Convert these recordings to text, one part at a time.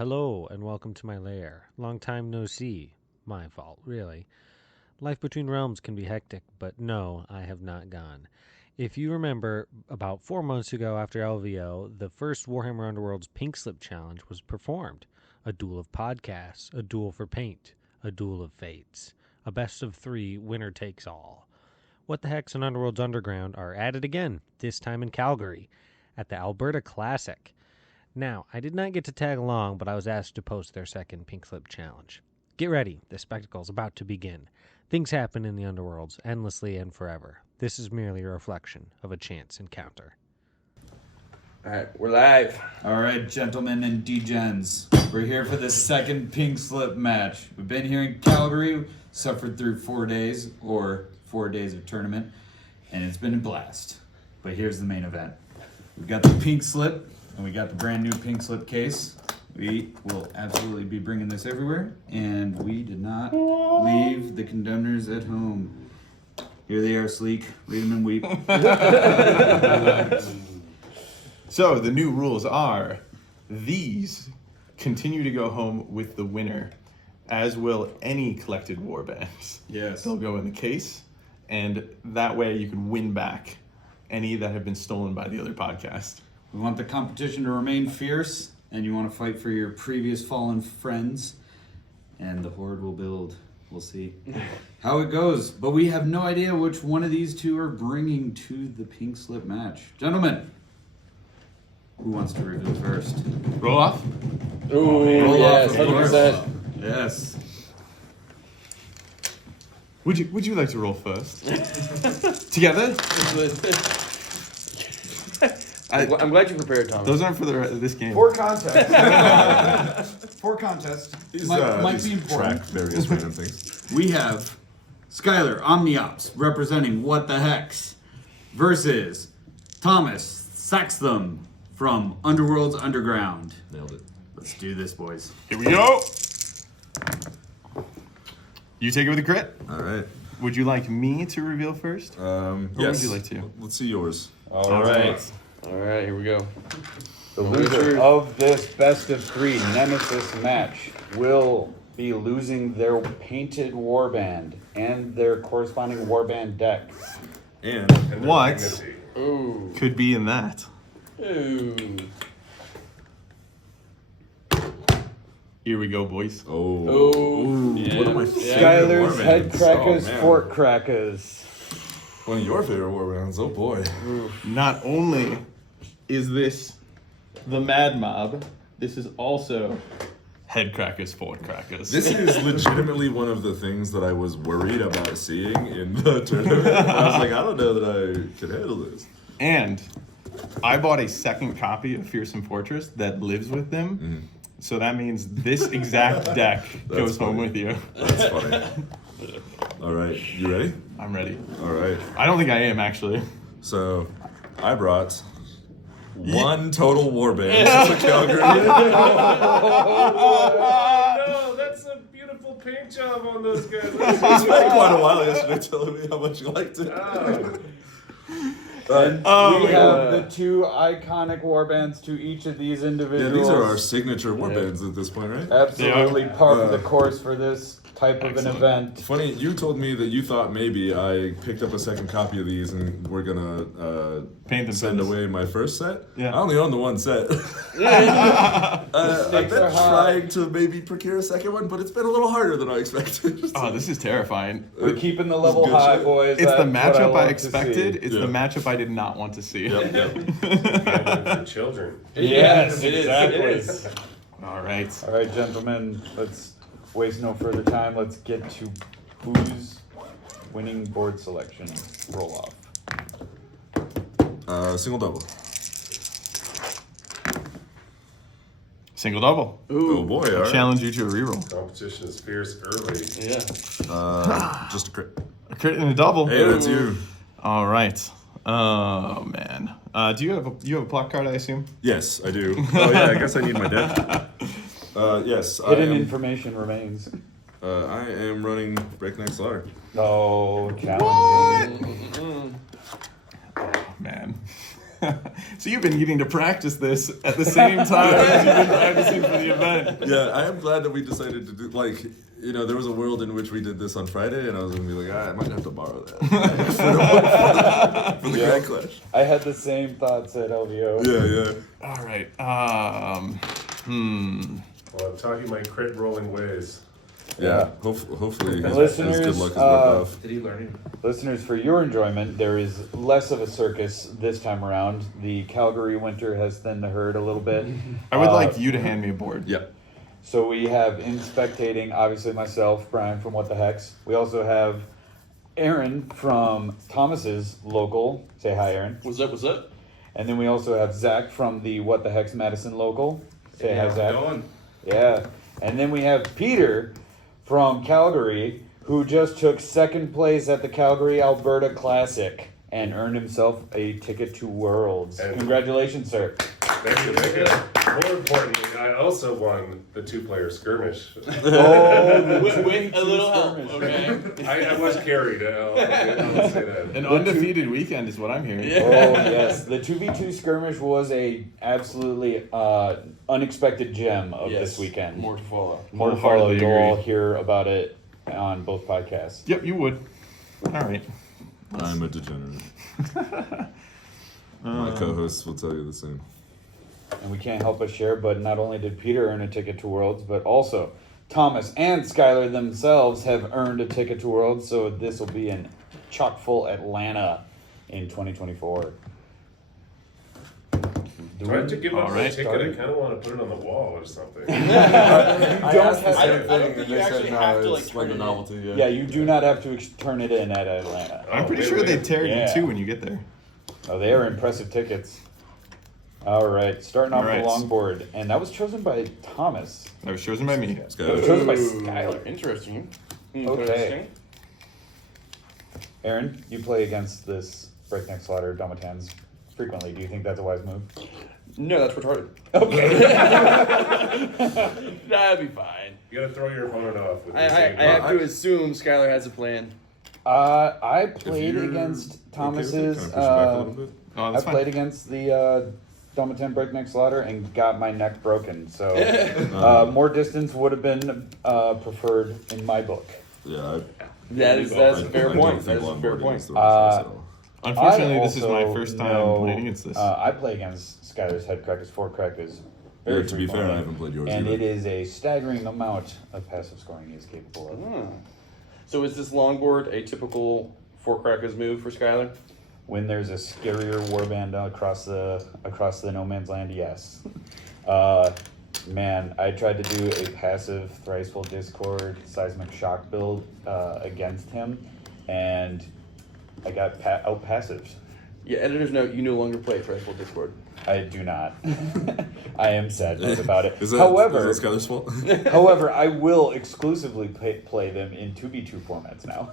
Hello, and welcome to my lair. Long time no see. My fault, really. Life between realms can be hectic, but no, I have not gone. If you remember, about 4 months ago after LVO, the first Warhammer Underworld's Pinkslip challenge was performed. A duel of podcasts, a duel for paint, a duel of fates. A best of 3, winner takes all. What the Hex and Underworld's Underground are at it again, this time in Calgary, at the Alberta Classic. Now, I did not get to tag along, but I was asked to post their second Pinkslip challenge. Get ready, the spectacle's about to begin. Things happen in the underworlds, endlessly and forever. This is merely a reflection of a chance encounter. Alright, we're live. Alright, gentlemen and degens. We're here for the second Pinkslip match. We've been here in Calgary, suffered through 4 days, or 4 days of tournament, and it's been a blast. But here's the main event. We've got the Pinkslip, and we got the brand new Pinkslip case. We will absolutely be bringing this everywhere, and we did not leave the condemners at home. Here they are, sleek. Leave them and weep. So the new rules are, these continue to go home with the winner, as will any collected warbands. Yes. They'll go in the case, and that way you can win back any that have been stolen by the other podcast. We want the competition to remain fierce, and you want to fight for your previous fallen friends, and the horde will build. We'll see how it goes. But we have no idea which one of these two are bringing to the Pinkslip match. Gentlemen, who wants to reveal first? Roll off. Ooh, Roll yes, off, of course. 100%. Yes. Would you like to roll first? Together? I'm glad you prepared, Thomas. Those aren't for this game. For context. For contest, These, might these be important. track various random things. We have Skylar Omniops representing What the Hex versus Thomas Saxtham from Underworld's Underground. Nailed it. Let's do this, boys. Here we go. You take it with a crit. All right. Would you like me to reveal first? Yes. would you like to? Let's see yours. All right, here we go. The loser of this best of 3 Nemesis match will be losing their painted warband and their corresponding warband deck. And What Ooh. could be in that? Ooh. Here we go, boys. Ooh. One of my favorite Skylar's warbands. head crackers, Oh, man. fort crackers. One of your favorite warbands. Oh boy. Not only is this the Mad Mob, this is also Head Crackers, Fort Crackers. This is legitimately one of the things that I was worried about seeing in the tournament. I was like, I don't know that I can handle this. And I bought a second copy of Fearsome Fortress that lives with them. Mm-hmm. So that means this exact deck goes home funny. with you. That's funny. All right, you ready? I'm ready. All right. I don't think I am, actually. So, I brought one total warband to Calgary. Oh, no, that's a beautiful paint job on those guys. You spent quite a while yesterday telling me how much you liked it. We have the 2 iconic warbands to each of these Yeah, individuals. these are our signature warbands at this point, right? Absolutely par for the course for this type of an event. Funny, you told me that you thought maybe I picked up a second copy of these and we're gonna Paint them send first. away my first set. Yeah. I only own the one set. I've been are high. trying to maybe procure a second one, but it's been a little harder than I expected. Oh, this is terrifying. We're keeping the level good high, shit. boys. It's the That's what matchup I love to expected. see. It's Yeah. the matchup I did not want to see. Yep. For children. Yes, It is, exactly. it is. All right. All right, gentlemen, let's waste no further time. Let's get to who's winning board selection. Roll off. Single double. Single double. Oh boy, all right. Challenge you to a reroll. Competition is fierce early. Yeah. Just a crit. A crit and a double. Hey, that's you. All right. Oh man. Do you have a block card? I assume. Yes, I do. Oh yeah, I guess I need my deck. Yes, I Hidden am. information remains. I am running Breakneck Slaughter. Oh, challenging. Man. So you've been needing to practice this at the same time as you've been practicing for the event. Yeah, I am glad that we decided to do, like, you know, there was a world in which we did this on Friday, and I was going to be like, I might have to borrow that for the Grand Clash. I had the same thoughts at LVO. Yeah. All right. Well, I'm talking my crit rolling ways. Yeah, hopefully his Listeners, good luck is rubbed off. Did he learn? Listeners, for your enjoyment, there is less of a circus this time around. The Calgary winter has thinned the herd a little bit. I would like you to hand me a board. Yep. So we have in spectating, obviously myself, Brian from What the Hex. We also have Aaron from Thomas's local. Say hi, Aaron. What's up? And then we also have Zach from the What the Hex Madison local. Say hi, Zach. Going. Yeah. And then we have Peter from Calgary, who just took second place at the Calgary Alberta Classic and earned himself a ticket to Worlds. And- Congratulations, sir. Thank you. More importantly, I also won the 2-player skirmish. Oh, With a little help, okay? I was carried. I'll say that. An undefeated weekend is what I'm hearing. Oh yes, the 2v2 skirmish was a absolutely unexpected gem of this weekend. More to follow. More to follow. Wholeheartedly You'll all agree. hear about it on both podcasts. Yep, you would. All right. I'm a degenerate. My co-hosts will tell you the same. And we can't help but share, but not only did Peter earn a ticket to Worlds, but also Thomas and Skylar themselves have earned a ticket to Worlds, so this will be in chock-full Atlanta in 2024. Do I have to give up All my right, ticket? started. I kind of want to put it on the wall or something. You I don't asked the have- same I don't thing, think and you they actually said have no, to, like, it's like turn a it in. novelty. Yeah, you do not have to turn it in at Atlanta. I'm pretty wait, sure wait. they tear Yeah. you too when you get there. Oh, they are impressive tickets. All right, starting off All right. the longboard, and that was chosen by Thomas. That was chosen by me. It was chosen by Ooh, Skylar. Interesting. Okay. Aaron, you play against this breakneck slaughter Domitans frequently. Do you think that's a wise move? No, that's retarded. Okay. That'd be fine. You gotta throw your opponent off with I the same have rock. to assume Skylar has a plan. I If played you're against okay with it, Thomas's. can I push it back a little bit? Oh, I that's fine. played against the Domitan breakneck slaughter and got my neck broken. So more distance would have been preferred in my book. Yeah, That's a fair point. That's a fair point. Unfortunately, this is my also first time know, playing against this. I play against Skylar's head crackers, 4 crackers. Very Yeah, to be fair, frequently, I haven't played yours and either. it is a staggering amount of passive scoring he is capable of. So is this longboard a typical 4 crackers move for Skylar? When there's a scarier warband across the no man's land, yes. Man, I tried to do a passive Thriceful Discord seismic shock build against him, and I got out passived. Yeah, editor's note, you no longer play Frightful Discord. I do not. I am sad about it. Is that, However, is that Skylar's fault? however, I will exclusively play them in 2v2 formats now.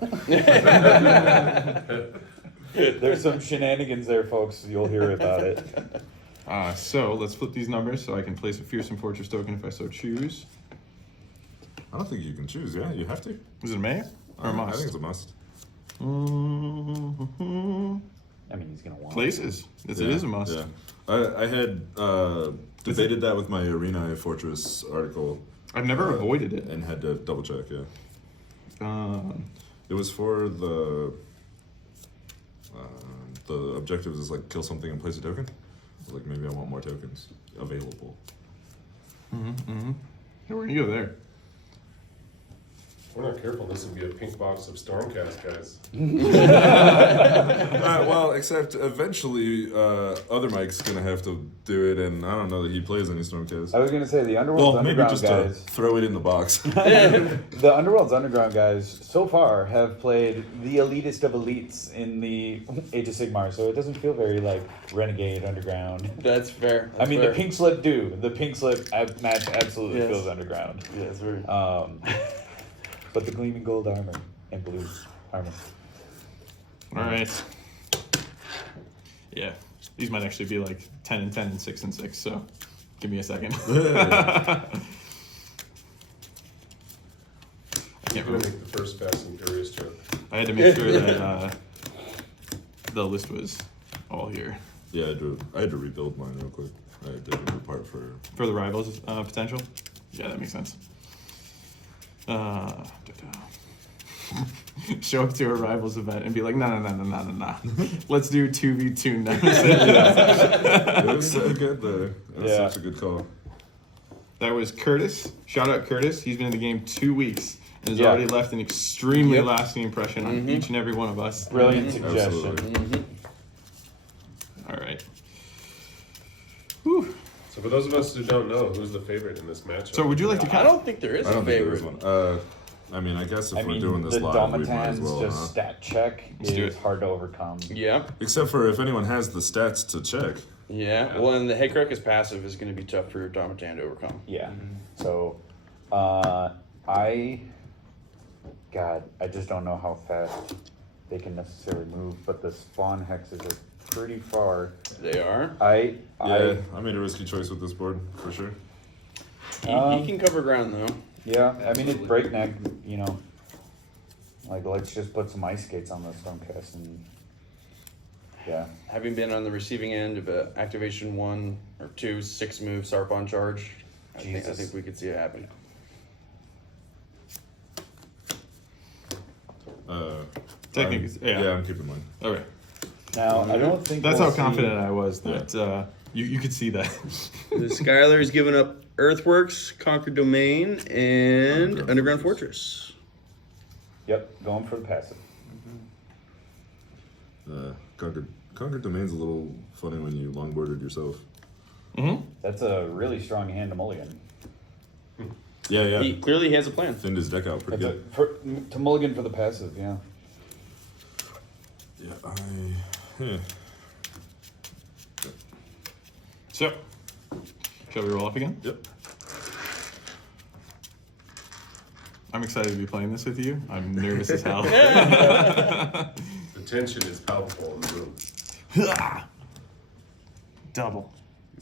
There's some shenanigans there, folks. You'll hear about it. So let's flip these numbers so I can place a Fearsome Fortress token if I so choose. I don't think you can choose. Yeah, you have to. Is it a may or a I must? think it's a must. I mean, he's gonna want Places. It Yeah, is a must. Yeah. I had debated that with my Arena Fortress article I've never avoided it. and had to double check. Yeah, Um, it was for the objectives is like kill something and place a token. I was like, maybe I want more tokens available. yeah, we're gonna go there. If we're not careful, this will be a pink box of Stormcast, guys. Well, except eventually, other Mike's gonna have to do it, and I don't know that he plays any Stormcast. I was gonna say the Underworld's Well, maybe Underground just guys. to throw it in the box. The Underworld's Underground guys so far have played the elitist of elites in the Age of Sigmar, so it doesn't feel very like Renegade Underground. That's fair. I mean, fair. the Pink Slip do. The Pink Slip match absolutely Yes. feels underground. Yeah, that's very. But the gleaming gold armor and blue armor. All right. Yeah, these might actually be like 10 and 10 and 6 and 6. So, give me a second. I can't I'm gonna remember. make the first Fast and Furious joke. I had to make sure that the list was all here. Yeah, I had to rebuild mine real quick. I did a new part for the rivals potential. Yeah, that makes sense. Show up to a rivals event and be like, no. Let's do 2v2 nemesis. It was so good though. That was such a good call. That was Curtis. Shout out Curtis. He's been in the game 2 weeks and has already left an extremely lasting impression on each and every one of us. Brilliant suggestion. Absolutely. All right. Whew. So for those of us who don't know, who's the favorite in this matchup? So would you like to I cast? don't think there is I don't a think there is favorite. one. I mean, I guess if we're doing this the live, we might as Domitans well, just stat check Let's do is it. hard to overcome. Yeah. Except for if anyone has the stats to check. Yeah. Well, and the Head Cracker's passive is going to be tough for your Domitan to overcome. Yeah. So, I just don't know how fast they can necessarily move, but the spawn hexes are pretty far. They are. I made a risky choice with this board, for sure. He can cover ground, though. Yeah, I mean, it's breakneck, like, let's just put some ice skates on the Stonecast and, yeah. Having been on the receiving end of a activation 1 or 2 6-move Sarpon charge, I think we could see it happen. Technically, Yeah, I'm keeping mine. Okay. Now, I don't think That's we'll how confident see, I was that you could see that. The Skylar's given up Earthworks, Conquered Domain, and Underground Fortress. Yep, going for the passive. Conquered Domain's a little funny when you longboarded yourself. That's a really strong hand to mulligan. Yeah. He clearly has a plan. Thinned his deck out pretty It's good. to mulligan for the passive, yeah. Yeah, So, shall we roll up again? Yep. I'm excited to be playing this with you. I'm nervous as hell. The tension is palpable in the room. Double.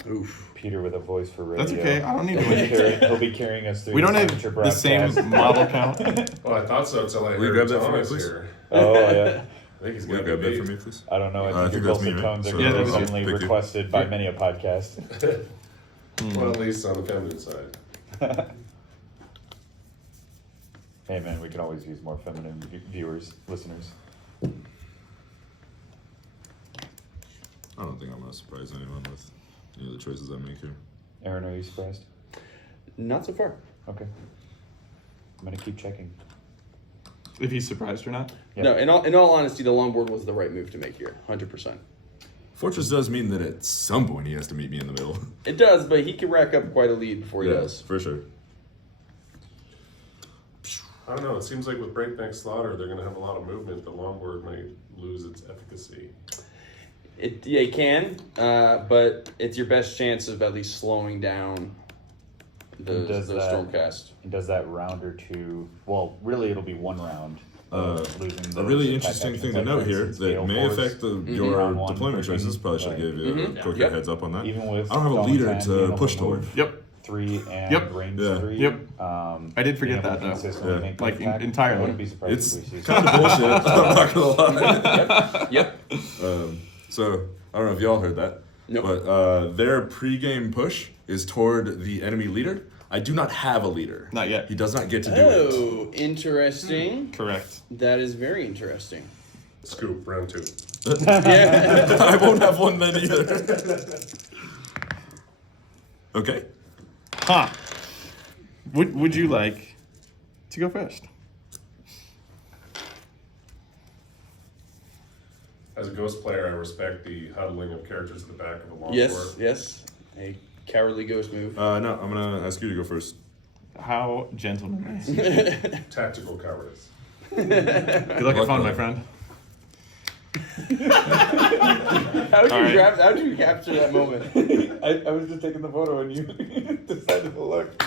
Oof. Peter with a voice for radio. That's okay. I don't need to win. He'll be carrying us through We don't this have amateur the same broadcast. model count. Well, I thought so until I Will you heard grab that for me, Thomas please? here. Oh, yeah. I think he's Will you got grab the that for beat. me, please? I don't know. I I think think your that's me, dulcet right? tones are So, yeah, that's consistently thank you. requested by many a podcast. Well, at least on the feminine side. Hey, man, we can always use more feminine viewers, listeners. I don't think I'm gonna surprise anyone with any of the choices I make here. Aaron, are you surprised? Not so far. Okay. I'm going to keep checking. If he's surprised or not. Yep. No, in all honesty, the longboard was the right move to make here, 100%. Fortress does mean that at some point he has to meet me in the middle. It does, but he can rack up quite a lead before he does. For sure. I don't know. It seems like with Breakneck Slaughter, they're going to have a lot of movement. The longboard might lose its efficacy. It can, but it's your best chance of at least slowing down the Stormcast. And does that round or two? Well, really, it'll be one round. Losing A those really attack interesting actions, thing to like, note for here instance, that Gale may Force affect in round your one, deployment freaking, choices. Probably should have like, gave you a quicker heads up on that. Even with I don't have a leader Dominant being to able push to toward. move Yep. 3 and Yep. range Yeah. 3. Yep. I I did forget that, though. Yeah. Make Like, attack. entirely. I wouldn't be surprised It's if we see kind of bullshit. I'm not gonna lie. Yep. So I don't know if y'all heard that, Nope. but their pre-game push is toward the enemy leader. I do not have a leader. Not yet. He does not get to do it. Oh, interesting. Correct. That is very interesting. Scoop, round 2. Yeah. I won't have one then either. Okay. Huh. Would you like to go first? As a Ghost player, I respect the huddling of characters at the back of the longboard. Yes. A cowardly ghost move. No, I'm gonna ask you to go first. How gentlemanly. Tactical cowardice. Good luck at fun, my friend. How did you capture that moment? I was just taking the photo and you decided to look.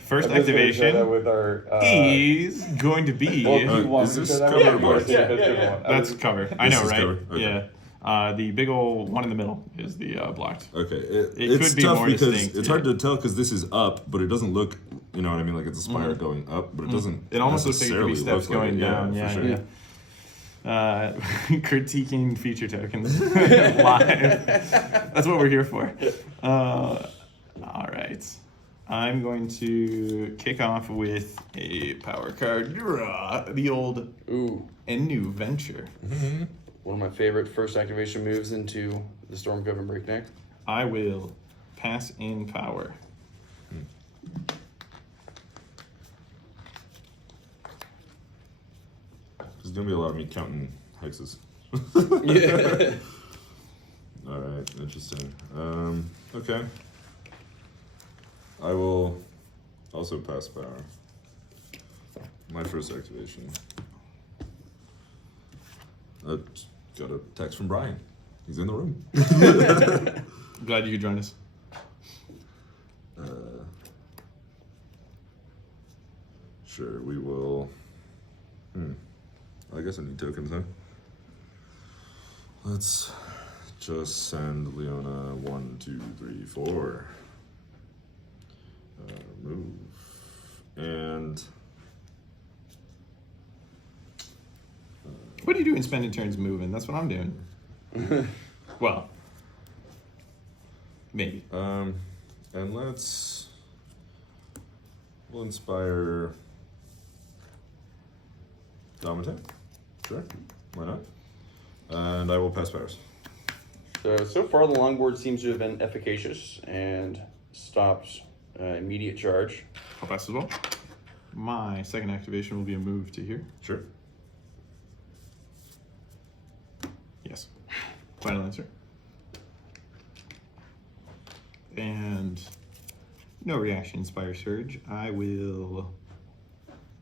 First I'm just gonna share that activation with our. is going to be. Well, do you want is me to this share that cover with or you? blocked? Yeah. That's cover. I This know, is right? cover? Okay. Yeah. The big old one in the middle is the blocked. Okay. It It's could be tough more because distinct, it's yeah. hard to tell because this is up, but it doesn't look. You know what I mean? Like it's a spire going up, but it doesn't. It almost looks like it could be necessarily steps look like going it. down. for Yeah, sure. yeah. Critiquing feature tokens live. That's what we're here for. All right. I'm going to kick off with a power card. The old and new venture. One of my favorite first activation moves into the Stormcoven Breakneck. I will pass in power. There's gonna be a lot of me counting hexes. Yeah. All right, interesting. Okay. I will also pass power. My first activation. Got a text from Brian. He's in the room. I'm glad you could join us. Sure, we will. I guess I need tokens, huh? Let's just send Leona 1, 2, 3, 4. Move. And. What are you doing spending turns moving? That's what I'm doing. Well, maybe. And we'll inspire Dominic. Sure, why not? And I will pass powers. So far, the longboard seems to have been efficacious and stopped immediate charge. I'll pass as well. My second activation will be a move to here. Sure. Yes. Final answer. And no reaction, Inspire Surge. I will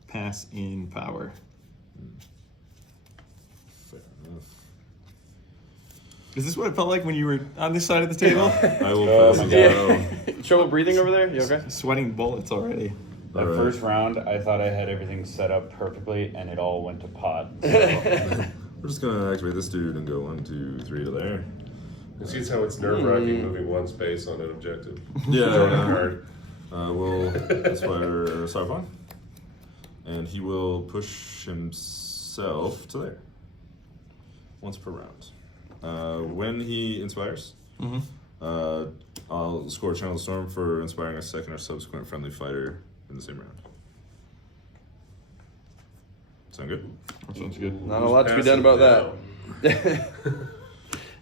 pass in power. Fair enough. Is this what it felt like when you were on this side of the table? I will pass as well. Trouble breathing over there? You okay? Sweating bullets already. That Alright. first round, I thought I had everything set up perfectly, and it all went to pot. So. We're just gonna activate this dude and go 1, 2, 3 to there. You see how it's nerve-wracking moving one space on an objective. Yeah. Drawing a card. We'll inspire Sarpon, and he will push himself to there. Once per round. When he inspires, I'll score Channel Storm for inspiring a second or subsequent friendly fighter in the same round. Sound good? That sounds good. Not a lot to be done about that.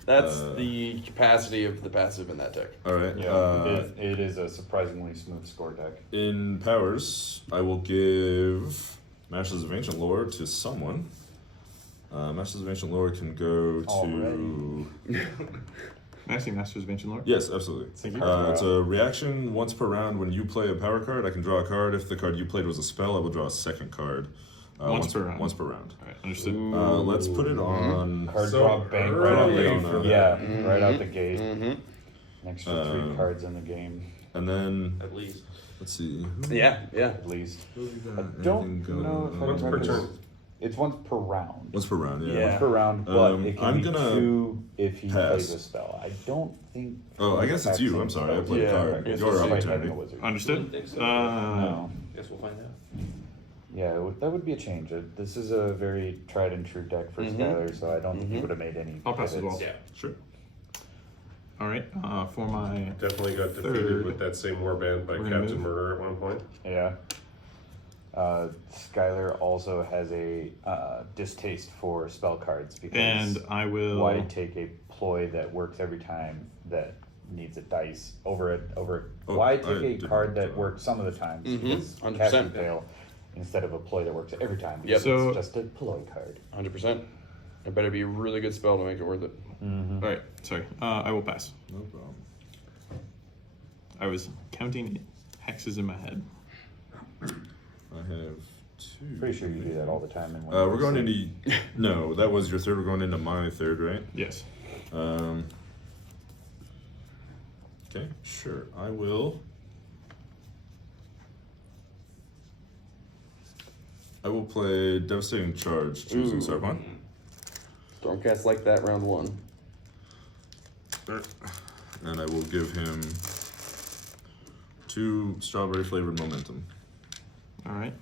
That's Uh, the capacity of the passive in that deck. All right. Yeah, it is a surprisingly smooth score deck. In powers, I will give Masters of Ancient Lore to someone. Masters of Ancient Lore can go to. Already. Can I see Masters of Ancient Lore? Yes, absolutely. Thank you. It's a reaction once per round. When you play a power card, I can draw a card. If the card you played was a spell, I will draw a second card. Once per round. Once per round. All right, understood. Let's put it on. Card So draw bank right out early the for gate. that. Yeah, right out the gate. Mm-hmm. Next to 3 cards in the game, And then At least. let's see. Yeah. at least. Who we got? I Anything don't going know if I on? Once per remember. turn. It's once per round. Once per round. Yeah. Yeah. Once per round, but it can I'm be gonna 2 if he pass. plays a spell. I don't think. Oh, I guess it's you. I'm sorry. I played a card. It's You're despite opportunity. having a wizard. Understood. No. Guess we'll find out. Yeah, that would be a change. This is a very tried and true deck for Skylar, so I don't think he would have made any. I'll pass as well. pivots. Yeah. Sure. All right. For my Definitely got defeated Third. with that same warband by We're gonna Captain move. Murder at one point. Yeah. Skylar also has a distaste for spell cards because and I will. why take a ploy that works every time that needs a dice over Oh, why I take a did card not, that works some of the times Mhm, because 100%. casting fail instead of a ploy that works every time because So- it's just a ploy card. 100%. It better be a really good spell to make it worth it. All right. Sorry. I will pass. No problem. I was counting hexes in my head. I have 2. Pretty sure you do that all the time. And We're going into. No, that was your third. We're going into my third, right? Yes. Okay, sure. I will. I will play Devastating Charge, choosing Ooh. Sarpon. Stormcast like that round 1. And I will give him 2 strawberry flavored momentum. All right.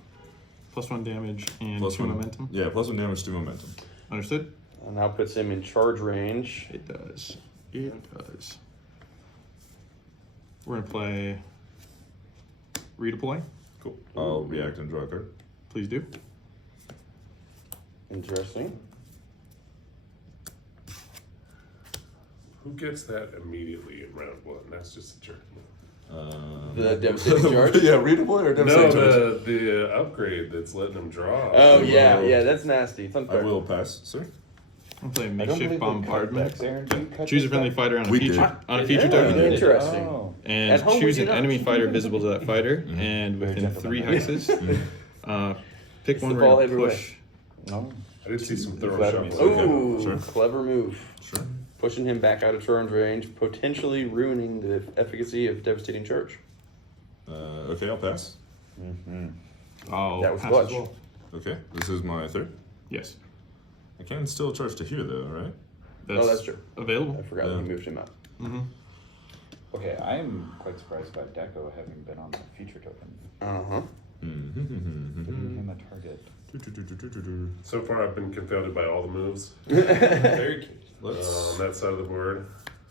+1 damage and Plus 2 one momentum. Yeah, +1 damage, 2 momentum. Understood? And now puts him in charge range. It does. It does. We're going to play redeploy. Cool. I'll react and draw a card. Please do. Interesting. Who gets that immediately in round 1? That's just a jerk move. The devastating charge? Yeah, redeploy or devastating charge? No, the upgrade that's letting them draw. Oh, yeah, that's nasty. It's I unfair. will pass, sir. I'll play I don't makeshift believe bombardment. Aaron, Choose a friendly fighter on a We feature did. feature token. Interesting. Oh. And At home, choose we an do not. enemy fighter visible to that fighter, and Very within 3 hexes, pick It's one the we're ball gonna everywhere. push. No. I did see some thorough Flatter me. shuffles. Ooh, Sure. clever move. Sure. Pushing him back out of charge range, potentially ruining the efficacy of devastating charge. Okay, I'll pass. Oh, That was pass clutch. as well. Okay, this is my third. Yes. I can still charge to here, though, right? That's true. Available. I forgot that he moved him out. Okay, I'm quite surprised about Deco having been on the feature token. Uh-huh. Putting him a target. So far, I've been confounded by all the moves Very cute. Let's. on that side of the board.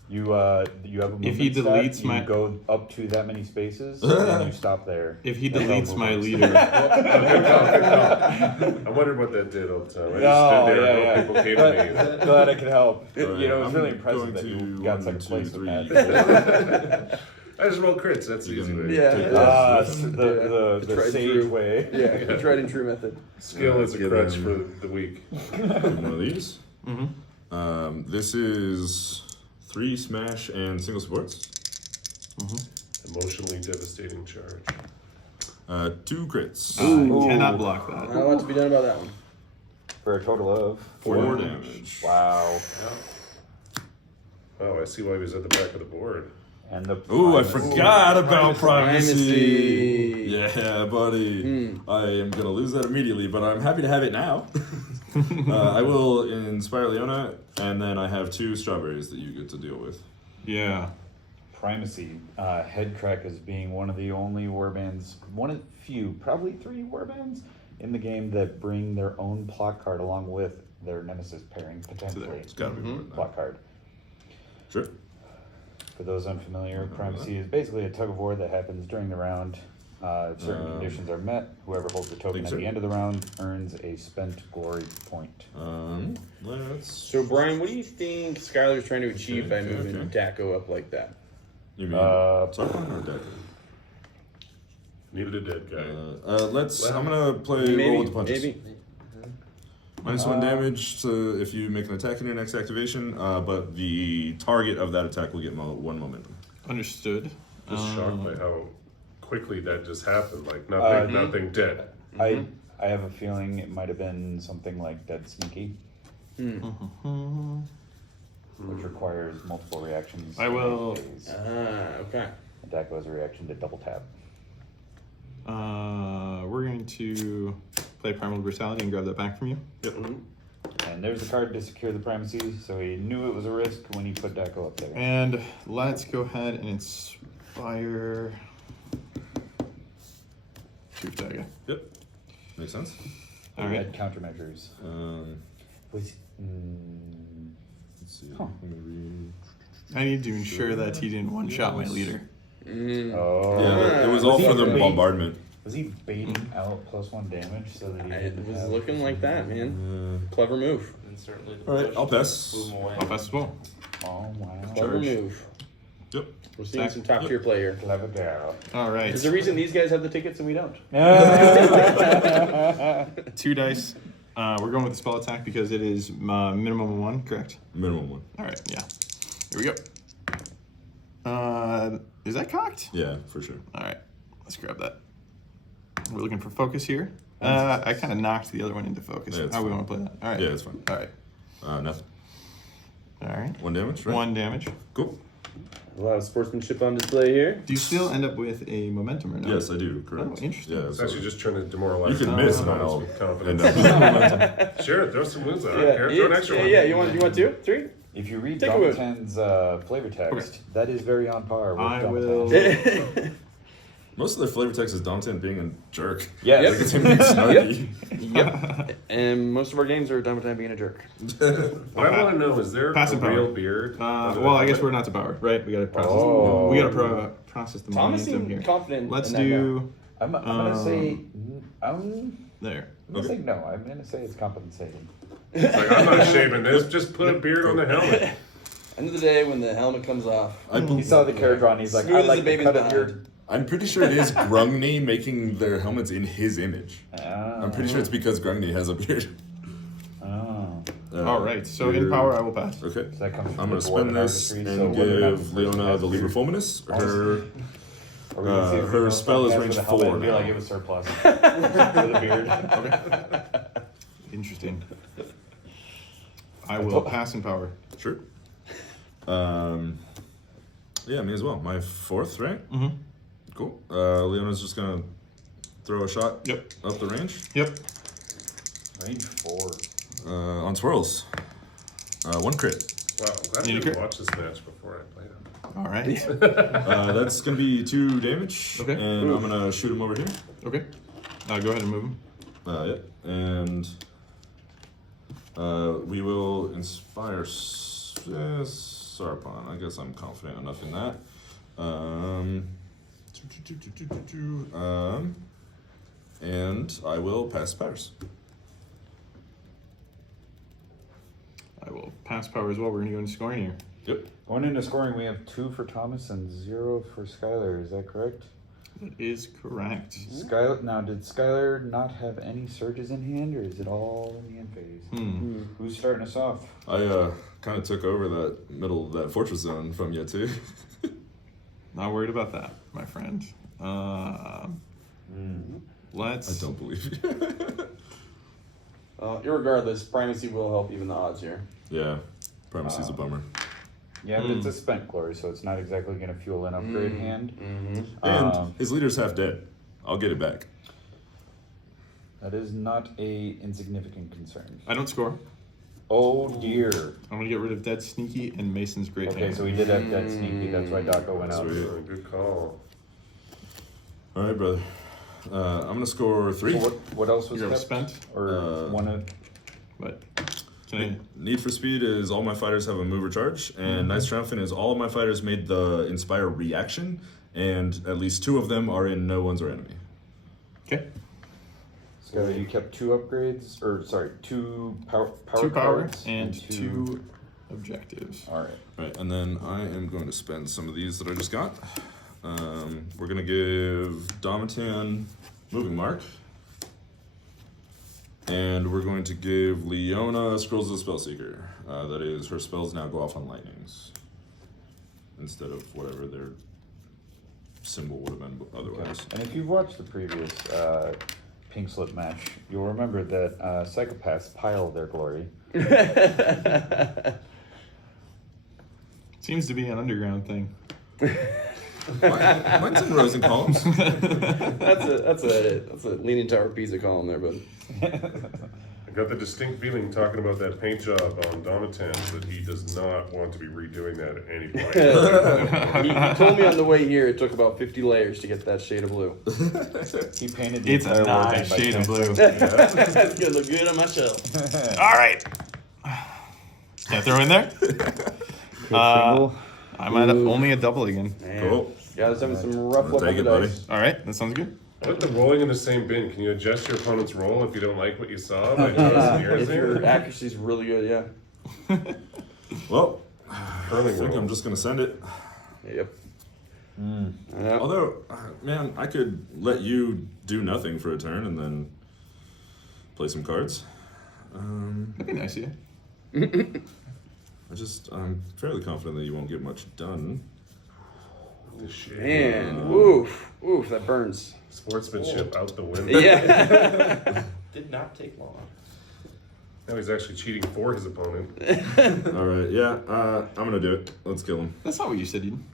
You have a movement If he stat, deletes you my- go up to that many spaces, and you stop there. If he That's how deletes my movement leader, Good call. I wondered what that did all the time. I just stood there and people came to me. Glad I could help. All right, You know, it was I'm really impressive going that you to got 1, second 2, place with 3, that. I just roll crits. That's the You easy can- way. Yeah. The Tried and sage true. way. Yeah, the tried and true method. Skill is a Give crutch him- for the weak. One of these. This is 3 smash and single supports. Emotionally devastating charge. 2 crits. cannot block that. Not a lot to be done about that one. For a total of 4 damage. Wow. Oh, I see why he was at the back of the board. And the Ooh, I primacy. forgot about primacy. Primacy. Yeah, buddy. I am gonna lose that immediately, but I'm happy to have it now. I will inspire Leona, and then I have 2 strawberries that you get to deal with. Yeah. Primacy. Headcrack as being one of the only warbands, one of the few, probably 3 warbands in the game that bring their own plot card along with their nemesis pairing potentially. It's gotta be more than that. Plot card. Sure. For those unfamiliar, primacy is basically a tug of war that happens during the round. If certain conditions are met, whoever holds the token Thanks, at sir. the end of the round earns a spent glory point. Let's. So, Brian, what do you think Skylar's trying to achieve by Okay, moving okay. Daco up like that? You mean Sarkon or Decker? Needed a dead guy. Let's. I'm gonna play Maybe, roll with the punches. maybe. -1 damage to if you make an attack in your next activation, but the target of that attack will get 1 momentum. Understood. Just shocked by how quickly that just happened. Like nothing dead. I have a feeling it might have been something like Dead Sneaky, which requires multiple reactions. I will- Okay. Attack was a reaction to double tap. We're going to play Primal Brutality and grab that back from you. Yep. And there's a card to secure the primacy, so he knew it was a risk when he put Deco up there. And let's go ahead and inspire Chief Dagger. Yep. Makes sense. All He right. had countermeasures. Was Let's see. Huh. I'm gonna read. I need to ensure that he didn't one-shot my leader. oh, Yeah, it was all Was for he the bait- bombardment. Was he baiting out +1 damage so that he It didn't was have... looking like that, man. Clever move. And certainly the All right, push I'll pass. blew him away. I'll pass as well. Oh wow! Clever move. Yep. We're seeing Zach? some top tier play here. Clever girl. All right. There's a reason these guys have the tickets and we don't. 2 dice. We're going with the spell attack because it is minimum of 1, correct? Minimum 1. All right, yeah. Here we go. Is that cocked? Yeah, for sure. All right, let's grab that. We're looking for focus here. I kind of knocked the other one into focus. Yeah, it's How we fine. want to play that? All right. Yeah, it's fine. All right. Nothing. All right. 1 damage, right? 1 damage. Cool. A lot of sportsmanship on display here. Do you still end up with a momentum or no? Yes, I do. Correct. Oh, interesting. Yeah, It's so actually just trying to demoralize. you can the miss, and opponents I'll with end confidence. up. Sure, throw some moves out. I don't care. Throw an extra one. Yeah, you want 2, 3? If you read Take a wound. Domitan's flavor text, that is very on par with I Domitan. will- Most of their flavor text is Dominton being a jerk. Yeah, Yep. Like it's him being snarky. Yep. And most of our games are done with time being a jerk. What I want to know is there Pass a and power. real beard? Well, I guess we're not to power, right? We gotta process. Oh. We gotta process the Thomas momentum seemed here. confident. Let's in that do I'm gonna say there. I'm gonna say no. I'm gonna say it's compensating. It's like, I'm not shaving this. Just put a beard on the helmet. End of the day, when the helmet comes off, He saw the carrot draw and he's like, Smooth I as like a the baby's cut of behind. your. I'm pretty sure it is Grungny making their helmets in his image. Oh. I'm pretty sure it's because Grungny has a beard. Oh. All right. So in power, I will pass. Okay. So that comes from I'm the gonna dwarven spend this artistry, and so whether or not give the person Leona has the Liber beard- Fulminus. Are we gonna see if Her we spell is podcast range with a helmet 4 and be now. like, give a surplus for the beard. Interesting. I will pass in power. Sure. Yeah, me as well. My 4th, right? Mm-hmm. Cool. Leona's just gonna throw a shot Yep. up the range. Yep. Range 4. On swirls. 1 crit. Wow, I'm glad You we crit? watched this match before I played it. All right. That's gonna be 2 damage. Okay. And I'm gonna shoot him over here. Okay. Go ahead and move him. Yeah. And we will inspire Sarpon. I guess I'm confident enough in that. And I will pass powers. I will pass power as well. We're gonna go into scoring here. Yep. Going into scoring, we have 2 for Thomas and 0 for Skylar. Is that correct? That is correct. Skylar. Now, did Skylar not have any surges in hand, or is it all in the end phase? Who's starting us off? I kind of took over that fortress zone from you too. Not worried about that, my friend. Let's. I don't believe you. irregardless, primacy will help even the odds here. Yeah, primacy's a bummer. Yeah, but it's a spent glory, so it's not exactly going to fuel an upgrade hand. And his leader's half dead. I'll get it back. That is not a insignificant concern. I don't score. Oh dear. I'm gonna get rid of Dead Sneaky and Mason's Great Okay, Hand. so we did have that sneaky. That's why Daco went out. Sweet. Good call. All right, brother. I'm gonna score 3. So what else was You're kept? spent. Or one of? But can Need for Speed is all my fighters have a move or charge, and Knights Triumphant is all of my fighters made the Inspire reaction, and at least 2 of them are in no ones or enemy. I? Okay. Skylar, you kept 2 upgrades, or sorry, 2 power 2 power cards and 2 objectives. All right. Right, and then I am going to spend some of these that I just got. We're gonna give Domitian Moving Mark. And we're going to give Leona Scrolls of the Spellseeker. That is, her spells now go off on lightnings. Instead of whatever their symbol would have been otherwise. And if you've watched the previous Pinkslip match, you'll remember that psychopaths pile their glory. Seems to be an underground thing. Mine's in rows and columns. That's a Leaning Tower Pisa column there, bud. I got the distinct feeling talking about that paint job on Domitan that he does not want to be redoing that at any point. He told me on the way here it took about 50 layers to get that shade of blue. He painted the It's a entire warband nice by shade of blue. That's gonna look good on my shelf. All right. Can I throw in there? single. I'm at only a double again. Man, Cool. guys having some rough luck Take with it, the buddy. dice. All right, that sounds good. Put the rolling in the same bin. Can you adjust your opponent's roll if you don't like what you saw by tossing yours If your in? accuracy's really good, yeah. Well, I Curling think roll. I'm just gonna send it. Yep. Yeah. Although, man, I could let you do nothing for a turn and then play some cards. That'd be nice, yeah. I'm fairly confident that you won't get much done. This shit. Man, oof, that burns. Sportsmanship out the window. Yeah. Did not take long. Now he's actually cheating for his opponent. All right, yeah, I'm gonna do it. Let's kill him. That's not what you said, Eden.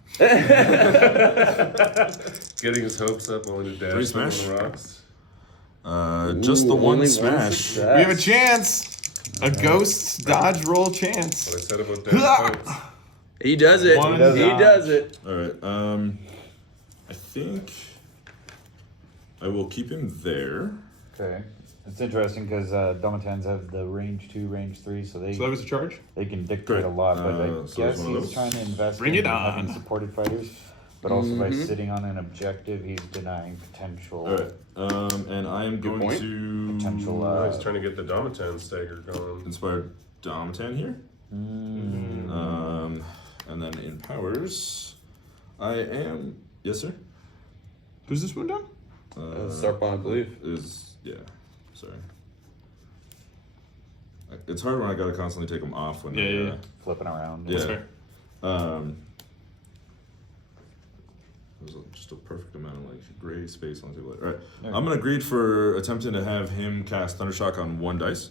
Getting his hopes up, willing to 3 dash them smash? on the rocks. Just the Ooh, one only smash. success. We have a chance. A ghost dodge roll chance. What I said about that points. He does it. One He does it. All right, I think I will keep him there. Okay. It's interesting because Domitans have the range 2, range 3, so So that was a charge? they can dictate Great. a lot. But I So guess there's one of he's those. trying to invest Bring in it on. having supported fighters, but also by sitting on an objective, he's denying potential. All right. And I am going point. to He's trying to get the Domatan stagger going. inspire Domatan here. And then in powers, I am yes, sir. Who's this one down? Sarpon, I believe. Sorry. It's hard when I gotta constantly take them off when Yeah. Flipping around. Yeah. Fair. There's just a perfect amount of like gray space on the table. All right, I'm gonna greed for attempting to have him cast Thundershock on 1 dice.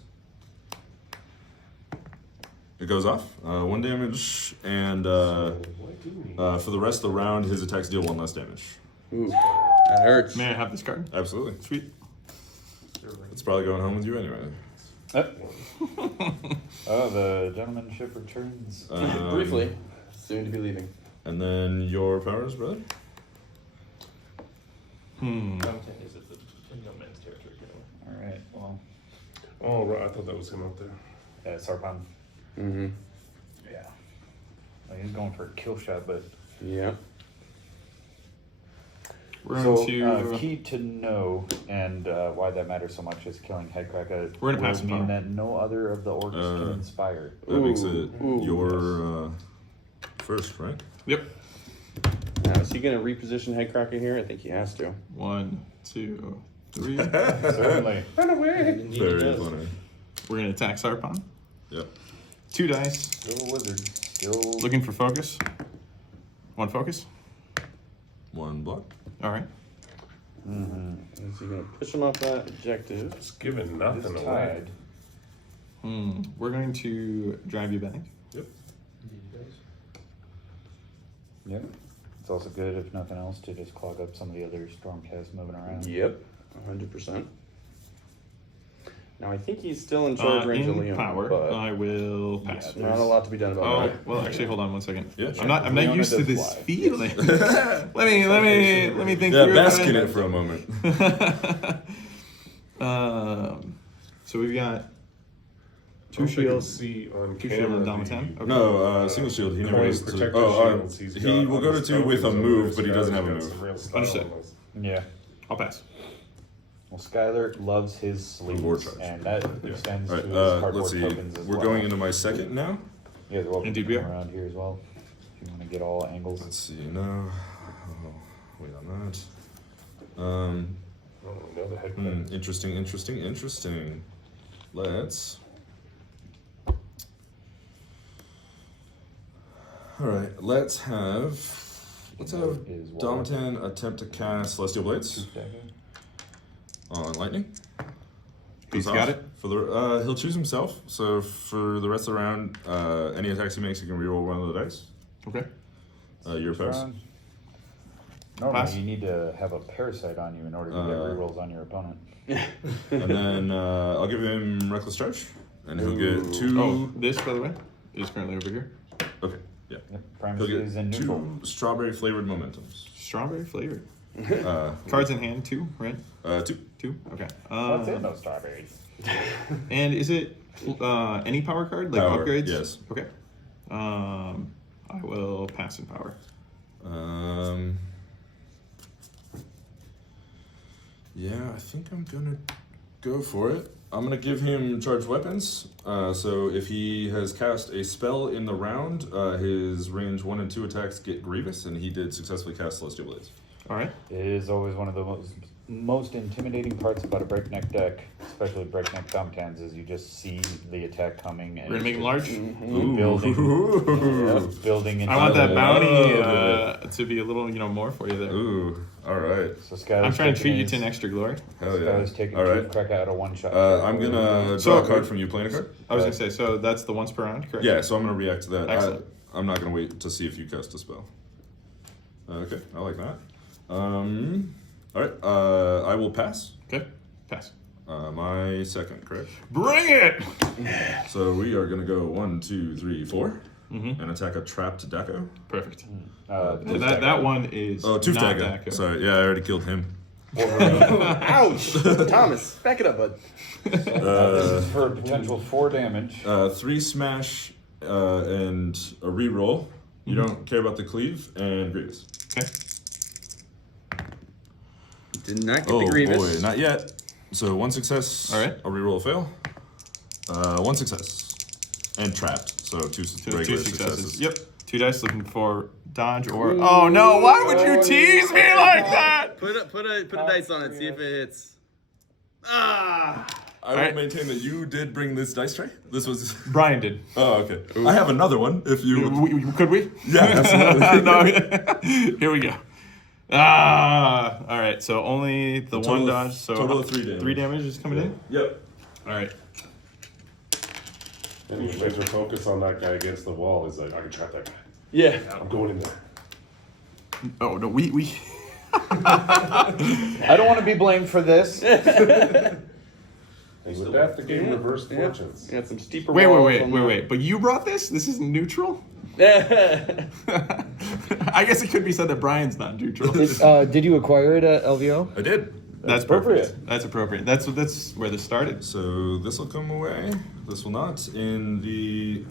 It goes off, 1 damage, and for the rest of the round, his attacks deal 1 less damage. Ooh, that hurts. May I have this card? Absolutely. Sweet. It's probably going home with you anyway. Oh, the gentlemanship returns. Briefly, soon to be leaving. And then your powers, brother? Domatan is at the no man's territory. All right. Well, Oh, right. I thought that was him up there. yeah, Sarpon. Mm-hmm. Yeah. Well, he's going for a kill shot, but Yeah. We're so going to. key to know and why that matters so much is killing Headcracker. We're gonna pass will the mean power. that no other of the orcs can inspire. That makes it Ooh. your first, right? Yep. Now, is he going to reposition Headcracker here? I think he has to. 1, 2, 3. Certainly. Very funny. We're going to attack Sarpon. Yep. 2 dice. Still a wizard. Still. Looking for focus. 1 focus. 1 block. All right. Is he going to push him off that objective? It's giving nothing It's away. tied. We're going to drive you back. Yep. Yep. It's also good, if nothing else, to just clog up some of the other Stormcasts moving around. Yep, 100%. Now, I think he's still in charge range of In Leon, power, but I will pass. Yeah, not a lot to be done about Oh, that. well, actually, hold on 1 second. Yeah, sure. I'm not Leona used to does this fly. feeling. let me think Yeah, through bask in it. it for a moment. So we've got I 2 don't think I can shields. see on 2 shield and camera Domatan. the- Okay. No, single shield. He never Only goes to. protective shields he's He got will on go to his 2 with a tokens move, over but he doesn't have a Skylar's got move. some real style Understood. on those. Yeah. I'll pass. Well, Skylar loves his War sleeves, charge. and that extends All to right, his cardboard let's see. tokens as We're well. going into my second now. You guys are welcome Indeed to we come are. around here as well, if you want to get all angles. Let's see. No. Oh, wait on that. Oh, no, the head crack. Interesting. Let's. All right. Let's have Is Domatan attempt to cast Celestial Blades on lightning. He's Goes got off. it. For the he'll choose himself. So for the rest of the round, any attacks he makes, he can reroll 1 of the dice. Okay. Your pass. Normally, Pass. you need to have a parasite on you in order to get rerolls on your opponent. And then I'll give him Reckless Charge, and he'll get 2. Oh, this, by the way, is currently over here. Okay, yeah. Yep, He'll Primacy get is in neutral. 2 strawberry flavored momentums. Strawberry flavored. Uh, Cards in hand, 2, right? 2. 2? Okay. That's it, no strawberries. And is it any power card? Like Power, upgrades? yes. Okay. I will pass in power. Yeah, I think I'm gonna go for it. I'm gonna give him charged weapons. So if he has cast a spell in the round, his range 1 and 2 attacks get grievous, and he did successfully cast Celestial Blades. All right. It is always one of the most intimidating parts about a breakneck deck, especially breakneck Domitans, is you just see the attack coming. And We're gonna make him large. building into I want that the- bounty to be a little, more for you there. Ooh, all right. So Skylar's I'm trying to treat taking you to his- an extra glory. Hell yeah. Skylar's taking All 2 right. crack out of 1 shot. I'm gonna So- draw a card from you playing a card. I was gonna say, so that's the once per round, correct? Yeah, so I'm gonna react to that. Excellent. I'm not gonna wait to see if you cast a spell. Okay, I like that. All right, I will pass. Okay. Pass. My second, correct? Bring it. So we are gonna go 1, 2, 3, 4, Mhm. and attack a trapped Daco. Perfect. Uh, So that one is Oh, two not Daco. Daco. Sorry, yeah, I already killed him. Ouch! Thomas, back it up, bud. This is for potential 4 damage. 3 smash and a reroll. You don't care about the cleave and Grievous. Okay. Did not get Oh the Grievous. boy, not yet. So 1 success. All right. A reroll fail. 1 success. And trapped. So 2 regular successes. Yep. 2 dice looking for dodge or. Oh no! Why would you tease me like that? Put a dice on it. See if it hits. Ah! I will maintain that you did bring this dice tray. This was. Brian did. Oh, okay. I have another one. If you. Could we? Yeah, absolutely. No. Here we go. All right. So only the total 1 of- dodge. So total of 3 damage. 3 damage is coming in. Yep. All right. And you laser focus on that guy against the wall. He's like, I can trap that guy. Yeah. I'm going in there. Oh no, we. I don't want to be blamed for this. And with that, the game reversed fortunes. Got some steeper Wait. walls on the- But you brought this. This is neutral. Yeah. I guess it could be said that Brian's not neutral. Did you acquire it at LVO? I did. That's appropriate. perfect. That's appropriate. That's where this started. So this will come away. This will not. In the.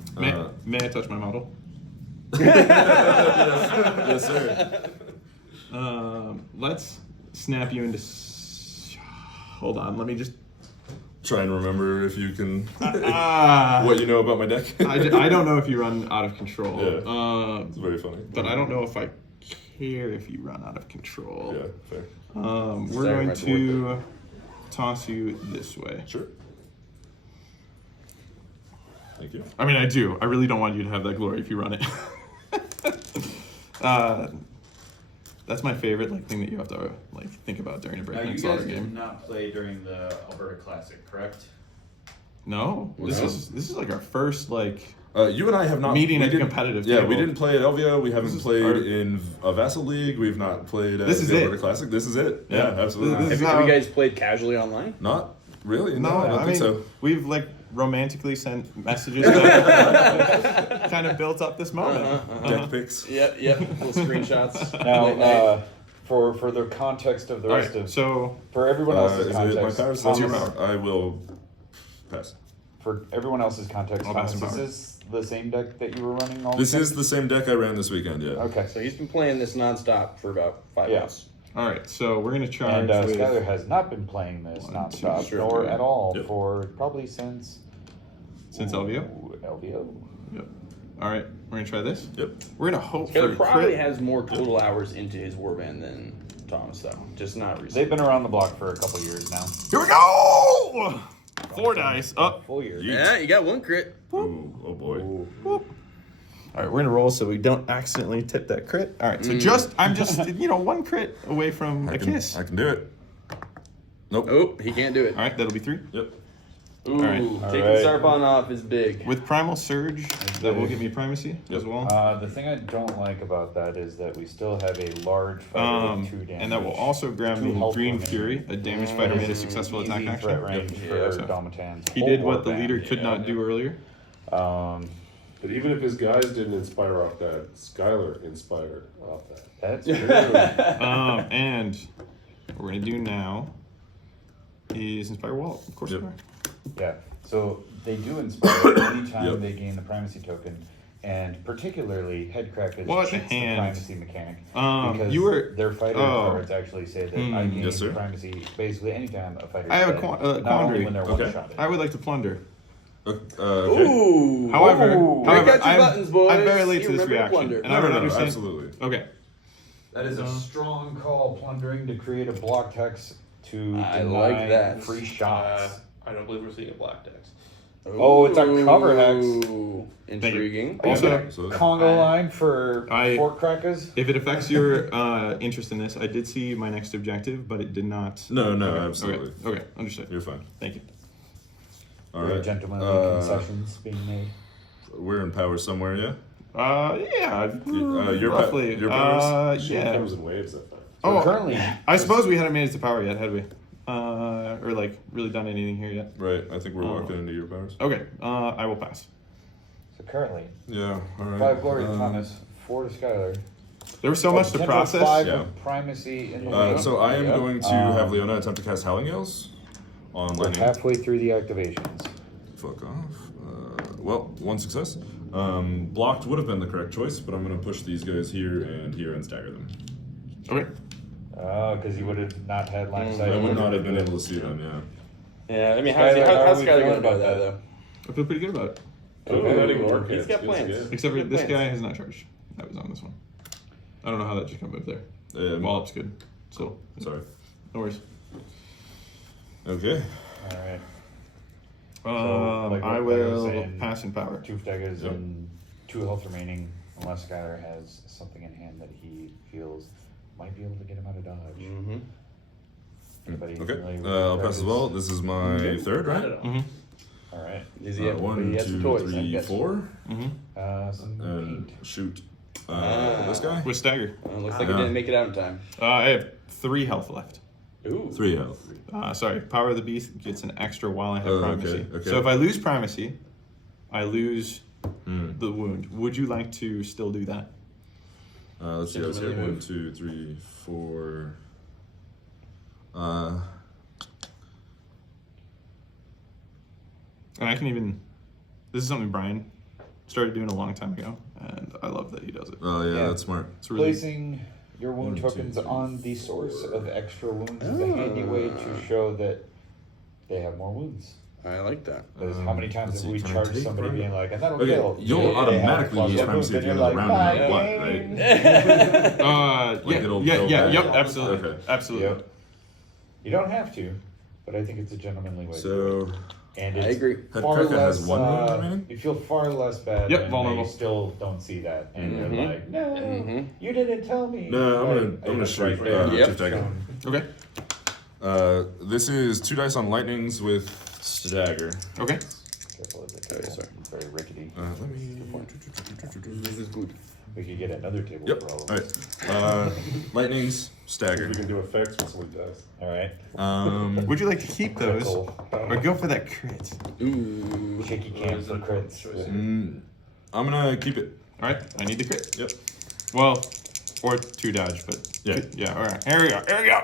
May I touch my model? Yes, sir. Let's snap you into. Hold on. Let me just. Try and remember if you can. What What you know about my deck. I don't know if you run out of control. Yeah. It's very funny. But I don't know if I care if you run out of control. Yeah, fair. We're going to toss you this way. Sure. Thank you. I mean, I do. I really don't want you to have that glory if you run it. That's my favorite thing that you have to think about during a Now, breakneck you slaughter guys did game. not play during the Alberta Classic, correct? No, this is our first You and I have not meeting we at the didn't- competitive Yeah, table. we didn't play at LVO. We haven't This is played our- in a Vassal League. We've not played at This is the it. Alberta Classic. This is it. Yeah, Yeah. absolutely. This is Have you guys played casually online? Not really. No, I don't I think mean so. we've romantically sent messages that kind of built up this moment. Deck picks. Yep. Little screenshots. Now, for the context of the All rest right, of, so for everyone else's Is it my context, power? What's your Thomas- power? I will pass. for everyone else's context, I'll pass Thomas, some is this the same deck that you were running all This the time? is the same deck I ran this weekend. Yeah. Okay. So he's been playing this nonstop for about 5 Yeah. months. all right, so we're gonna charge And with. Skylar has not been playing this 1, 2, nonstop, 3, nor at all, Yep. for probably since LVO. LVO. Yep. All right, we're gonna try this. Yep. We're gonna hope for He a probably crit. has more total hours into his warband than Thomas, though. Just not recently. They've been around the block for a couple years now. Here we go. 4 dice up. Full year. Yeah, you got 1 crit. Ooh, oh boy. All right, we're gonna roll so we don't accidentally tip that crit. All right, so I'm just 1 crit away from a kiss. I can do it. Nope. Oh, he can't do it. All right, that'll be 3. Yep. Ooh, right. taking Alright. Sarpon off is big. With primal surge, that will give me primacy as well. The thing I don't like about that is that we still have a large fighter with 2 damage. And that will also grab Two me health Green remaining. Fury. A damaged fighter made a successful attack Easy action. threat range Yeah, for so Domitan's He whole did what the warband. leader could not do earlier. Um, But even if his guys didn't inspire off that, Skylar inspired off that. that's true. And what we're gonna do now is inspire wall. Of course Yep. we are. Yeah. So they do inspire anytime Yep. they gain the primacy token, and particularly Headcrackers What a cheats the hand. primacy mechanic because you were- their fighter oh. cards actually say that I gain Yes, sir. primacy basically anytime a fighter. I have a dead, qua- not only quandary. when they're Okay. one-shotted. I would like to plunder. Okay. Ooh. However, Break out your I'm, buttons, boys. I'm very late You to this remember reaction, plunder. and I don't understand. Absolutely. Okay. That is a strong call, plundering to create a block text to I deny like that. free shots. I don't believe we're seeing a black dex. Oh, it's a cover hex. Ooh, intriguing. Also, So Congo line for I- Fort Crackers. if it affects your interest in this, I did see my next objective, but it did not. no, Okay, absolutely. Okay, understood. You're fine. Thank you. All Very right. gentlemanly concessions being made. We're in power somewhere, yeah. Yeah, your roughly. your powers? Shit Yeah. comes in waves, I find. So Oh, currently, I suppose we hadn't made it to power yet, had we? Or really done anything here yet? Right. I think we're walking into your powers. Okay, I will pass. so currently, Yeah. All right. 5 glory to Thomas, 4 to Skylar. There was so much to potential process. 5 Yeah. of primacy in the way. So I am Yep. going to have Leona attempt to cast Howling Gales on We're lightning. halfway through the activations. Fuck off. Well, one success. Blocked would have been the correct choice, but I'm going to push these guys here and stagger them. Okay. Oh, because you would have not had line of sight. I would not have been able to see them, yeah. Yeah, I mean, Skylar, how how's are we Skylar feeling going to do about that, that? though? I feel pretty good about it. Oh, not ignore He's kids. got Kids plans. again. Except for Good this plans. guy has not charged. That was on this one. I don't know how that just got moved there. Wallop's good. So, Sorry. no worries. Okay. All right. I like I was will saying, pass in power. 2 daggers Yep. and 2 health remaining, unless Skylar has something in hand that he feels might be able to get him out of dodge. Mm-hmm. Anybody Okay. familiar with I'll pass as characters? well. This is my third, right? Mm-hmm. All right. Does he have, but 1, he has 2, some toys, I 3, guess. 4. Some And paint. shoot Ah. this guy. With stagger. Looks like he didn't make it out in time. I have 3 health left. Ooh. 3 health. Sorry, Power of the Beast gets an extra while I have Oh, primacy. okay. So if I lose primacy, I lose Hmm. the wound. Would you like to still do that? Let's see. I was here. Gentlemanly 1, move. 2, 3, 4. And I can even. This is something Brian started doing a long time ago, and I love that he does it. Oh yeah, Yeah. that's smart. It's really. Placing your wound 1, 2, tokens 3, on the source of extra wounds is a handy way to show that they have more wounds. I like that. Because how many times let's have see, we can I charged take somebody Brian? being like, and that'll Okay, kill. you'll They have automatically plus use one primacy wounds, at and the end of the you're round no matter like, what, right? Yeah, it'll yeah, go yeah, back. yep, absolutely, Okay. absolutely. Yep. You don't have to, but I think it's a gentlemanly way to do So it. And I it's agree. far Headcracker has less, 1 wound remaining. you feel far less bad Yep, when vulnerable. they still don't see that. And Mhm. you're like, no, Mhm. you didn't tell me. No, I'm But gonna it's shoot. right there. Yep. Chief Dagger. Okay, This is 2 dice on lightnings with stagger. okay. Careful of it. Okay, sorry. It's very rickety. Let me. This is good. We could get another table Yep. for all of All us. right. Lightnings, We stagger. can do effects when somebody dies. All right. Would you like to keep those, Critical. or go for that crit? Ooh. Shaky cam for crits. I'm gonna keep it. All right, I need the crit. Yep. Well, or 2 dodge, but Yeah. yeah. All right, here we go. Here we go.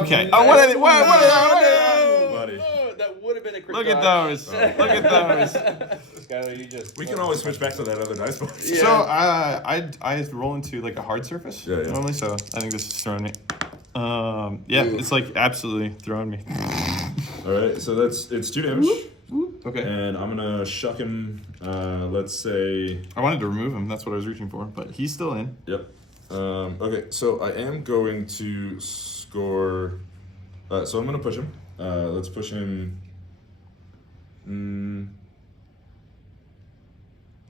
Okay. Oh, what are they? What are they? Buddy. Oh, that would have been a crit Look at dodge. those. Look at those. Skylar, you just. We can always switch back to that other dice box. Yeah. So I roll into like a hard surface Yeah, yeah. normally, so I think this is throwing me. Yeah, Ooh. it's like absolutely throwing me. All right. So it's 2 damage, Okay. and I'm gonna shuck him. Let's say. I wanted to remove him. That's what I was reaching for, but he's still in. Yep. Okay. So I am going to score. So I'm gonna push him. Let's push him.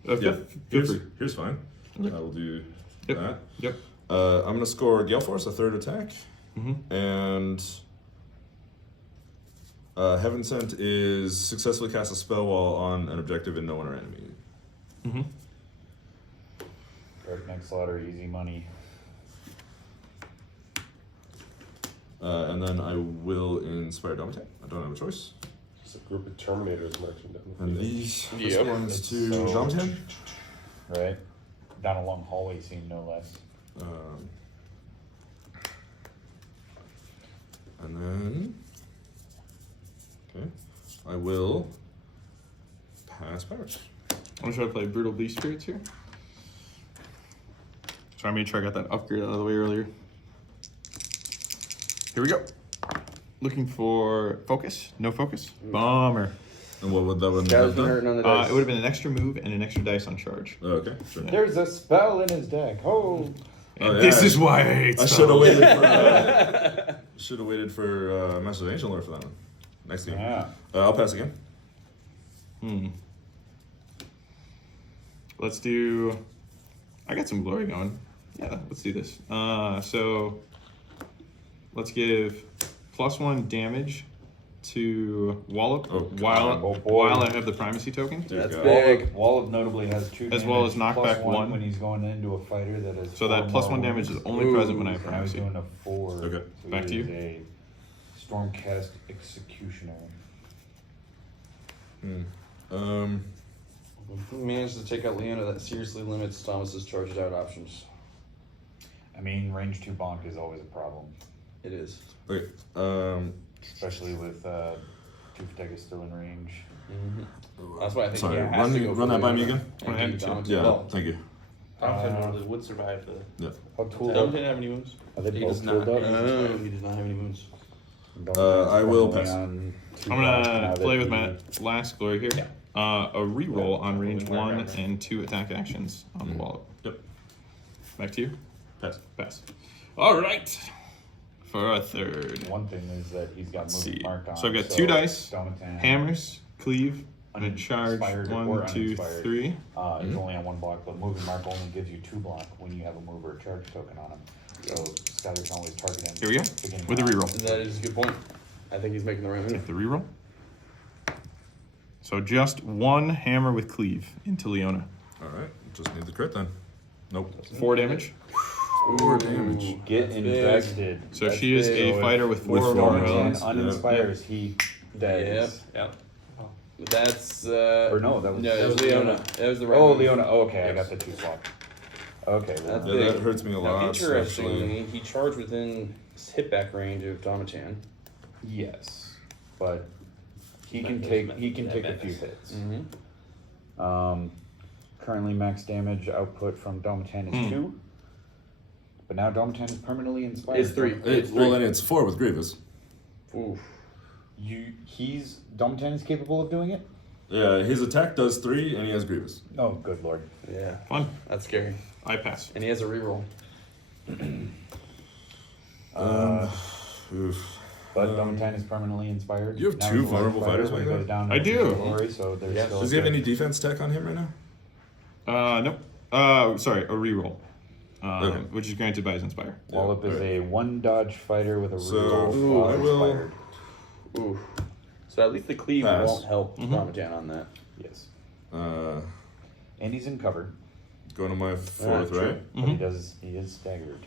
Yeah. Here's fine. Okay. I will do Yep. that. Yep. I'm gonna score Gale Force, a 3rd attack, Mm-hmm. and Heaven Sent is successfully cast a spell while on an objective and no one or enemy. Mm-hmm. Dark Neck Slaughter, easy money. And then I will inspire Domitate. I don't have a choice. It's a group of Terminators marching down the And field. these Yep. responds It's to so- Domitate. Right? Down a long hallway scene, no less. And then, okay, I will pass powers. I'm gonna try to play Brutal Beast Spirits here. Try to make sure I got that upgrade out of the way earlier. Here we go. Looking for focus. No focus. Bummer. And what would that one Skylar's have been done? hurting on the dice. It would have been an extra move and an extra dice on charge. Oh, okay, sure. There's a spell in his deck. Oh. Oh, yeah. This is why I hate I should have waited for Master of Ancient Lore for that one. Next game. Yeah. I'll pass again. Let's do. I got some glory going. Yeah, let's do this. So let's give +1 damage to Wallop Oh, God. while Oh, boy. while I have the primacy token. Dear That's God. big. Wallop notably has 2 As damage, well as knockback +1 1. when he's going into a fighter that has So that 4 +1 more damage wounds. is only Ooh. present when I have And I was primacy. doing a 4. Okay. So Back he to you. is a Stormcast Executioner. If we manage to take out Leona, that seriously limits Thomas's charged out options. I mean, range 2 bonk is always a problem, It is. Okay. especially with Toothdeck is still in range. That's why I think Sorry. he has to go Run that by me again. and Ahead. keep Donovan. Yeah. Well, Thank you. Thompson normally would survive the. How tooled Don't up? have any wounds. Are they He both does not. tooled up? He does not have any wounds. I will pass. On I'm gonna play with my last glory here. A reroll on range 1 and 2 attack actions on the wallet. Yep. Back to you. Pass. Pass. All right. For a third. One thing is that he's got Let's movement see. marked on. So I've got 2 dice, Domitan, hammers, cleave. I'm gonna charge Uninspired or 1, 2, uninspired. 3. Is only on 1 block, but moving mark only gives you 2 block when you have a move or a charge token on him. So Skyler can always target him. Here we go. beginning With a round. reroll. that is a good point. I think he's making the right move. Get the reroll. So just 1 hammer with cleave into Leona. All right. Just need the crit then. Nope. 4 damage. 4 damage. Get That's invested. So That's she is big. a fighter with 4 With or more four wounds. Domitan uninspires, he dies. Yep. That's Or no, that was- no, it was Leona. That was the right Oh, move. Leona. Oh, okay, I got the 2 swap. Okay, well, That's Yeah, big. that hurts me a Now, lot. so actually- interestingly, he charged within hit back range of Domatan. yes, but he can That take goes a few hits. Mm-hmm. Currently, max damage output from Domatan is 2, but now Domatan is permanently inspired. It's 3. Well, then it's 4 with Grievous. Oof. Domatan is capable of doing it. Yeah, his attack does 3, and he has Grievous. Oh, good lord! Yeah. Fun. That's scary. I pass. And he has a reroll. Oof. But Domatan is permanently inspired. You have Now 2 he's a vulnerable light fighter fighters when he like goes that? down I to do. Glory, so there's still Does he have any defense tech on him right now? Nope. Sorry, a reroll. Okay. Which is granted by his Inspire. Wallop is a 1 dodge fighter with a So, reroll while I will- inspired. Oof. So at least the cleave Pass. won't help Domatan on that. Yes, Uh, and he's in cover, going to my 4th, true. right? but he is staggered.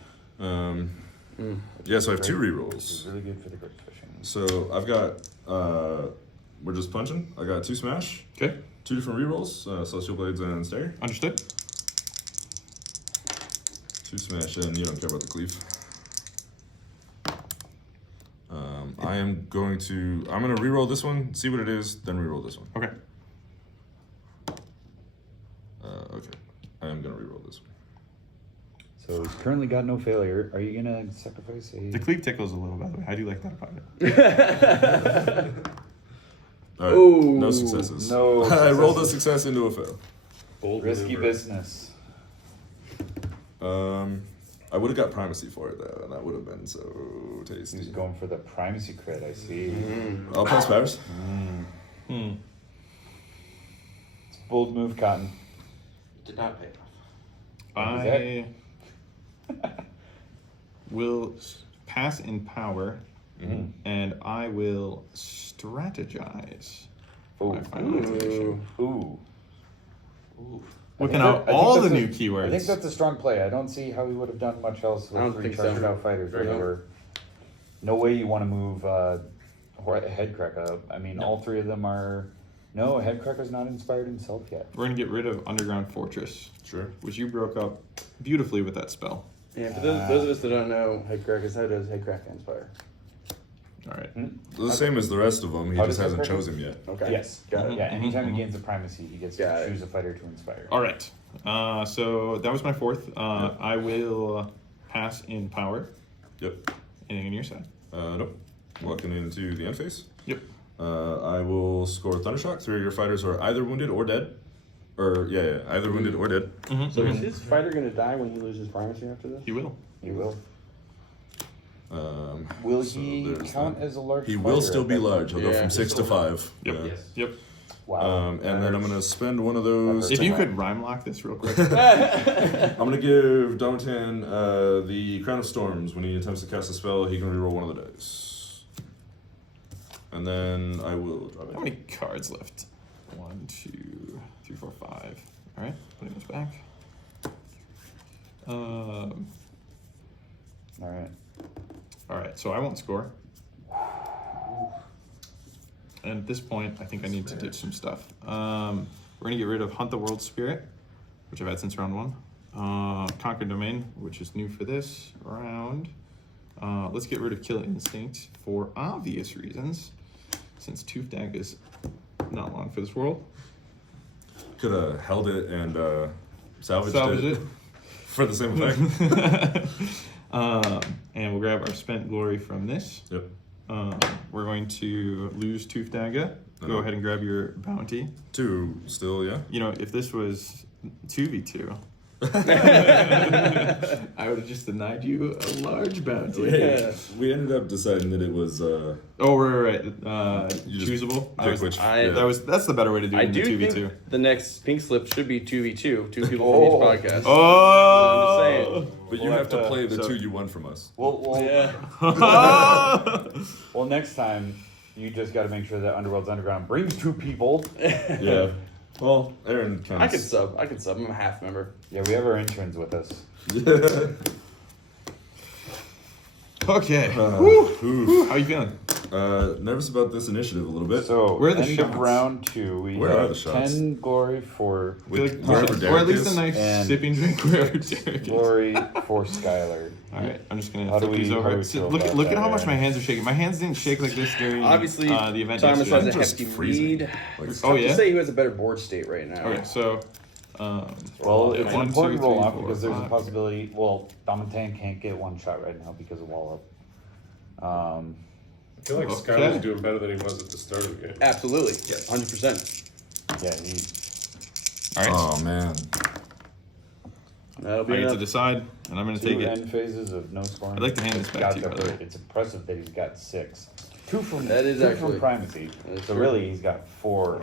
Yeah, so I have 2 Which rerolls. is really good for the grip fishing. So I've got, we're just punching. I got 2 smash, Okay. 2 different rerolls, Celestial Blades and Stagger. Understood. 2 smash, and you don't care about the cleave. I'm gonna reroll this one, see what it is, then reroll this one. Okay. Okay. I am gonna reroll this one. So he's currently got no failure. Are you gonna sacrifice a? The cleave tickles a little, by the way. I do like that about it. Alright, Ooh, no successes. no I rolled a successes. success into a fail. Bold Risky maneuver. business. I would have got primacy for it though, and that would have been so tasty. He's going for the primacy crit. I see. I'll pass powers. It's a bold move, Cotton. Did not pay off. I will pass in power, and I will strategize. Ooh. My final activation. Ooh. Whipping I out think all the that's new I keywords. think that's a strong play. I don't see how he would have done much else I don't with 3 think so. charged out fighters. Very Where good. they were. No way you want to move Headcracker up. I mean, all 3 of them are. No, Headcracker's not inspired himself yet. We're gonna get rid of Underground Fortress, Sure. which you broke up beautifully with that spell. Yeah, for those of us that don't know, Headcracker, how does Headcracker inspire? All right. The same as the rest of them, he How just does that hasn't work? chosen yet. Okay. Yes. Got it. Yeah, anytime he gains a primacy, he gets Got to it. choose a fighter to inspire. All right. So that was my 4th. I will pass in power. Yep. Anything on your side? Nope. Walking into the end phase. Yep. I will score Thundershock. 3 of your fighters are either wounded or dead. Either wounded or dead. So is his fighter going to die when he loses primacy after this? He will. He will. Um, Will so he there's count that. as a large He fighter will still at be that large. He'll go Yeah, from 6 to 5. Yep. Yeah. Yes. Yep. Wow. And then I'm gonna spend one of those. If to- you could rhyme lock this real quick. I'm gonna give Domatan the Crown of Storms. When he attempts to cast a spell, he can reroll one of the dice. And then I will drop it. How many cards left? 1, 2, 3, 4, 5. All right. Putting those back. All right. All right. So I won't score. And at this point, I think I need to ditch some stuff. We're gonna get rid of Hunt the World Spirit, which I've had since round 1. Conquer Domain, which is new for this round. Let's get rid of Kill Instinct for obvious reasons, since Tooth Dag is not long for this world. Could have held it and salvaged Salvage it. for the same effect. And we'll grab our Spent Glory from this. Yep. We're going to lose Tooth Dagger. Go ahead and grab your bounty. 2 still, yeah. You know, if this was 2v2, I would have just denied you a large bounty. We ended up deciding that it was. Oh, right. You just Choosable. pick which- yeah. That's the better way to do it I than the do 2v2. think the next Pink Slip should be 2v2. 2 people from each podcast. Oh! I'm just saying. But you We'll have to have to- play the so- 2 you won from us. Well, Yeah. well, next time you just got to make sure that Underworld's Underground brings 2 people. Yeah. Well, Aaron counts. I can sub. I'm a half member. Yeah, we have our interns with us. Okay. Ooh. How you feeling? Nervous about this initiative a little bit. So, Where are the end of shots? round 2, we Where are have the shots? 10 glory for With Or wherever at Derek least is. a nice and- sipping drink wherever Derek is. glory for Skylar. All right, I'm just gonna How do flip these we- how do over. we So feel look about look at that, how much my Aaron? hands are shaking. My hands didn't shake like this during Obviously, the event Thomas has yesterday. a Just hefty freezing. lead. Like, It's Oh, tough yeah? to say who has a better board state right now. Okay, so Well, it's an 1, 2, important 3, roll off 4, because there's a 5. possibility. Well, Domintan can't get 1 shot right now because of wall up. I feel like Okay. Skylar's doing better than he was at the start of the game. Absolutely. 100%. Yeah, All right, Oh man. That'll I be get to enough. decide, and I'm gonna 2 take it. end phases of no scoring. I'd like to hand this back Got to you, by the hurt. way. It's impressive that he's got 6. 2 from That is 2 actually- from primacy. that is So true. really, he's got 4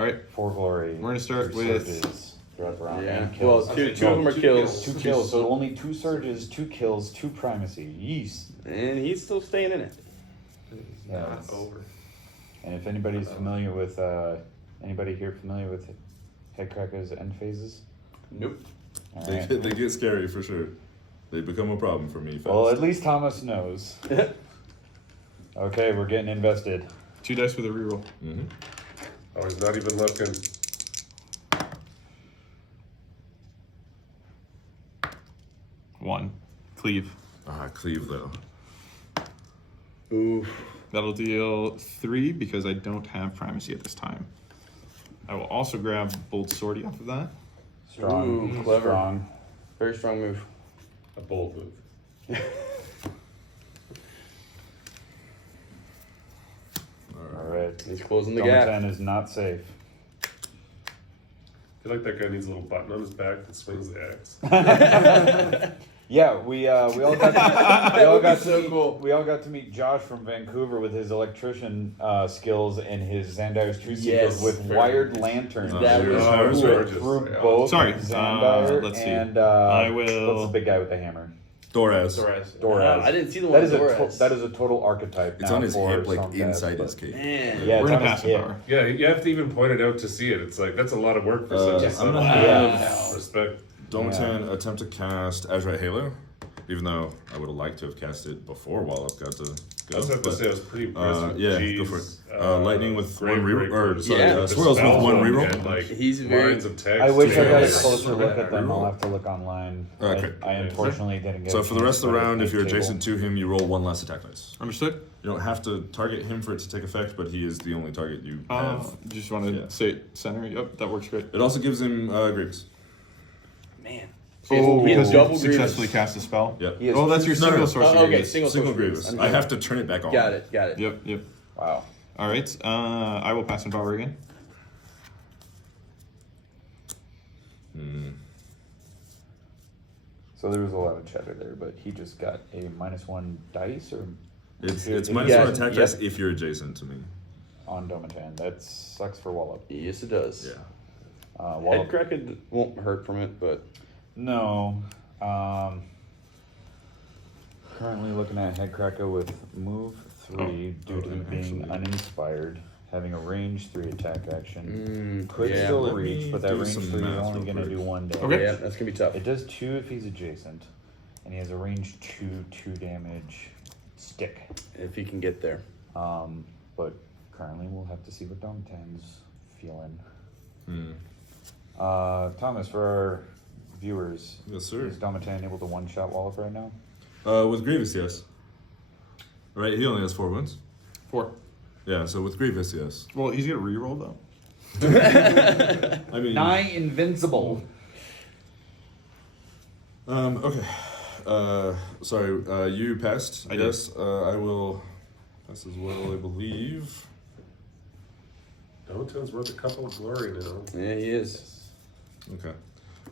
All right, glory. We're gonna start 3 with- surges throughout the round Yeah. and Well, kills. 2 of them are kills. 2 kills. So only 2 surges, 2 kills, 2 primacy. Yeast. And he's still staying in it. Yeah, Not it's- over. And if anybody's familiar with, anybody here familiar with Headcracker's end phases? Nope. All They, right. they get scary for sure. They become a problem for me fast. Well, at least Thomas knows. Okay, we're getting invested. 2 dice with a reroll. Mhm. Oh, he's not even looking. 1. Cleave. Cleave though. Oof. That'll deal 3 because I don't have primacy at this time. I will also grab Bold Swordy off of that. Strong. Ooh, clever. Strong. Very strong move. A bold move. All right. He's closing the gap. Domintan is not safe. I feel like that guy needs a little button on his back that swings the axe. Yeah, we all got to so meet, cool. we all got to meet Josh from Vancouver with his electrician skills and his Xandire's Truth Seekers Yes. with wired lanterns. That was Oh, cool. gorgeous. Through Yeah. both Sorry, Xandire let's see. and I what's will- the big guy with the hammer? Doraz. Doraz. I didn't see the one That with is Doraz. that is a total archetype. It's now on his for hip, like Stormcast, inside but- his cape. Man. Yeah, We're it's gonna on his pass the hip. power. Yeah, you have to even point it out to see it. It's like, that's a lot of work for such a I'm subtle. gonna have- Respect. Domitan attempt to cast Azurite Halo, even though I would have liked to have cast it before Wallop got to go. I was have to but, say, I was pretty impressed with yeah, G's, go for it. Lightning with Great 1 reroll, or breakers. sorry, Yeah. swirls with 1 reroll. And, like, He's very- lines of text. I wish I got a Yeah. closer look at them. Reroll. I'll have to look online. Okay. I unfortunately didn't get. So a for the chance rest of to the look at round, if the you're table. adjacent to him, you roll 1 less attack dice. Understood? You don't have to target him for it to take effect, but he is the only target you have. Just want to Yeah. say center. Yep, that works great. It also gives him Grievous. Man. Oh, he has because double you Grievous. successfully cast a spell? Yeah. He has Oh, that's two- your No, no, single no. source. Oh, okay, Grievous. single Single source Grievous. Grievous. I have to turn it back on. Got it. Yep, yep. Wow. All right, I will pass in power again. So there was a lot of chatter there, but he just got a -1 dice or It's If he -1 doesn't- attack yep. dice if you're adjacent to me. on Domitan. That sucks for Wallop. Yes, it does. Yeah. Wallop. Headcracker won't hurt from it, but No. Currently looking at Headcracker with move 3 due to and being actually- uninspired, having a range 3 attack action. Mm, Could yeah. still Let reach, me but that do range some 3 is math only real going to quick. do 1 damage. Okay. yeah, that's gonna be tough. It does 2 if he's adjacent, and he has a range 2 damage stick. If he can get there. But currently we'll have to see what Domitan's feeling. Hmm. Thomas, for our viewers. Yes, sir. Is Domatan able to one-shot Wallop right now? With Grievous, yes. Right, he only has 4 wounds. 4. Yeah, so with Grievous, yes. Well, he's gonna reroll though. I mean, Nigh invincible. Okay. Sorry, you passed. I did. Yes, I will pass as well, I believe. Domatan's worth a couple of glory now. Yeah, he is. Okay.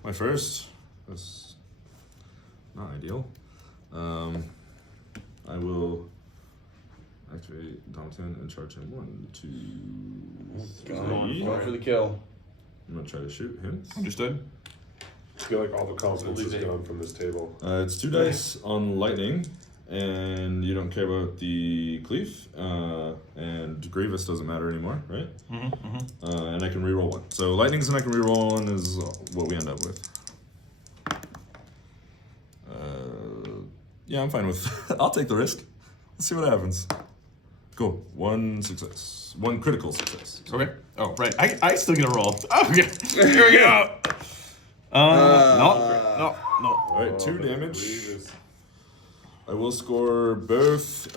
My first. That's not ideal. I will activate Domatan and charge him 1, 2, 3. Going for the kill. I'm gonna try to shoot him. Understood. I feel like all the confidence is gone from this table. It's 2 dice on lightning, and you don't care about the cleave, and Grievous doesn't matter anymore, right? And I can reroll 1. So lightnings and I can reroll 1 is what we end up with. Yeah, I'm fine with. I'll take the risk. Let's see what happens. Cool. 1 success. 1 critical success. Okay. Oh, right. I still get a roll. Okay. Here we go. No. All right, 2 damage. I will score both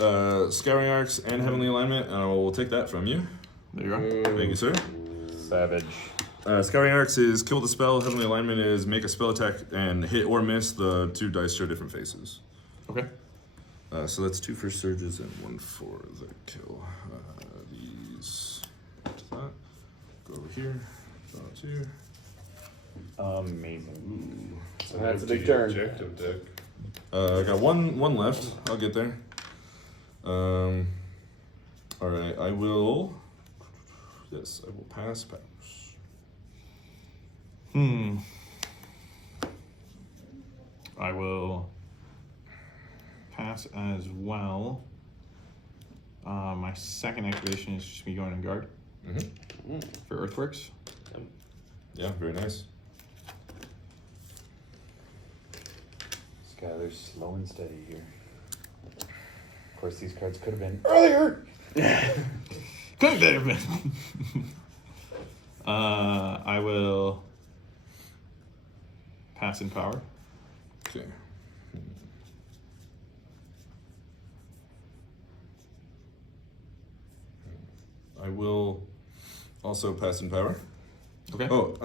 Scouring Arcs and Heavenly Alignment, and I will take that from you. There you go. Thank you, sir. Savage. Scouring Arcs is kill the spell. Heavenly Alignment is make a spell attack and hit or miss. The 2 dice show different faces. Okay. So that's 2 for surges and 1 for the kill. These to that. Go over here. Draw 2. Amazing. So that's a big turn. Objective deck. I got one left. I'll get there. All right. I will. Yes, I will pass powers. I will pass as well. My second activation is just me going on guard for Earthworks. Yeah, very nice. Skylar's slow and steady here. Of course, these cards could have been earlier. Could have been. I will pass in power. Okay. I will also pass in power. Okay. Oh,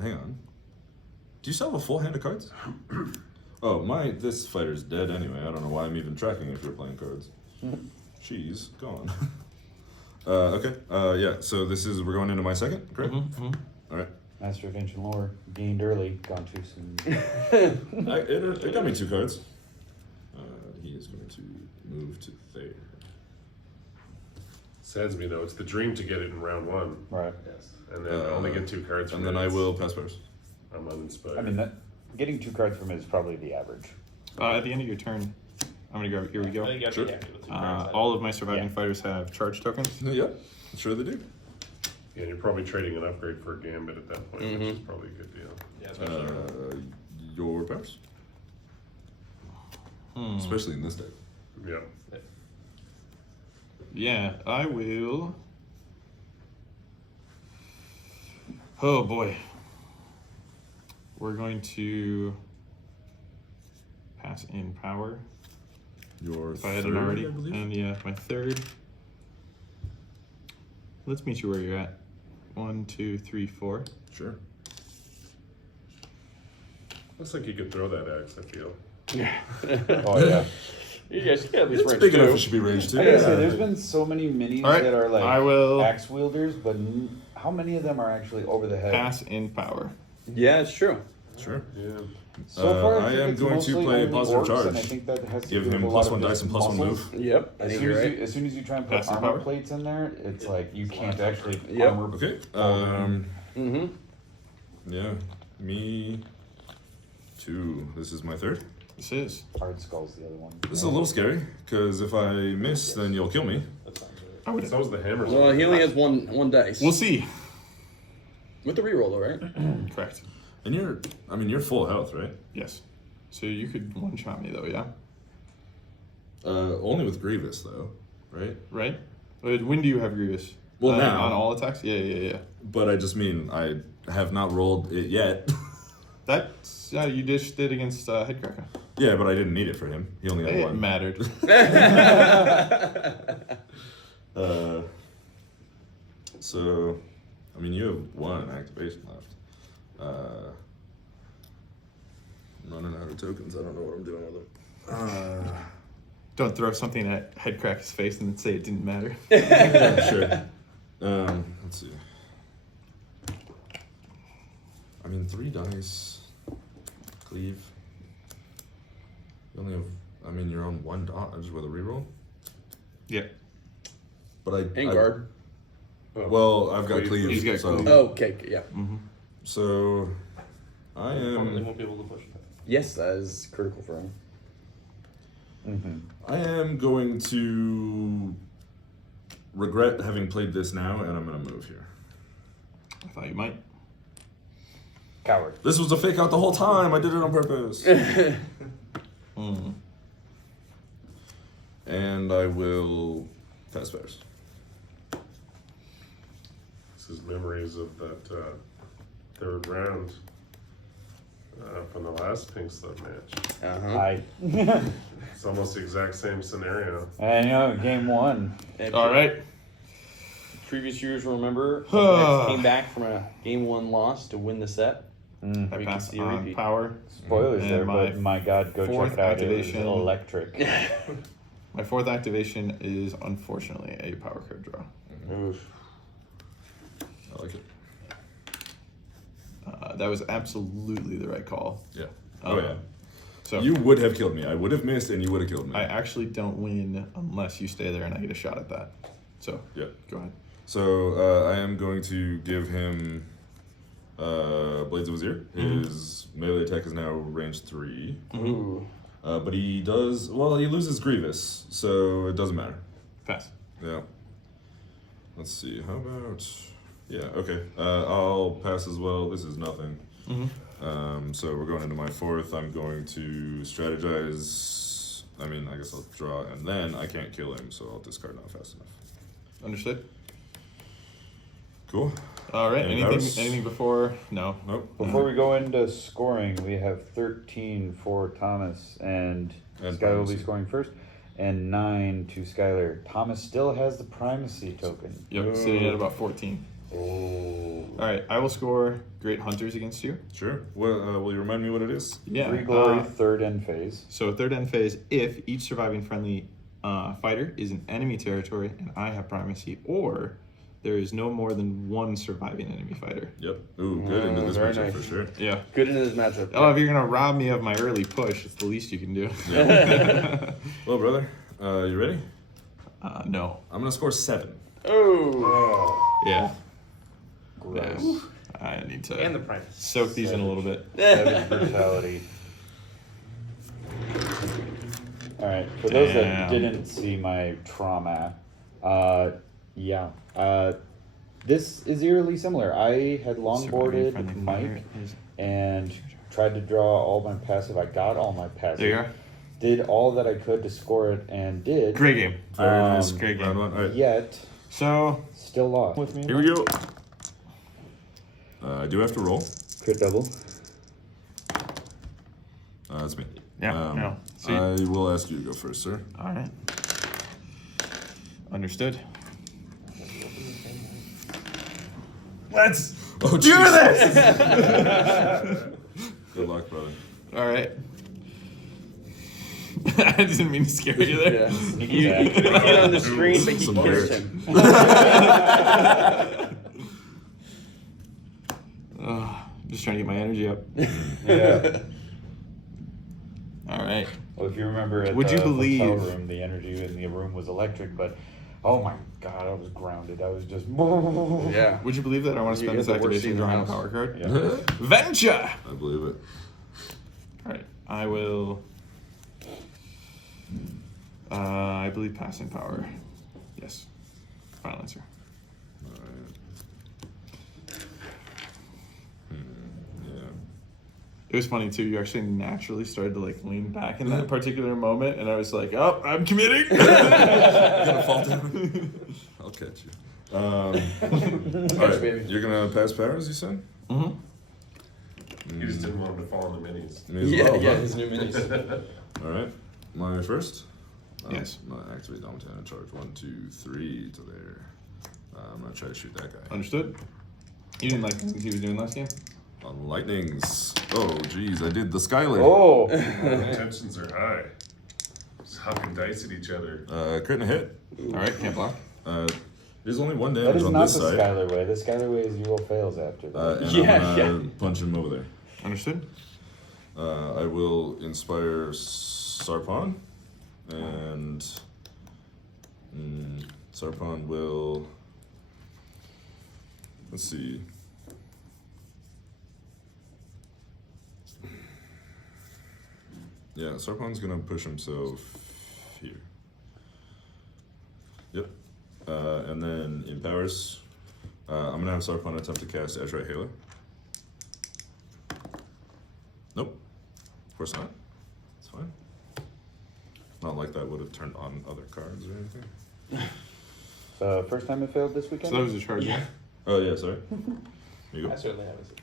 hang on. Do you still have a full hand of cards? Oh, this fighter's dead anyway. I don't know why I'm even tracking if you're playing cards. She's gone. Okay. Yeah. So we're going into my second, correct? All right. Master of Ancient Lore gained early, gone too soon. It got me 2 cards. He is going to move to there. Saddens me though, it's the dream to get it in round 1. Right. Yes. And then only get 2 cards from And it. then I will pass powers. I'm uninspired. I mean, getting 2 cards from it is probably the average. At the end of your turn, I'm gonna grab. Here we I go. think you have to be happy with 2 cards. All of my surviving fighters have charge tokens. Yeah, sure they do. Yeah, you're probably trading an upgrade for a gambit at that point, which is probably a good deal. Yeah, especially Your powers. Especially in this deck. Yeah. Yeah, I will. Oh boy. We're going to pass in power. Your If I hadn't third, already. I believe. And yeah, my third. Let's meet you where you're at. 1, 2, 3, 4. Sure. Looks like you could throw that axe, I feel. Oh, yeah. You guys can at least It's range big enough 2. it should be range 2. I gotta say, there's been so many minis All right, that are like I will axe wielders, but how many of them are actually over the head? pass in power. Yeah, it's true. Sure. Yeah. So far, I think am it's going to mostly play only positive orcs, charge. And I think that has to Give do with him a lot +1 of dice his and +1 muscles. move. Yep, I As think soon you're as, right. as soon as you try and put Passive armor power? plates in there, it's like you can't actually Yep. armor. Okay. Mm-hmm. Yeah. Me. 2. This is my third. This is. Hard Skull's the other one. This is a little scary because if I miss, then you'll kill me. I would. So is the hammer. Well, he only has one dice. We'll see. With the reroll though, right? Correct. And you're full health, right? Yes. So you could one-shot me though, yeah? Only with Grievous though, right? Right? When do you have Grievous? Well, now. On all attacks? Yeah. But I just mean I have not rolled it yet. That's you just did against Headcracker. Yeah, but I didn't need it for him. He only had It one. mattered. So, I mean, you have one activation left. I'm running out of tokens. I don't know what I'm doing with them. Don't throw something at Headcracker's face and then say it didn't matter. Yeah, sure. Let's see. I mean, 3 dice. Cleave. You only have. I mean, you're on 1 dodge with a reroll. Yeah. But I. Guard. Well, I've got cleave. He's got so, cleave. Oh, okay, yeah. So, I Probably am. won't be able to push that. Yes, that is critical for him. I am going to regret having played this now, and I'm going to move here. I thought you might. Coward. This was a fake out the whole time. I did it on purpose. And I will pass bears. This is memories of that third round from the last Pinkslip match. It's almost the exact same scenario. I know, game 1. All right. Previous years, remember, Next came back from a game 1 loss to win the set. I We can pass see a on repeat. power. Spoilers And there, my but my God, go fourth check it out. It was activation. electric. My 4th activation is unfortunately a power card draw. Oof. I like it. That was absolutely the right call. Yeah. Oh, yeah. So You would have killed me. I would have missed, and you would have killed me. I actually don't win unless you stay there and I get a shot at that. So Yeah. go ahead. So I am going to give him Blades of Azir. His melee attack is now range 3. Ooh. But he does, well, he loses Grievous, so it doesn't matter. Pass. Yeah. Let's see, how about, yeah, okay. I'll pass as well. This is nothing. So we're going into my 4th. I'm going to strategize. I mean, I guess I'll draw, and then I can't kill him, so I'll discard not fast enough. Understood. Cool. All right. Any powers? Anything before? No. Nope. Before we go into scoring, we have 13 for Thomas, and And Skylar will be primacy. scoring first, and 9 to Skylar. Thomas still has the primacy token. Yep. Sitting at about 14. Oh. All right. I will score Great Hunters against you. Sure. Well, will you remind me what it is? Yeah. 3 glory, 3rd end phase. So 3rd end phase, if each surviving friendly fighter is in enemy territory and I have primacy, or there is no more than 1 surviving enemy fighter. Yep. Ooh, good into this very matchup nice. for sure. Yeah. Good in this matchup. Oh, if you're gonna rob me of my early push, it's the least you can do. Well, brother, you ready? No. I'm gonna score 7. Oh. Yeah. Gross. Yeah. I need to And the price. soak these in a little bit. Savage brutality. Alright, for those that Damn. didn't see my trauma, this is eerily similar. I had longboarded Surviving friendly Mike fighter is- and tried to draw all my passive. I got all my passive. There you are. Did all that I could to score it and did. Great game. Very nice. great Round game. 1. All right. Yet, So still lost. With me? Here we go. I do have to roll. Crit double. That's me. Yeah, no. See? I will ask you to go first, sir. all right. Understood. Let's Oh, do jeez. this. Good luck, brother. All right. I didn't mean to scare you there. Yeah. You couldn't see it on the screen, but he Some kissed dirt. him. Just trying to get my energy up. Yeah. All right. Well, if you remember at Would the you believe- hotel room, the energy in the room was electric, but oh my God, I was grounded. I was just. Yeah. Would you believe that I want to You spend get this the worst seat activation in the drawing a house. power card? Yeah. Venture! I believe it. All right. I will. I believe passing power. Yes. Final answer. All right. Yeah. It was funny too. You actually naturally started to like lean back in that particular moment, and I was like, "Oh, I'm committing." Gonna fall down. I'll catch you. All right. baby. You're gonna pass powers, you said? Mm-hmm. He just didn't want him to fall in the minis. Me as Yeah, well, yeah, huh? his new minis. Alright, my first. Yes. I'm gonna activate Dominant and charge 1, 2, 3 to there. I'm gonna try to shoot that guy. Understood. You didn't like what he was doing last game? On lightnings. Oh, jeez, I did the Skylar. Oh, The tensions are high. Just hucking dice at each other. Crit and a hit. Alright, can't block. There's only 1 that damage is on not this the side. Skylar way. The Skylar way is you roll fails after that. And Yeah, I'm gonna punch him over there. Understood. I will inspire Sarpon, and Sarpon will. Let's see. Yeah, Sarpon's gonna push himself here. Yep. And then in powers, I'm gonna have Sarpon attempt to cast Azure Halo. Nope. Of course not. It's fine. Not like that would have turned on other cards or anything. First time it failed this So weekend? that was a charge, yeah? Oh, yeah, sorry. Here you I go. certainly have it.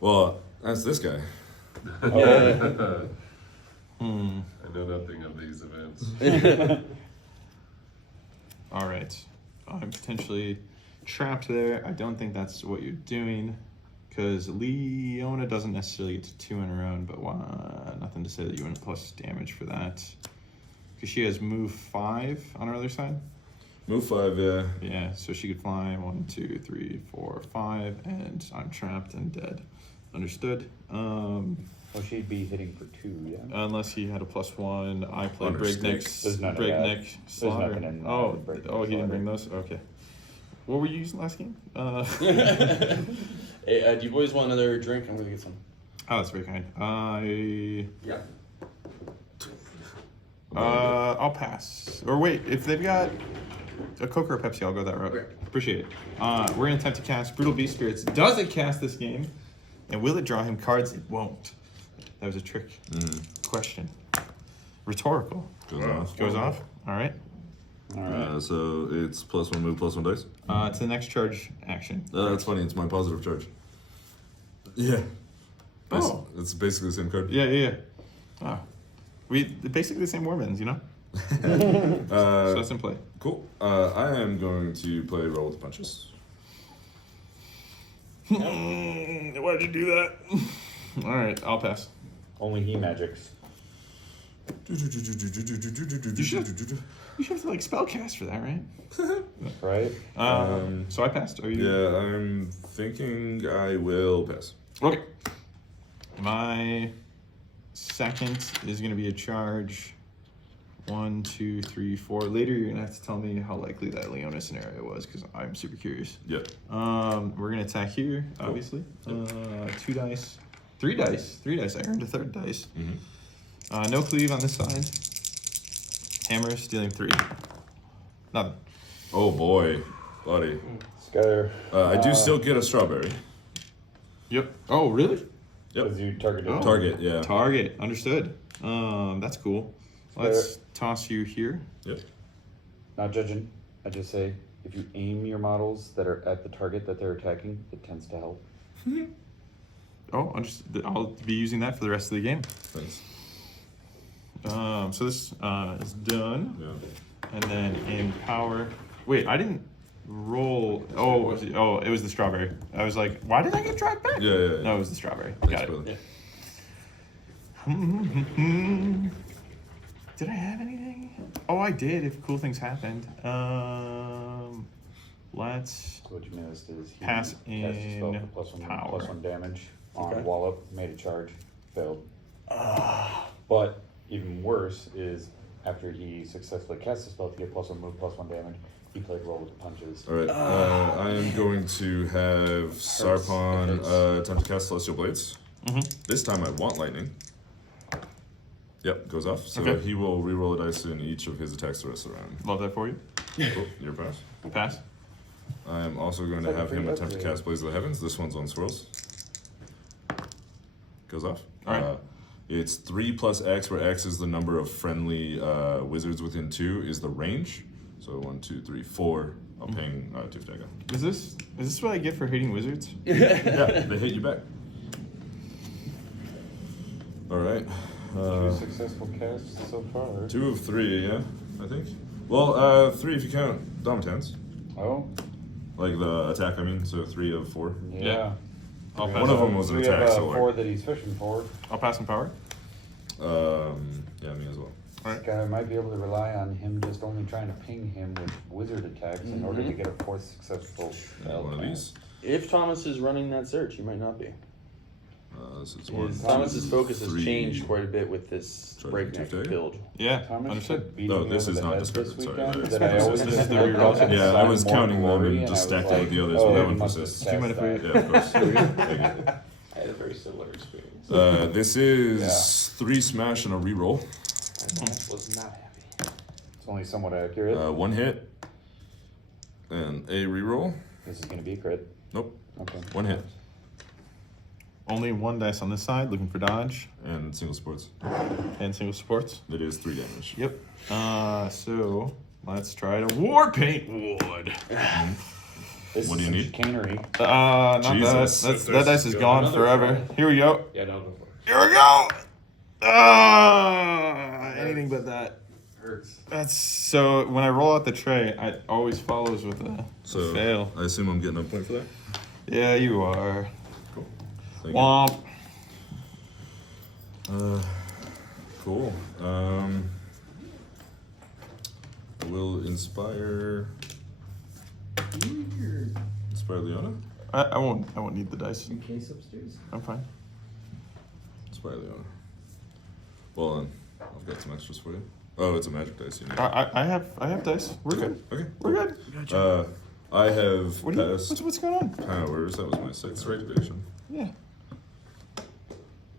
Well, that's this guy. Oh. I know nothing of these events. Alright. I'm potentially trapped there. I don't think that's what you're doing. Because Leona doesn't necessarily get to 2 on her own, but nothing to say that you wouldn't plus damage for that. Because she has move 5 on her other side. Move 5, yeah. Yeah, so she could fly 1, 2, 3, 4, 5, and I'm trapped and dead. Understood. Well, she'd be hitting for 2, yeah? Unless he had a +1, I played Understood. breakneck, There's none of breakneck that. slaughter. nothing in breakneck Oh, he didn't bring slaughter. those. Okay. What were you using last game? Hey, do you boys want another drink? I'm gonna get some. Oh, that's very kind. Yeah. I'll pass. Or wait, if they've got a Coke or a Pepsi, I'll go that route. Okay. Appreciate it. We're gonna attempt to cast Brutal Beast Spirits. Does it cast this game? And will it draw him cards? It won't. That was a trick question. Rhetorical. Goes off. Goes off. All right. So it's +1 move, +1 dice. It's the next charge action. That's funny, it's my positive charge. Yeah. Oh. It's basically the same card. Yeah. Oh. They're basically the same Warbans, you know? So that's in play. Cool. I am going to play Roll with the Punches. Why did you do that? All right, I'll pass. Only he magics. You should have to like spellcast for that, right? Right? So I passed. Are you? Yeah, I'm thinking I will pass. Okay. My second is going to be a charge. 1, 2, 3, 4. Later, you're gonna have to tell me how likely that Leona scenario was because I'm super curious. Yep. We're gonna attack here, obviously. 2 dice, 3 dice, 3 dice. I earned a 3rd dice. No cleave on this side. Hammer stealing 3. Nothing. Oh boy, buddy. Skylar. I do still get a strawberry. Yep. Oh, really? Yep. Because you targeted Oh. Target, yeah. Target. Understood. That's cool. Let's toss you here. Yep. Not judging. I just say if you aim your models that are at the target that they're attacking, it tends to help. Oh, I'll be using that for the rest of the game. Thanks. So this is done. Yeah. And then in power. Wait, I didn't roll. Oh, it was the strawberry. I was like, why did I get dragged back? Yeah. No, it was the strawberry. Thanks, Got it. brother. Did I have anything? Oh, I did. If cool things happened. Let's. So what you missed is he Pass cast a spell in for power. +1 damage on Okay. Wallop, made a charge, failed. But even worse is after he successfully cast the spell to get +1 move, +1 damage, he played Roll with the Punches. All right. I am going to have Sarpon attempt to cast Celestial Blades. This time I want lightning. Yep, goes off. So Okay. he will re-roll a dice in each of his attacks the rest of the round. Love that for you. Cool. Your pass. Pass. I am also going to like a have free him attempt to upgrade. cast Blaze of the Heavens. This one's on swirls. Goes off. All right. It's 3 plus X, where X is the number of friendly wizards within 2, is the range. So 1, 2, 3, 4 I'll ping Tuftaga. Is this what I get for hating wizards? Yeah, they hit you back. All right. 2 successful casts so far. 2 of 3, yeah, I think. Well, 3 if you count Domitans. Oh. Like the attack, I mean. So 3 of 4. Yeah. I'll pass. One of them was an 3 attack, of so 4 that he's fishing for. I'll pass some power. Yeah, me as well. This guy might be able to rely on him just only trying to ping him with wizard attacks in order to get a 4th successful spell. One of these. If Thomas is running that search, he might not be. This is 1. Thomas's focus has 3. changed quite a bit with this Try to breakneck Tuesday? build. Yeah, Thomas understood. should beat No, me this over is the not head discarded, this sorry, weekend, that is that I always This is just the looked reroll. up and Yeah, saw I was more counting them glory, and just I stacked was it with the others, oh, but that he one must have persists. Do you mind if we- cast Yeah, of course. Thank you. I had a very similar experience. This is 3 smash and a reroll. I was not happy. that. It's only somewhat accurate. 1 hit and a reroll. This is going to be a crit. Nope. Okay. 1 hit Only 1 dice on this side, looking for dodge and single sports. and single supports. It is 3 damage. Yep. So let's try to war paint wood. This What is do you some need? chicanery. Not Jesus. that dice is gone Another forever. four. Here we go. Yeah, no, go for it. Here we go. Anything but that. Hurts. That's so. When I roll out the tray, it always follows with a So fail. I assume I'm getting a point for that. Yeah, you are. Cool. Thank Womp. you. Cool. Will inspire Leona. I won't need the dice. In case upstairs. I'm fine. Inspire Leona. Well then, I've got some extras for you. Oh, it's a magic dice. You need. I have dice. We're good. Okay. We're good. I have What do you, passed what's going on? powers. That was my 6th activation. Yeah.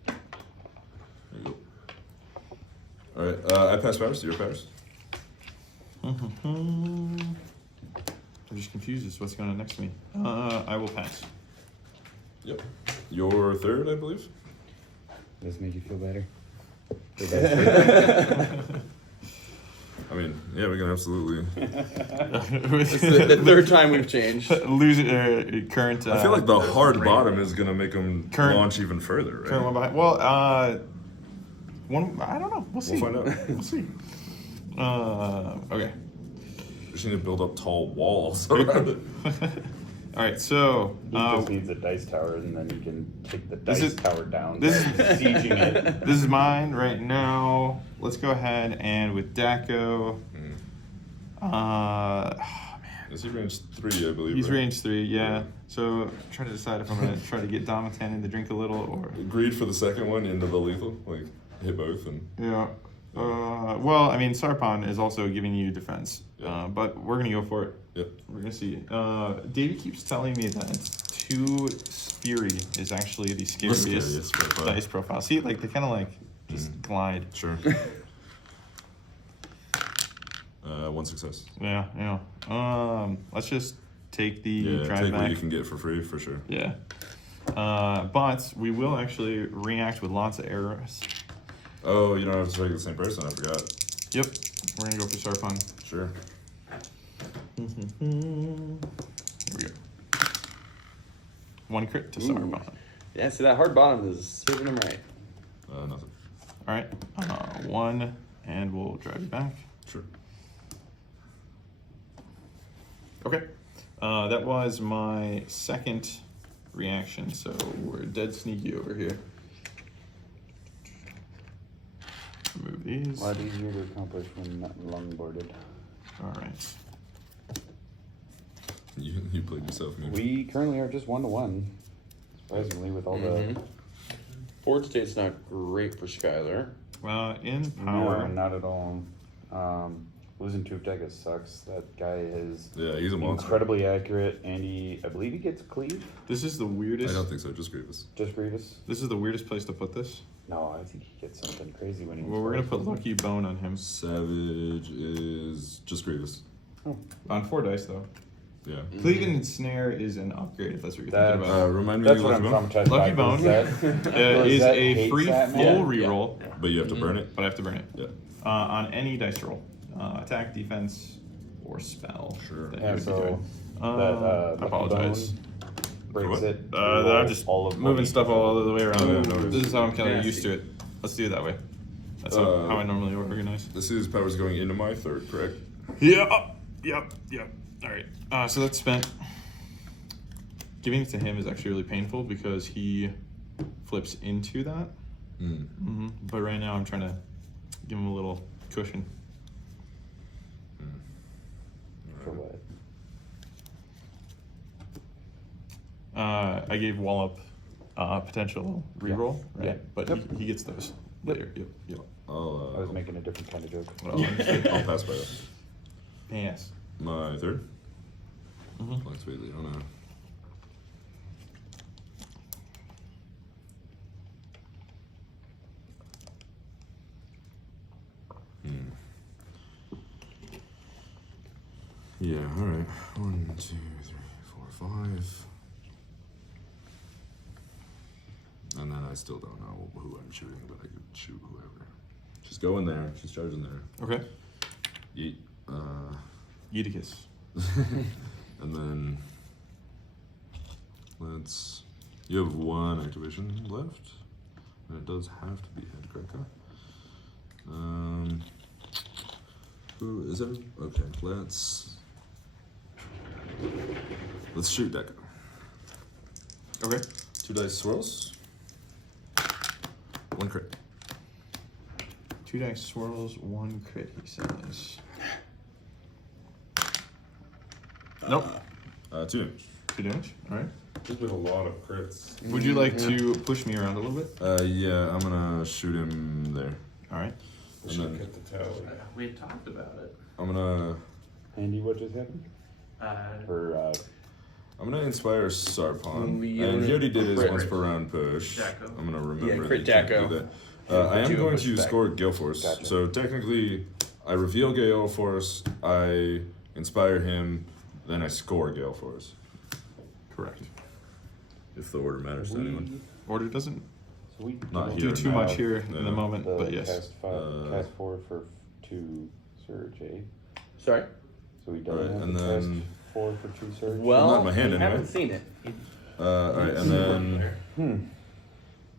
There you go. All right. I pass powers. Your powers. I'm just confused as to what's going on next to me. I will pass. Yep. Your 3rd, I believe. Does this make you feel better? I mean, yeah, we can absolutely. It's the 3rd time we've changed. Lose current. I feel like the hard bottom is gonna make them Current- launch even further, right? current one behind. Well, one. I don't know. We'll see. We'll find out. We'll see. Okay. We just need to build up tall walls around it. All right. So. He just needs a dice tower, and then he can take the This dice is- tower down. this by sieging it. This is mine right now. Let's go ahead and with Daco. Is he range 3, I believe? He's right? range 3. Yeah. So try to decide if I'm gonna try to get Domatan in to drink a little or. Agreed for the second one into the lethal, like hit both and. Yeah. Well, I mean, Sarpon is also giving you defense, Yeah. but we're gonna go for it. Yep. We're gonna see. Davey keeps telling me that 2 Fury is actually the scariest scariest profile. dice profile. See, like they kind of like just glide. Sure. 1 success. Yeah. Let's just take the Yeah, drive take back. what you can get for free, for sure. Yeah. But we will actually react with lots of arrows. Oh, you don't have to strike the same person, I forgot. Yep. We're gonna go for Sarpon. Sure. Here we go. 1 crit to Sarpon. Yeah, see that hard bottom is hitting him right. Nothing. All right. 1, and we'll drive you back. Sure. Okay. That was my 2nd reaction, so we're dead sneaky over here. Remove these. A lot easier to accomplish when not longboarded. All right. You played yourself, maybe. We currently are just 1-1. Surprisingly, with all the Board state's not great for Skylar. In no, power. not at all. Losing Tuftaga sucks. That guy is Yeah, he's a monster. incredibly accurate, and I believe he gets cleave. This is the I weirdest. don't think so, just Grievous. Just Grievous. This is the weirdest place to put this. No, I think he gets something crazy when he. Well, we're gonna put Lucky Bone on him. Savage is just Grievous. On 4 dice though. Yeah. Cleave and Snare is an upgrade if that's what you're That- thinking about. Remind me That's of what I'm Lucky Bone, traumatized by. Lucky Bone is Lizette a hates free that, full man. reroll, but you have to burn it. but I have to burn it Yeah. on any dice roll, attack, defense, or spell. Sure. that you Yeah, would be so doing. that I Lucky apologize. Bone breaks what? it. to I'm roll just all of moving what stuff you- all the way around. Oh, yeah, no, This is how I'm kind of nasty. used to it. Let's do it that way. That's Uh, how I normally organize. This is powers going into my third, correct? Yep. All right. So that's spent. Giving it to him is actually really painful because he flips into that. Mm. But right now I'm trying to give him a little cushion. For what? I gave Wallop potential reroll, right? Yeah. But Yep. he gets those later. Yep. I was making a different kind of joke. I'll pass by that. Yes. My third. Mhm. Let's wait, Leona. Yeah, alright. 1, 2, 3, 4, 5. And then I still don't know who I'm shooting, but I could shoot whoever. She's going there. She's charging there. Okay. Yeet. Yeeticus. And then let's. You have one activation left, and it does have to be Head Kreka. Who is it? Okay, let's shoot Deca. Okay. 2 dice swirls. 1 crit. 2 dice swirls, 1 crit, he says. Nope. 2 damage. 2 damage. All right. There's been a lot of crits. Would you like to push me around a little bit? Yeah, I'm gonna shoot him there. All right. We should then- get the tally. We had talked about it. I'm gonna Andy, what just happened? Or I'm gonna inspire Sarpon, Leona and he already did his crit. once per round push. Daco. I'm gonna remember. Yeah, crit that you can't Daco. do that. I am Two going push to back. score Gale Force. Gotcha. So technically, I reveal Gale Force, I inspire him, then I score Gale Force. Correct. If the order matters to anyone. Order doesn't so we Not don't here do too now. much here in the No. moment, the but yes. cast 4 for 2 surge, eh? Sorry. So we don't Alright, have and the then- cast 4 for 2 surge. Well, not in my hand I anyway. haven't seen it. Alright, and then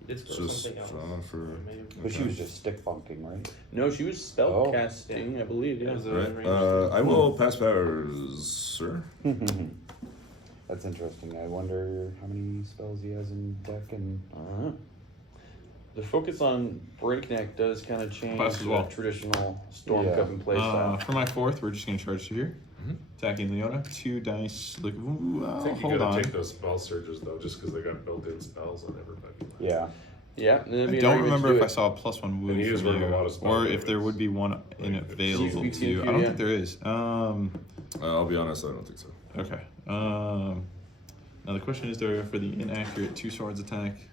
It's for just something else. for. But she was just stick bunking, right? No, she was spell Oh. casting, I believe. Yeah. Right. I will pass powers, sir. That's interesting. I wonder how many spells he has in deck and. The focus on breakneck does kind of change Pass as the well. traditional storm Yeah. cup and play style. For my 4th, we're just gonna charge to here. Mhm. Attacking Leona. 2 dice. Look. Ooh, I think you hold gotta on. take those spell surges though, just because they got built-in spells on everybody. Yeah. Yeah, that'd be I an don't argument remember to if do I it. saw a +1 wound he was from running you, a lot of spell or if there damage. would be one available CP to you. I yeah. don't think there is. I'll be honest, I don't think so. Okay. Now the question is, there for the inaccurate 2 swords attack?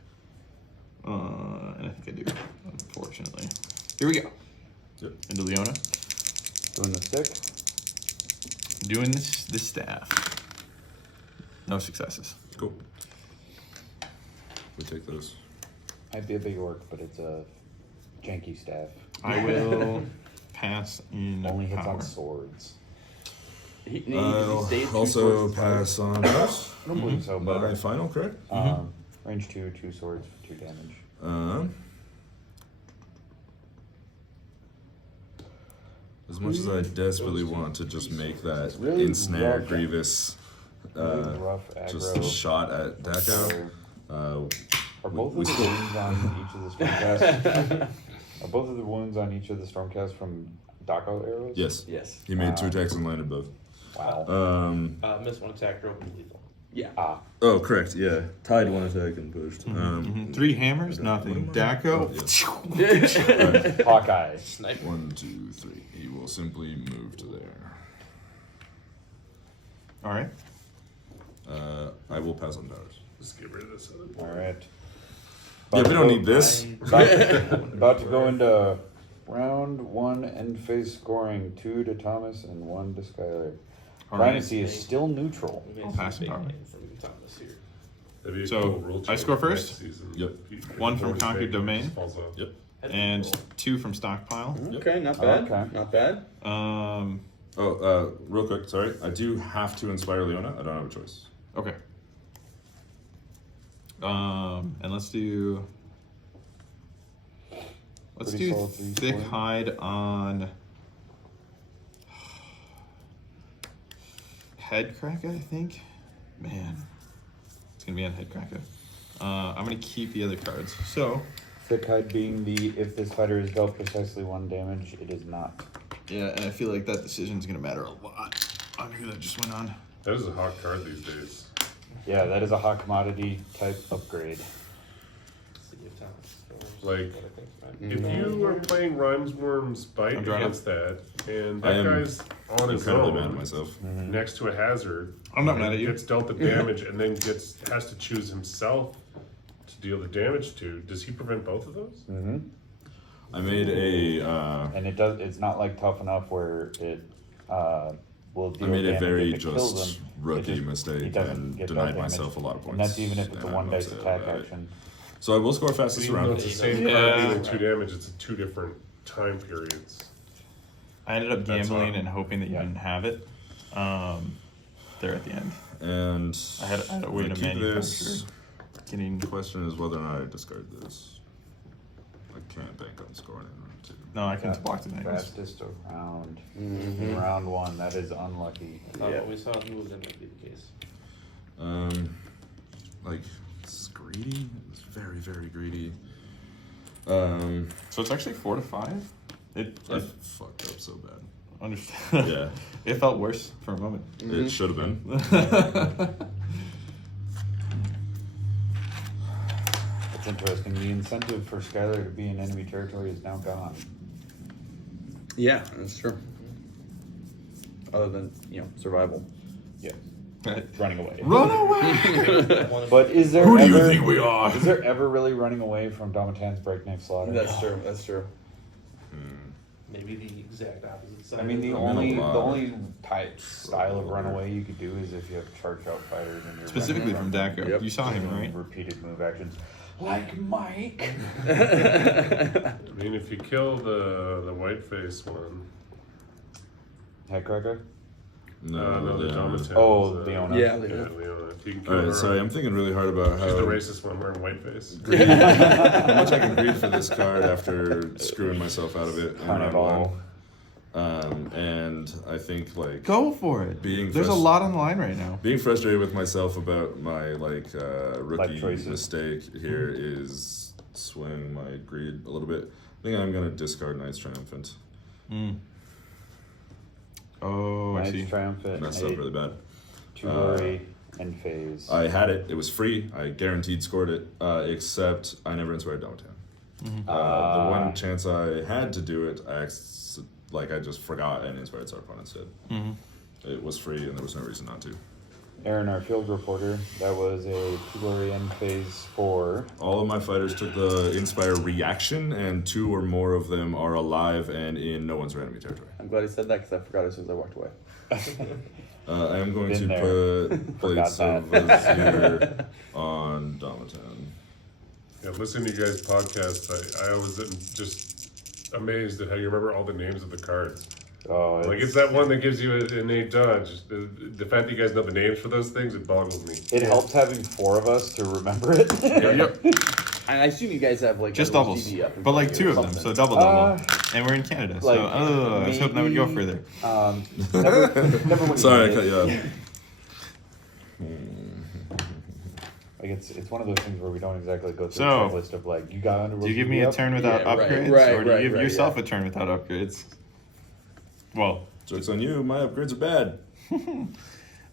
And I think I do, unfortunately. Here we go. Yep. Into Leona. Doing the stick. Doing this staff. No successes. Cool. We take those. Might be a big orc, but it's a janky staff. I will pass in Only hits power. on swords. He stayed I'll 2 also swords. pass on those. I don't believe so, but My final, correct? range 2, 2 swords for 2 damage. As much as I desperately want to just make that Really ensnare rough. Grievous Really rough just aggro. shot at Daco. Are both we of the still- wounds on each of the stormcasts? Are both of the wounds on each of the stormcasts from Daco arrows? Yes. Yes. He made 2 Wow. attacks and landed both. Wow. Miss one attack, drove lethal. Yeah. Ah. Oh, correct. Yeah, tied 1 attack and pushed. 3 hammers, nothing. Daco. Oh, yes. Hawkeye. 1, 2, 3. He will simply move to there. All right. I will pass on powers. Just get rid of this other boy. Alright. Yeah, we don't need this. About to go into round 1 end phase scoring. 2 to Thomas and 1 to Skylar. All right. Primacy is still neutral. We made I'll some pass big power. names from Thomas here. That'd be a So, cool rule I change score for first? next season. Yep. 1 from Conquered Domain. Falls off. Yep. That'd be And cool. 2 from stockpile. Okay, not bad. Okay. Not bad. Oh, real quick, sorry. I do have to inspire Leona. I don't have a choice. Okay. And let's do Pretty solid thick 3-4. hide on Headcracker, I think. Man, it's gonna be on Headcracker. I'm gonna keep the other cards. So Thick hide being the if this fighter is dealt precisely 1 damage, it is not. yeah, and I feel like that decision is gonna matter a lot on who that just went on. That is a hot card these days. Yeah, that is a hot commodity type upgrade. City of Thomas. Like, What I think, right? If you were playing Rhymeworm's Bite I'm drawing against that, and I that am guy's on his Incredibly mad at own myself. next to a hazard, I'm not and mad at you. gets dealt the damage, and then has to choose himself to deal the damage to, does he prevent both of those? Mm-hmm. I made a. And it's not like tough enough where it will deal I made a damage very if it kills just him. rookie It he mistake doesn't and get denied dealt damage. myself a lot of points. And that's even if it's a and 1 I'm dice upset attack about it. action. So I will score fastest Even though round. it's the same Yeah. card dealing 2 damage, it's 2 different time periods. I ended up That's gambling all. and hoping that you Yeah. didn't have it. There at the end. And I had a way I'm to gonna keep manufacture this. getting. The question is whether or not I discard this. I can't bank on scoring in round 2. No, I can block the negatives. Fastest around. In round 1, that is unlucky. I thought when we saw it move, that might be the case. Like, it's greedy. It's very, very greedy. So it's actually 4 to 5. It I fucked up so bad. understand. Yeah, It felt worse for a moment. it should have been. That's interesting. The incentive for Skylar to be in enemy territory is now gone. Yeah, that's true. Other than, survival. Yeah. Right. Running away. Run away! But is there Who do ever, you think we are? Is there ever really running away from Domitan's breakneck slaughter? That's true. That's true. Maybe the exact opposite side. I mean, the of only type style of runaway you could do is if you have charge out fighters and you're Specifically running from around Daco. Yep. You saw him, doing right? repeated move actions, like Mike. I mean, if you kill the white face one, Headcracker. no, the yeah. Domitan. Oh, Leona. Yeah, Leona. If you can kill Alright, her, sorry, I'm thinking really hard about she's the how racist one wearing white face. how much I can greed for this card after screwing myself out of it in round Carnival. 1. And I think like Go for it. Being There's a frust- lot on the line right now. being frustrated with myself about my rookie choices. mistake here is swaying my greed a little bit. I think I'm gonna discard Knight's Triumphant. Oh, I Knight's see. Triumphant. Messed up really bad. Worry and phase. I had it. It was free. I guaranteed scored it. Except I never inspired Domitan. The one chance I had to do it, I just forgot and inspired Sarpon instead. It was free and there was no reason not to. Aaron, our field reporter, that was a Glory end phase 4. All of my fighters took the Inspire reaction, and 2 or more of them are alive and in no one's enemy territory. I'm glad he said that because I forgot as soon as I walked away. I am going Been to there. put Forgot Blades of Azure on Domitan. Yeah, listening to you guys' podcast, I always am just amazed at how you remember all the names of the cards. Oh, Like, it's that one that gives you an innate dodge. The fact that you guys know the names for those things, it boggles me. It helps having 4 of us to remember it. Yep. And I assume you guys have Just a doubles. TV up in But front like of 2 you of or them, so something. double. And we're in Canada, so like, I was hoping that would go maybe- further. Never when Sorry, I you cut need you it. off. Like it's one of those things where we don't exactly go through So, a checklist of like you got under. Do you give me a turn without Yeah, right, upgrades, right, or do you right, give right, yourself yeah. a turn without upgrades? Well, Joke's on you, my upgrades are bad.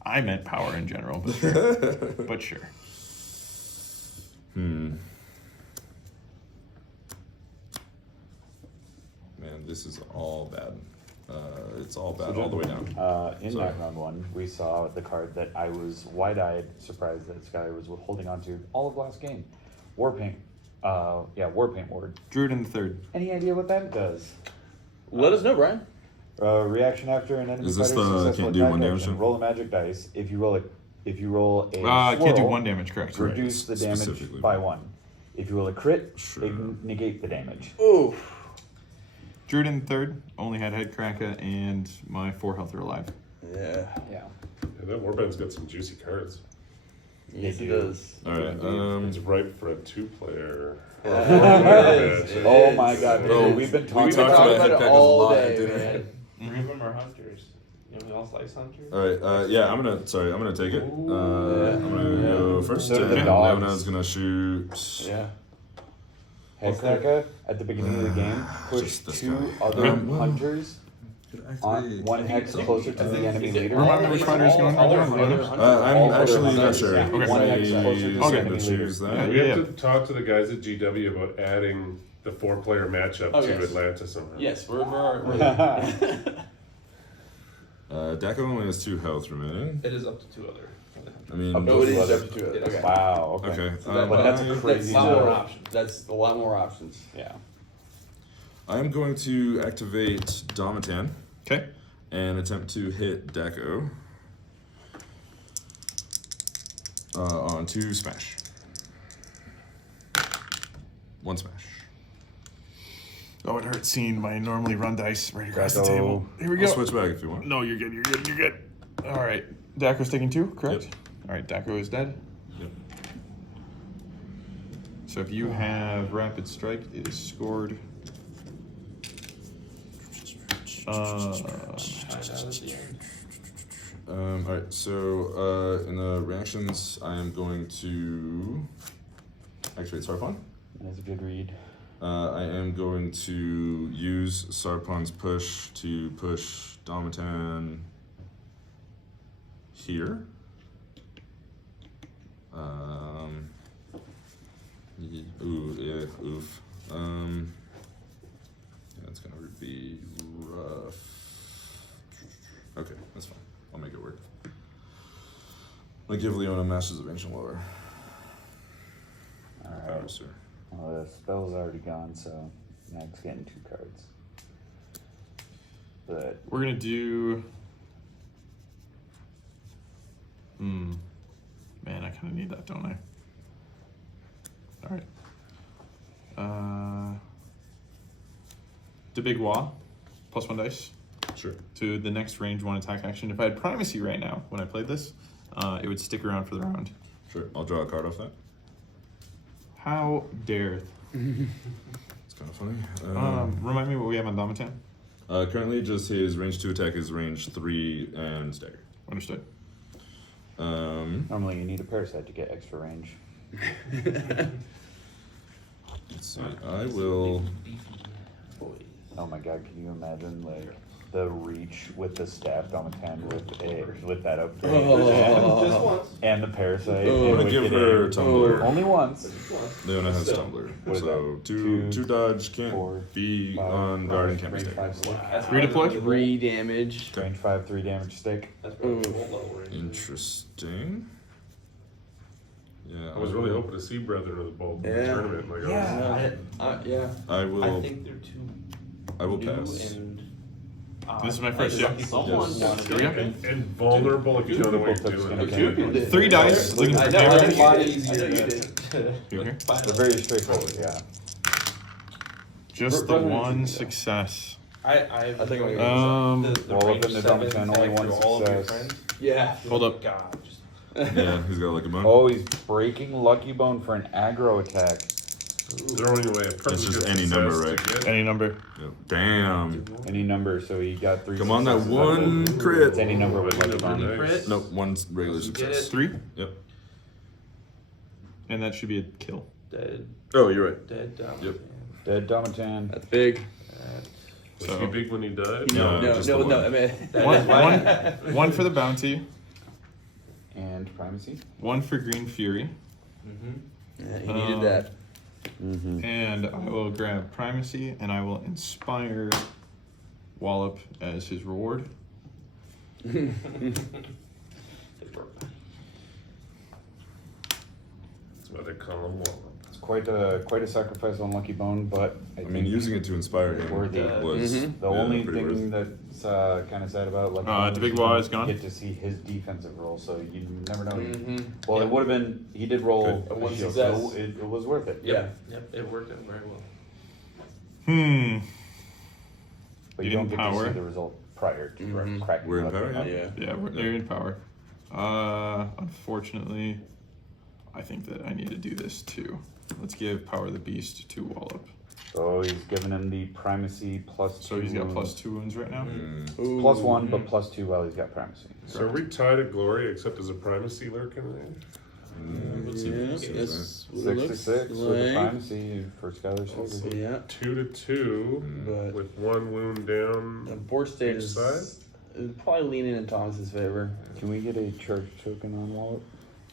I meant power in general, but, but sure. Man, this is all bad. It's all bad all the way down. In Sorry. that round 1, we saw the card that I was wide-eyed surprised that Sky was holding on to all of last game. Warpaint. Warpaint Ward. Druid in the third. Any idea what that does? Let us know, Brian. Reaction after an enemy Is this fighter the successful can't do attack one damage action, thing? roll a magic dice. If you roll a I can't do swirl, 1 damage, correct? reduce the damage specifically. by 1. If you roll a crit, Sure. negate the damage. Ooh. Druid in third, only had Headcracker, and my 4 health are alive. Yeah. Yeah. Yeah, that Warband's got some juicy cards. Yes, it does. All right. It's ripe for a 2-player. Oh my god, Oh, we've been we talking talked about about it Headcrackers all a lot, day, didn't we? man. 3 of them are hunters. You know, all slice hunters. All right. Yeah, I'm gonna take it. I'm gonna go first. So do the and dogs. Leona's gonna shoot. Yeah. Headcracker at the beginning of the game Just pushed this 2 guy. other Um, hunters on 1 hex closer to the enemy leader. Remind me which fighter is going right there? I'm actually not sure. Okay. Let One me hex closer to the enemy leader. choose that. We have to talk to the guys at GW about adding the 4-player matchup Oh, to yes. Atlanta somehow. Yes, we're Daco only has 2 health remaining. It is up to 2 other. I mean, Oh, it is up to 2 Okay. Wow. Okay. okay. But that's a crazy. a lot more options. That's a lot more options. Yeah. I am going to activate Domatan Okay. and attempt to hit Daco on 2 smash. 1 smash. Oh, it hurts seeing my normally run dice right across the Daco. table. Here we I'll go. switch back if you want. No, you're good. You're good. You're good. All right. Daco's taking 2, correct? Yep. All right. Daco is dead. Yep. So if you have Rapid Strike, it is scored. Alright, so in the reactions, I am going to activate Sarpon. That's a good read. I am going to use Sarpon's push to push Domatan here. Oof. Yeah, it's gonna be rough. Okay, that's fine. I'll make it work. I'll give Leona Masters of Ancient Lore. Alright. Sir. Well, the spell's already gone, so Mag's getting 2 cards. But We're gonna do. Man, I kind of need that, don't I? All right. The big wah, +1 dice Sure. to the next range 1 attack action. If I had primacy right now when I played this, it would stick around for the round. Sure. I'll draw a card off that. How dare? It's kind of funny. Remind me what we have on Domatan. Currently, just his range 2 attack is range 3 and stagger. Understood. normally you need a parasite to get extra range. Let's see. I will. Oh my god, can you imagine like the reach with the staff on the 10 with that upgrade Just once. and the parasite? I'm and gonna with give it her in. Tumbler. Only once. Leona has Still. Tumbler. What is So that? two Two, dodge, can't 4, be 5, on guard and can't be range staggered. 5 stick. Redeploy? 3 damage. Range 5, 3 damage stick. That's probably low range. Interesting. Yeah. I was really hoping to see Brethren of the Bold in the Yeah. tournament. Like, Yeah. I I will. think they're too I will new pass. and. This is my first, yeah. Someone Yes. wanted Here we go. and vulnerable if you don't know what you're doing. Okay. 3 dice. Looking for I know, I damage. did a lot easier. You okay? They're very straightforward, yeah. Just the 1 success. I think I'm gonna- Well, up in the Dumb 10, only one success. Yeah. Hold up. God, just Yeah, he's got like a bone. Oh, he's breaking Lucky Bone for an aggro attack. Throwing away a perfect just good any success number, to right? get- Any number. Yep. Damn. Any number, so he got 3 Come on, that successes out of one it. crit. It's any number with Lucky Bone. Nice. crit. Nope, one's regular You get success. it. 3. Yep. And that should be a kill. dead, Oh, you're right. dead down. Yep. Dead Domatan. That's big. Was So- he big when he died? No, No, just no, the no. one. I mean, One for the bounty. And Primacy. 1 for Green Fury. yeah, he needed that. And I will grab Primacy and I will inspire Wallop as his reward. That's why they call him Wallop. It's quite a sacrifice on Lucky Bone, but I I think mean, using it to inspire him Worthy. was the yeah, only pretty worth thing it. that's kind of sad about Lucky Bone the big is wall you is gone? Get to see his defensive role, so you never know. Mhm. Well, it would have been. He did roll Good. a One shield, success. so it was worth it. Yeah. Yep, it worked out very well. But you don't get to see the result prior to cracking. We're in power, up. Yeah. They're in power. Unfortunately, I think that I need to do this too. Let's give Power the Beast to Wallop. So he's giving him the primacy plus 2. So he's got plus 2 wounds right now? Plus 1, but plus 2 while he's got primacy. So are we tied at glory except there's a primacy lurking there? Let's see what Yeah, this is, that's right? what it 6 looks to 6 with the like. primacy for Skylar Silver. Yeah. 2 to 2 But with 1 wound down. the board state Each is side? probably leaning in Thomas's favor. Can we get a charge token on Wallet?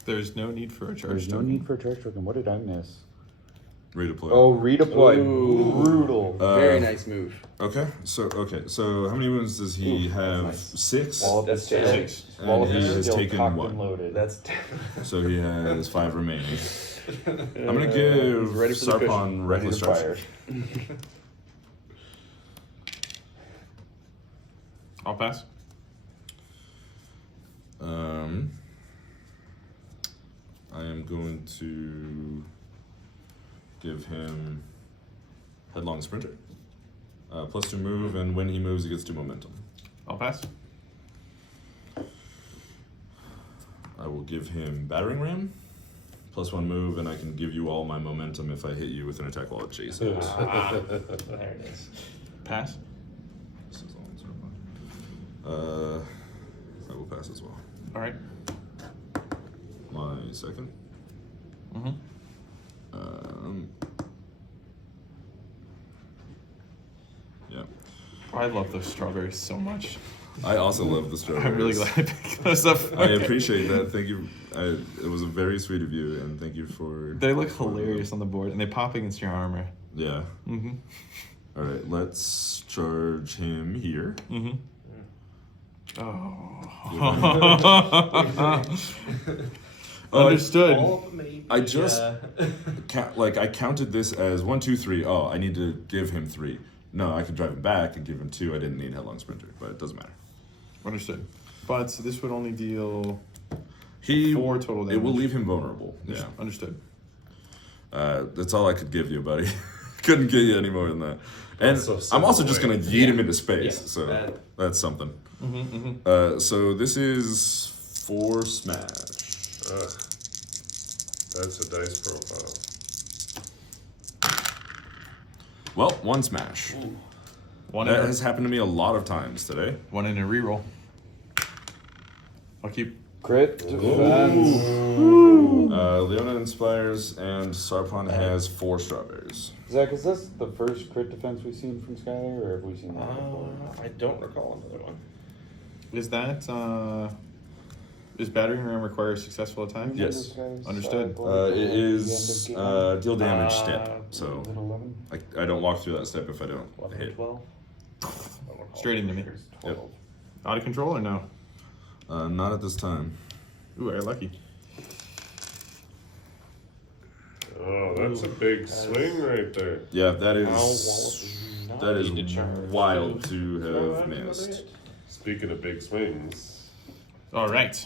There's no need for a charge There's no token. need for a charge token. What did I miss? Redeploy. Oh, redeploy. Ooh. Brutal. Very nice move. Okay, so how many wounds does he have? nice. 6. Wallop is still, 6. And Wallop he is has still taken cocked 1. and loaded. That's So he has 5 remaining. I'm gonna give ready for the Sarpon ready reckless to charge. fire. I'll pass. I am going to give him headlong sprinter. Plus 2 move, and when he moves, he gets 2 momentum. I'll pass. I will give him battering ram. Plus 1 move, and I can give you all my momentum if I hit you with an attack while it chases. There it is. Pass. This is all I will pass as well. All right. My second. Yeah. I love those strawberries so much. I also love the strawberries. I'm really glad I picked those up. I appreciate that. Thank you. It was very sweet of you, and thank you for. They look hilarious on the board, and they pop against your armor. Yeah. Mm-hmm. All right, let's charge him here. Mm-hmm. Oh. Understood. All of them maybe, I just I counted this as 1, 2, 3. Oh, I need to give him 3. No, I could drive him back and give him 2. I didn't need headlong sprinter, but it doesn't matter. Understood. But this would only deal 4 total damage. It will leave him vulnerable. Yeah. Understood. That's all I could give you, buddy. Couldn't get you any more than that. And Also I'm also just simple gonna yeet him into space, Yeah, so that's something. Mm-hmm. So this is 4 smash. Ugh. That's a dice profile. Well, 1 smash. One That in has happened to me a lot of times today. one in a reroll. I'll keep. Crit defense. Leona inspires, and Sarpon has 4 strawberries. Zach, is this the first crit defense we've seen from Skylar, or have we seen that before? I don't recall another one. Is that does battering ram require a successful attack? Yes. Understood. It is deal damage step, so 11? I don't walk through that step if I don't 11 hit. 12? Straight into me. Yep. Out of control or no? Not at this time. Ooh, I got lucky. Oh, that's a big swing right there. Yeah, that Now Wallace is does not that need to is charge. wild to No, have that's missed. another hit. Speaking of big swings, All right.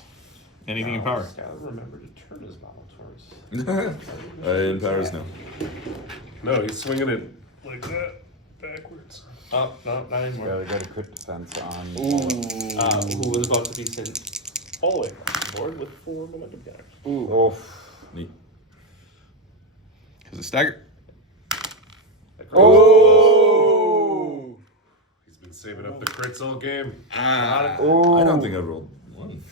Anything in power? Skylar remember to turn his bottle towards. In powers now. no, he's swinging it like that, backwards. Oh, no, not anymore. Skylar got a crit defense on. Who was about to be sent all the way across the board with 4 momentum counters. Ooh. Oh. Neat. Because it's staggered. Oh! He's been saving up the crits all game. I don't think I rolled 1.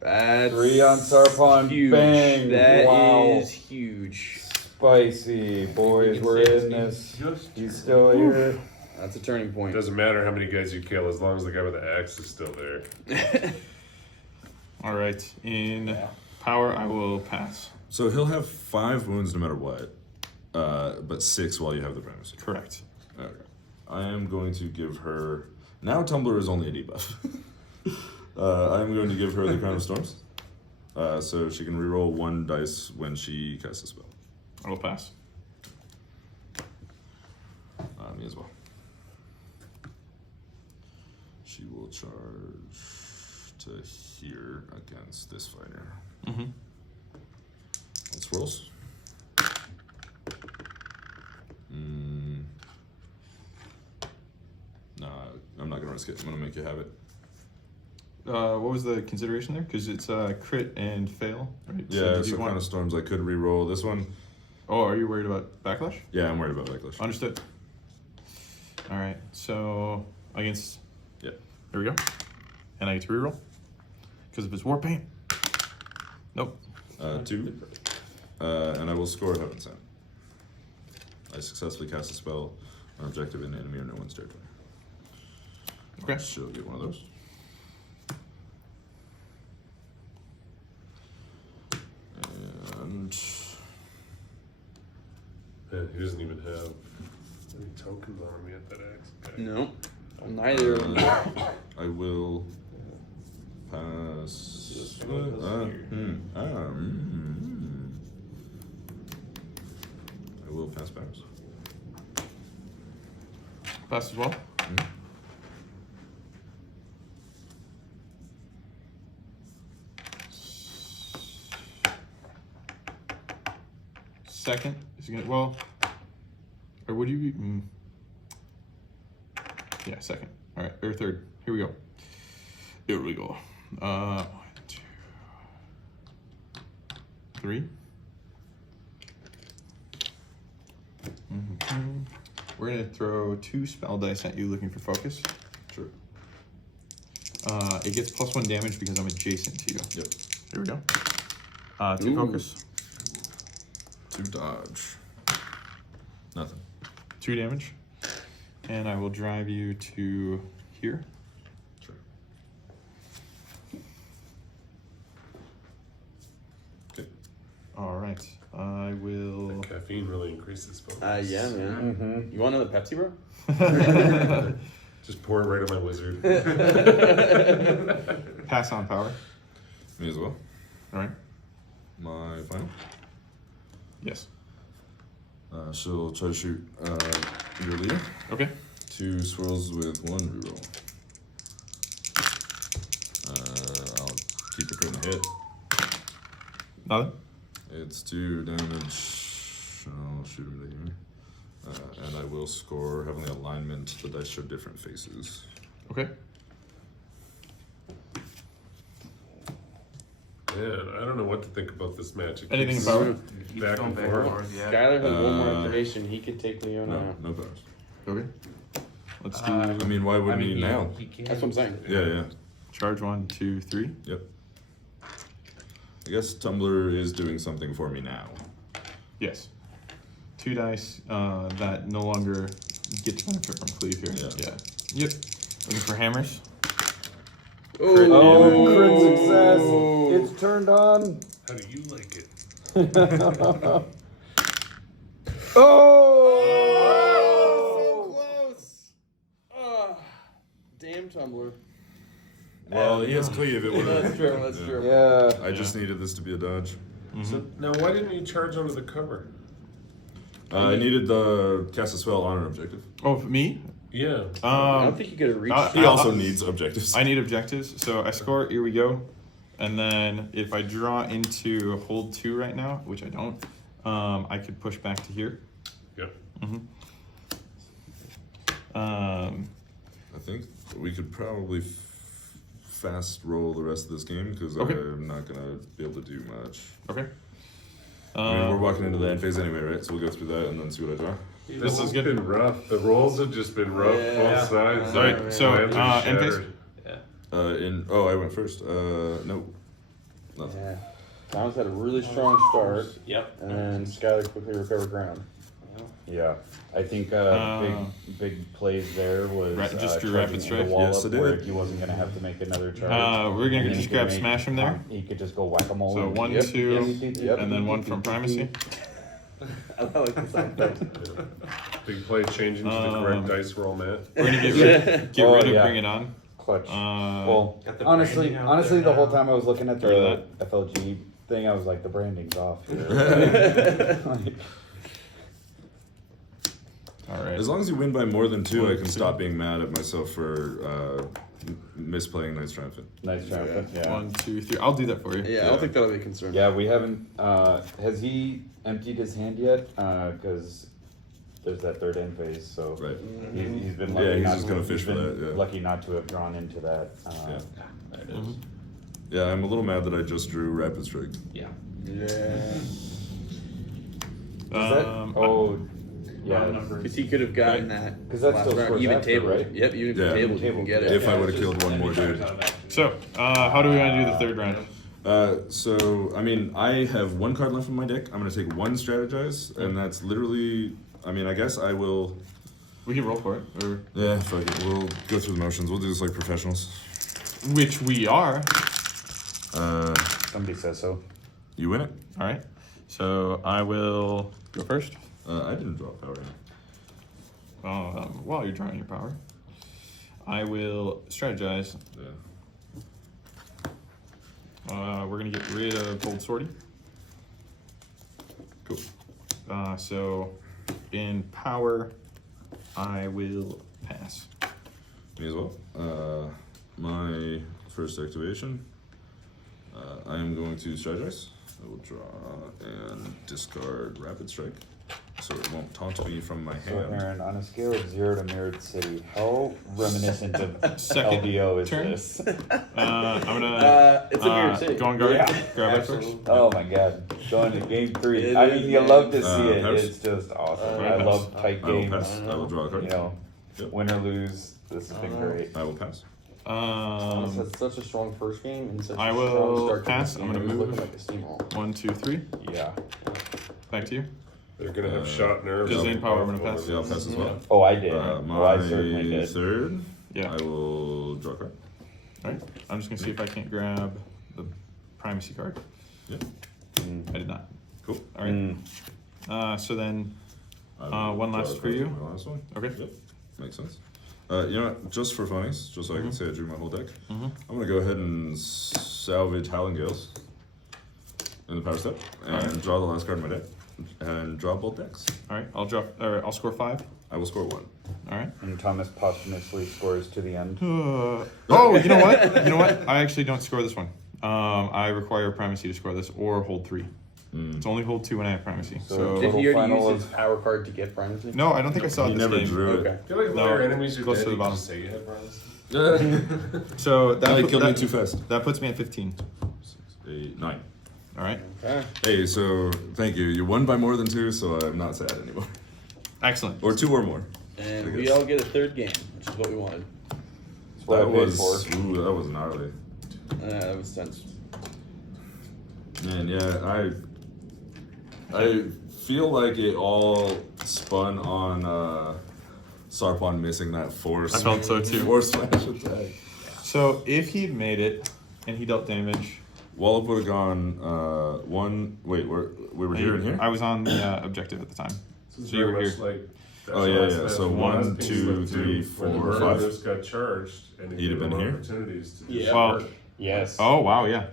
That's 3 on Sarpon. huge. Bang. That Wow. is huge. Spicy. Boys, can we're say in it's this. He's still here. That's a turning It point. doesn't matter how many guys you kill as long as the guy with the axe is still there. All right. In power, I will pass. So he'll have 5 wounds no matter what, but 6 while you have the primacy. Correct. Okay. I am going to give her. Now Tumbler is only a debuff. I am going to give her the Crown of Storms, so she can reroll 1 dice when she casts a spell. I will pass. Me as well. She will charge to here against this fighter. Mm-hmm. Let's rolls. No. risk it. I'm gonna make you have it. What was the consideration there? Because it's crit and fail, right? Yeah, did so you want... kind of storms. I could re-roll this one. Oh, are you worried about backlash? Yeah, I'm worried about backlash. Understood. All right, so against. Yeah. There we go. And I get to reroll because of his war paint. Nope. 2. And I will score Heaven Sent. I successfully cast a spell on objective in enemy or no one's territory. Okay. She'll get one of those. And Man, he doesn't even have any tokens on him yet, that axe guy. No. Neither of them. I will pass. I will pass powers. Pass as well. Second is he gonna or would you be? Yeah, second. All right, or third. Here we go. Here we go. 1, 2, 3. We're gonna throw 2 spell dice at you, looking for focus. Sure. It gets +1 damage because I'm adjacent to you. Yep. Here we go. 2 focus. 2 dodge. Nothing. 2 damage. And I will drive you to here. Sure. Okay. All right. I will. That caffeine really increases bonus. Yeah, man. You want another Pepsi, bro? Just pour it right on my wizard. Pass on power. Me as well. All right. My final. Yes. She'll try to shoot your leader. Okay. 2 swirls with 1 reroll. I'll keep a crit and hit. Nothing. It's 2 damage. I'll shoot him to here. And I will score Heavenly Alignment. The dice show different faces. Okay. Man, I don't know what to think about this match. It Anything keeps about back and forth. Skylar has 1 more activation. He could take Leona out. No powers. Okay. Let's do. I mean, why wouldn't he now? That's what I'm saying. Yeah. Charge 1, 2, 3. Yep. I guess Tumblr is doing something for me now. Yes. 2 dice that no longer get to benefit from cleave here. Yeah. Yep. Looking for hammers. Oh, crit success. It's turned on. How do you like it? Oh! So close. Damn Tumblr. Well, he has cleave. It would. That's true. That's true. Yeah. I just needed this to be a dodge. So now, why didn't you charge onto the cover? I needed the cast a spell on an objective. Oh, for me? Yeah. I don't think you could have reached. He also needs objectives. I need objectives, so I score. Here we go. And then if I draw into hold 2 right now, which I don't, I could push back to here. Yep. I think we could probably fast roll the rest of this game because Okay. I'm not gonna be able to do much. Okay. I mean, we're walking into the end phase anyway, right? So we'll go through that and then see what I draw. This has good. been rough. The rolls have just been rough, both sides. All right, so, My hands are end phase? shattered. I went first. No. Nothing. Yeah. Thomas had a really strong start. Yep. And then Skylar quickly recovered ground. Yeah, I think big plays there was Just do charging rapid into strike? the wall Yes, up it where did. he wasn't gonna have to make another charge. We're gonna And just he could grab make- smash from there. He could just go whack-a-mole. So and- 1, Yep. 2, Yep. and then 1 from primacy. I like the sound effect. Big play changing to the correct dice roll, Matt. We're gonna get Oh, rid of yeah. Bring It On. Clutch. Well, Got the honestly, branding out honestly, there the whole now. time I was looking at Or the FLG thing, I was like, the branding's off. Here. Like, all right. As long as you win by more than 2, I can stop being mad at myself for misplaying Knights Triumphant. nice triumph. Yeah. 1, 2, 3. I'll do that for you. Yeah, I don't think that'll be a concern. Yeah, we haven't. Has he emptied his hand yet? Because there's that third end phase, so Right. he's been Yeah, lucky he's not just to, gonna fish he's for been that, yeah. lucky not to have drawn into that. Yeah. There it is. Yeah, I'm a little mad that I just drew Rapid Strike. Yeah. Yeah. Yeah, Because he could have gotten that. because that last still round. scores Even after, table. right? Yep, even Yeah. table, you can get it. If I would have killed one more dude. So, how do we want to do the third round? So, I mean, I have one card left in my deck. I'm going to take one Strategize, and that's literally, I mean, I guess I will... We can roll for it, or Yeah, fuck it. We'll go through the motions. We'll do this like professionals. which we are. Somebody says so. You win it. All right. So I will go first. I didn't draw power. While you're drawing your power, I will strategize. Yeah. We're gonna get rid of Bold Swordy. Cool. So in power, I will pass. Me as well. My first activation. I am going to strategize. I will draw and discard Rapid Strike, so it won't taunt me from my So hand. Aaron, on a scale of 0 to Mirrored City, how reminiscent of Second LVO is turn. this? I'm gonna. It's a weird city. Go on guard. Yeah. Grab it first. Absolutely. Oh my god, going to game 3. It I is, mean, you man. love to see it. Pass. It's just awesome. I I pass. love tight I will games. pass. I will draw a card. You know, Yep. win or lose, this has been great. I will pass. That's such a strong first game and such I a will strong start to pass. this I'm game. gonna It was move. looking like a steamroll. 1, 2, 3. Yeah. Back to you. They're gonna have shot nerves. Does on Zane Power both gonna pass? of Yeah, I'll them. pass as well. Oh, I did. My I certainly did. third. Yeah. I will draw a card. All right. I'm just gonna see if I can't grab the primacy card. Yeah. I did not. Cool. All right. So then, I will one draw last a for card you. my last one. Okay. Yep. Makes sense. You know what? Just for funnies, just so I can say I drew my whole deck, Mhm. I'm gonna go ahead and salvage Howling Gales in the power step and draw the last card in my deck and draw both decks. All right. I'll drop. Or I'll score 5. I will score 1. All right. And Thomas posthumously scores to the end. Oh, you know what? You know what? I actually don't score this one. I require primacy to score this, or hold 3. It's only hold 2 when I have primacy. So So, Did he Total already final use his power card to get primacy? no, I don't think I saw He it this never game. drew Okay. I feel like if No, all your enemies are close dead, to the you bottom. just say you had promise. it. So that, No, he put- killed me that, too fast. that puts me at 15. 6, 8, 9. All right. Okay. Hey, so thank you. You won by more than 2, so I'm not sad anymore. Excellent. Or 2 or more. And we all get a third game, which is what we wanted. That's what I That paid was for. ooh, that was gnarly. That was tense. Man, yeah, I feel like it all spun on Sarpon missing that force. I felt so too. Force smash attack. So if he'd made it and he dealt damage, Wallop would have gone 1. Wait, we were here and here. I was on the objective at the time. This is So you very were much here. like. Oh, yeah, yeah. So 1, 2, 3, 4, When the 5. murderers got charged and it He'd have gave been them here? opportunities to do Yeah. Well, work. Yes. Oh wow, yeah,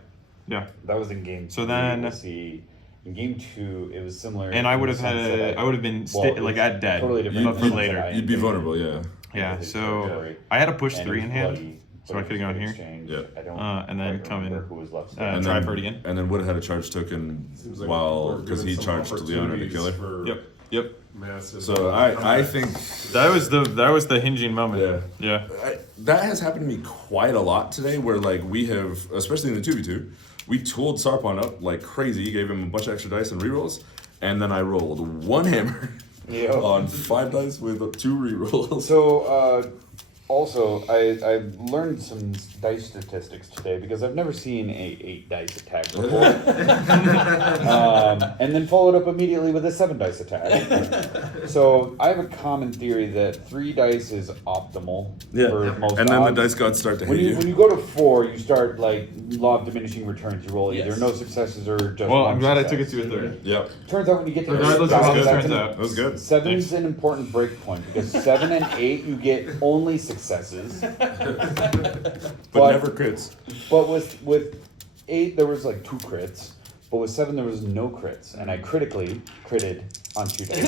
yeah. That was in game So 3. then- We'll see. In game 2, it was similar. And I in would the have sense had, that I would have been well, it like was at dead, totally different but for than later. I You'd be invaded. vulnerable, yeah. Yeah. His So territory. I had to push And 3 it in was hand, bloody, so but I it could've gone was here. exchanged. Yeah. I don't and then quite come in, remember who was left. and then, Tripart again. And then would have had a charge token Seems like while we're because given he some charged Leona to kill her. opportunities for Yep. Massive. So I comebacks. think That was the hinging moment. Yeah. Yeah. that has happened to me quite a lot today, where like we have, especially in the 2v2, we tooled Sarpon up like crazy, gave him a bunch of extra dice and rerolls, and then I rolled 1 hammer Yeah. on 5 dice with 2 rerolls. So, also, I learned some dice statistics today because I've never seen a 8 dice attack before. And then followed up immediately with a 7 dice attack. So I have a common theory that 3 dice is optimal for most and then the odds. dice gods start to When hate you, when you go to 4, you start like law of diminishing returns. You roll either Yes. no successes or just Well, one I'm glad I success. took it to a 3rd. Yep, Turns out when you get to Regardless of how it turns out. that was good. 7's an important break point because 7 and 8 you get only successes. But never crits. But with 8 there was like 2 crits, but with 7 there was no crits, and I critically critted on 2 dice.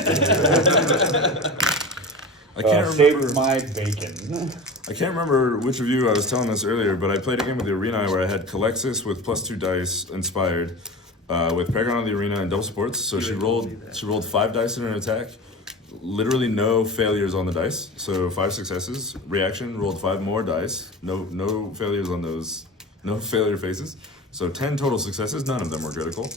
I can't remember. Saved my bacon. I can't remember which of you I was telling this earlier, but I played a game with the arena where I had Calexis with +2 dice inspired, with Paragon on the arena and double supports. So she rolled 5 dice in an attack, literally no failures on the dice. So 5 successes. Reaction, rolled 5 more dice. No failures on those. No failure faces. So 10 total successes. None of them were critical.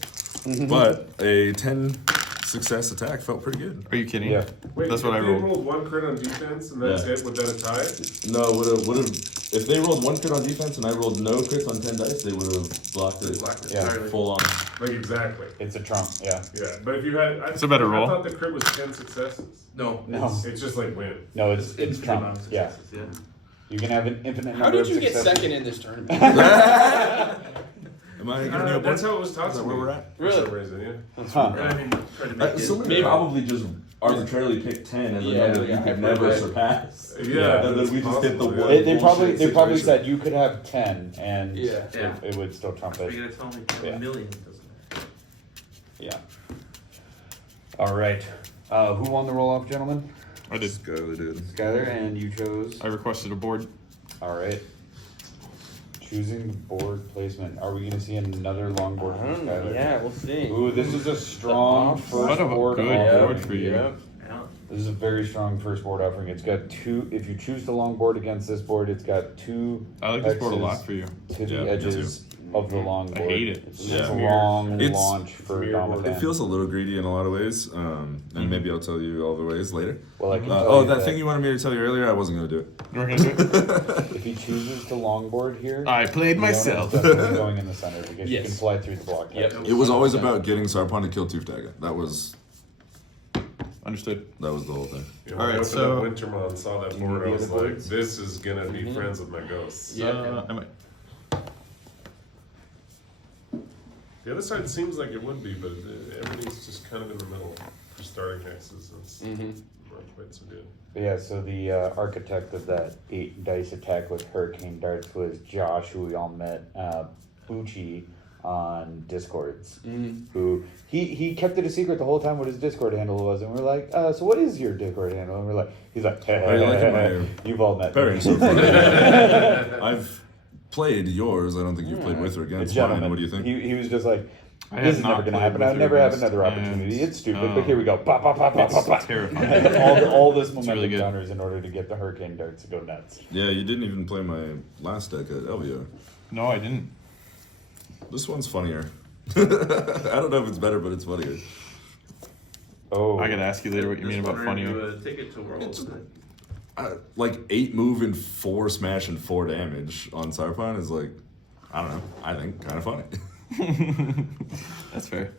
But a 10 success attack felt pretty good. Are you kidding? Yeah. Wait, That's if what I they rolled. rolled 1 crit on defense and that's Yeah. it, would that have tied? No, would have. If they rolled 1 crit on defense and I rolled no crits on 10 dice, they would have blocked it. Yeah. Full on. Like exactly. It's a trump. Yeah. Yeah, but if you had, It's a better roll. I thought the crit was 10 successes. No. No. It's just like win. No, it's trump. amount of Yeah. successes, yeah. You can have an infinite How number did of you get successes. second in this tournament? Am I giving you a That's point? how it was taught Is to that where me. we're at? For some Really? reason, yeah. Huh. I mean, try to make it. Somebody probably just arbitrarily picked 10 as a Yeah, number yeah, you could I've never heard that. surpass. Yeah, and then we just hit the possible, one. yeah. They bullshit probably situation. said you could have 10 and Yeah. Yeah. it would still trump You're it. gonna tell me you have Yeah. a million, doesn't it? Yeah. All right. Who won the roll off, gentlemen? I did. Skyler did. Skyler, and you chose. I requested a board. All right. Choosing board placement. Are we going to see another long board from Skyler? Yeah, we'll see. Ooh, this is a strong first What a board good offering. board for you. Yep. Yeah. This is a very strong first board offering. It's got 2. If you choose the long board against this board, it's got 2 I like this board a lot X's for you. to the Yeah, me edges of the long I board. hate it. It's Yeah. a strong It's- launch for mirror board. It Donovan. feels a little greedy in a lot of ways, and maybe I'll tell you all the ways later. Well, I can tell Oh, you that thing you wanted me to tell you earlier, I wasn't going to do it. We're gonna do it. if he chooses to longboard here, I played Leona's myself. definitely going in the center because you Yes. can fly through the block. Yep. It was always about getting Sarpon to kill Toothdaga. That was Understood. the whole thing. You know, All when I right, opened so- up Wintermon, saw that Do you board, need I the was other like, boards? this is gonna be friends with my ghosts. Yeah. I might. The other side seems like it would be, but everything's just kind of in the middle for starting hexes. It's not quite so good. Yeah, so the architect of that 8 dice attack with Hurricane Darts was Josh, who we all met, Bucci, on Discords. Who he kept it a secret the whole time what his Discord handle was, and we're like, so what is your Discord handle? And we're like, he's like, Are you liking my you've all met pairing me. so far? I've played yours. I don't think you've played with or The against gentleman. mine. What do you think? He was just like, I this have is not never gonna played happen. with I've or never have against, another and, opportunity. It's stupid, but here we go. Pop, pop, pop, pop, pop, It's pop. terrifying. all this momentum really good. counters in order to get the Hurricane Darts to go nuts. Yeah, you didn't even play my last deck at LVO. No, I didn't. This one's funnier. I don't know if it's better, but it's funnier. Oh, I gotta ask you later what you mean Just about wondering funny. if you, take it to Worlds. Like 8 move and 4 smash and 4 damage on Sarpon is like, I don't know. I think kind of funny. That's fair.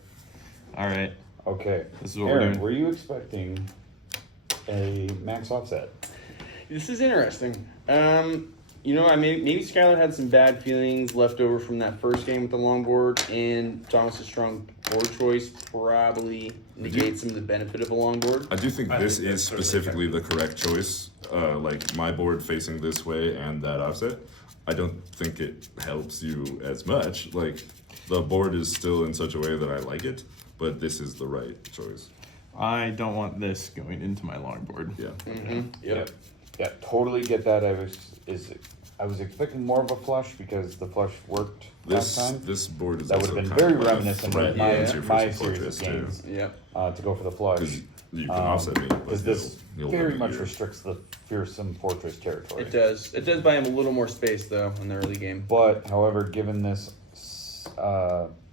All right. okay. This is what Aaron, we're doing. were you expecting a max offset? This is interesting. You know, maybe Skylar had some bad feelings left over from that first game with the longboard, and Thomas's strong board choice probably negates some of the benefit of a longboard. I do think I this think is that's totally specifically the correct choice. Like my board facing this way and that offset. I don't think it helps you as much. Like the board is still in such a way that I like it, but this is the right choice. I don't want this going into my longboard. Yeah. Yep. Yeah, totally get that. I was expecting more of a flush because the flush worked last time. This board is That would also have been kind very of like a reminiscent threat of my, against your my first series fortress, of games Yep. to go for the flush. Because you can offset me. but Because this you'll very win much here. restricts the fearsome fortress territory. It does. It does buy him a little more space though in the early game. But, however, given this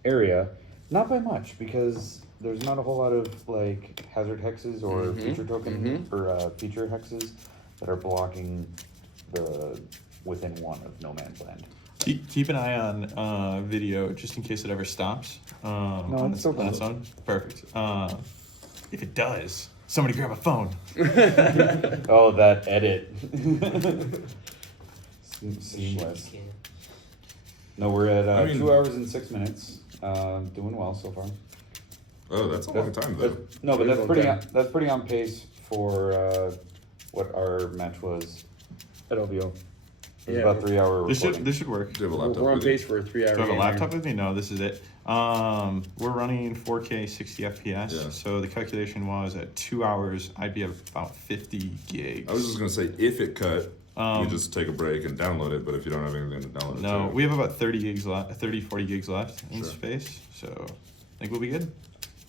area, not by much, because there's not a whole lot of like hazard hexes or feature token or feature hexes that are blocking the within 1 of no man's land. Keep an eye on video just in case it ever stops. On it's still on its own. Perfect. If it does, somebody grab a phone. Oh, that edit. Seamless. No, we're at I mean- 2 hours and 6 minutes. Doing well so far. Oh, that's a long time though. No, but Pretty that's long pretty. time. That's pretty on pace for what our match was at LVO. It was Yeah. about 3 hour This recording. should work. Do you have a We're laptop on with you? pace for a 3 hour Do I have a game laptop here. with me? No, this is it. We're running 4K 60 FPS. Yeah. So the calculation was at 2 hours, I'd be at about 50 gigs. I was just gonna say if it cut, Um, we just take a break and download it. But if you don't have anything to download it, No, to, we have about 30 gigs left, 30, 40 gigs left in Sure. space. So I think we'll be good.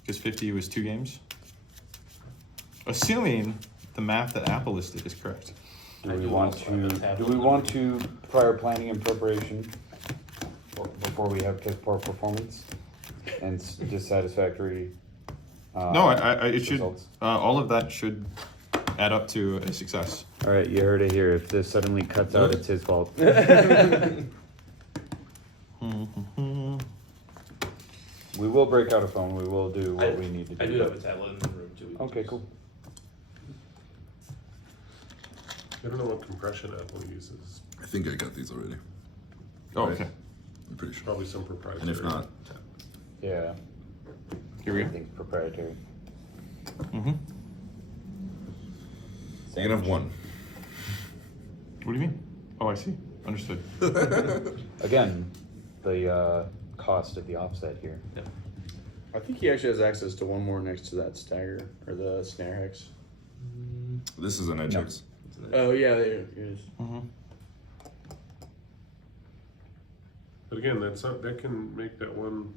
Because 50 was 2 games. Assuming the map that Apple listed is correct. Do we want to prior planning and preparation before we have piss poor performance and dissatisfactory? No, it should. results? All of that should add up to a success. All right, you heard it here. If this suddenly cuts out, it's his fault. We will break out a phone. We will do what we need to do. I do have a tablet in the room too. Okay, cool. I don't know what compression Apple uses. I think I got these already. Oh, Right. okay. I'm pretty sure. Probably some proprietary. And if not, Yeah, Here we go. everything's proprietary. Mm-hmm. you can have one. What do you mean? Oh, I see. Understood. Again, the cost of the offset here. I think he actually has access to one more next to that stagger or the snare hex. This is an edge X. Oh yeah, there it is. Mm-hmm. But again, that can make that one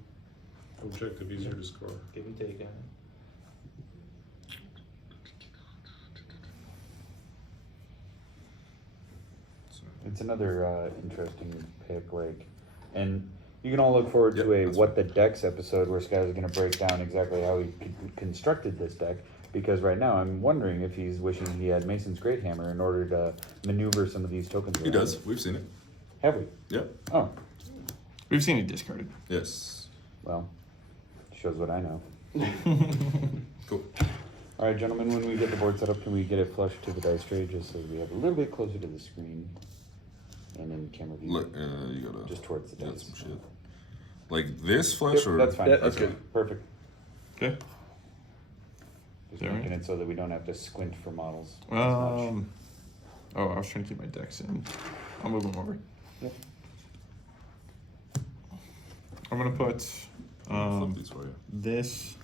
objective easier to score. Give and take on it. It's another interesting pick, and you can all look forward to a What the Decks episode where Sky's going to break down exactly how he constructed this deck, because right now I'm wondering if he's wishing he had Mason's Great Hammer in order to maneuver some of these tokens He around. does. We've seen it. Have we? Yep. Oh, We've seen it discarded. Yes. well, shows what I know. Cool. All right, gentlemen, when we get the board set up, can we get it flush to the dice tray just so we have a little bit closer to the screen and in camera view? Look, you gotta Just towards the get dice. some shit. Like this flash Yep, or that's fine. Yeah, that's Okay. good. Perfect. Okay. Just There. making it so that we don't have to squint for models as much. Oh, I was trying to keep my decks in. I'll move them over. Yep. I'm gonna put Flip these for you. this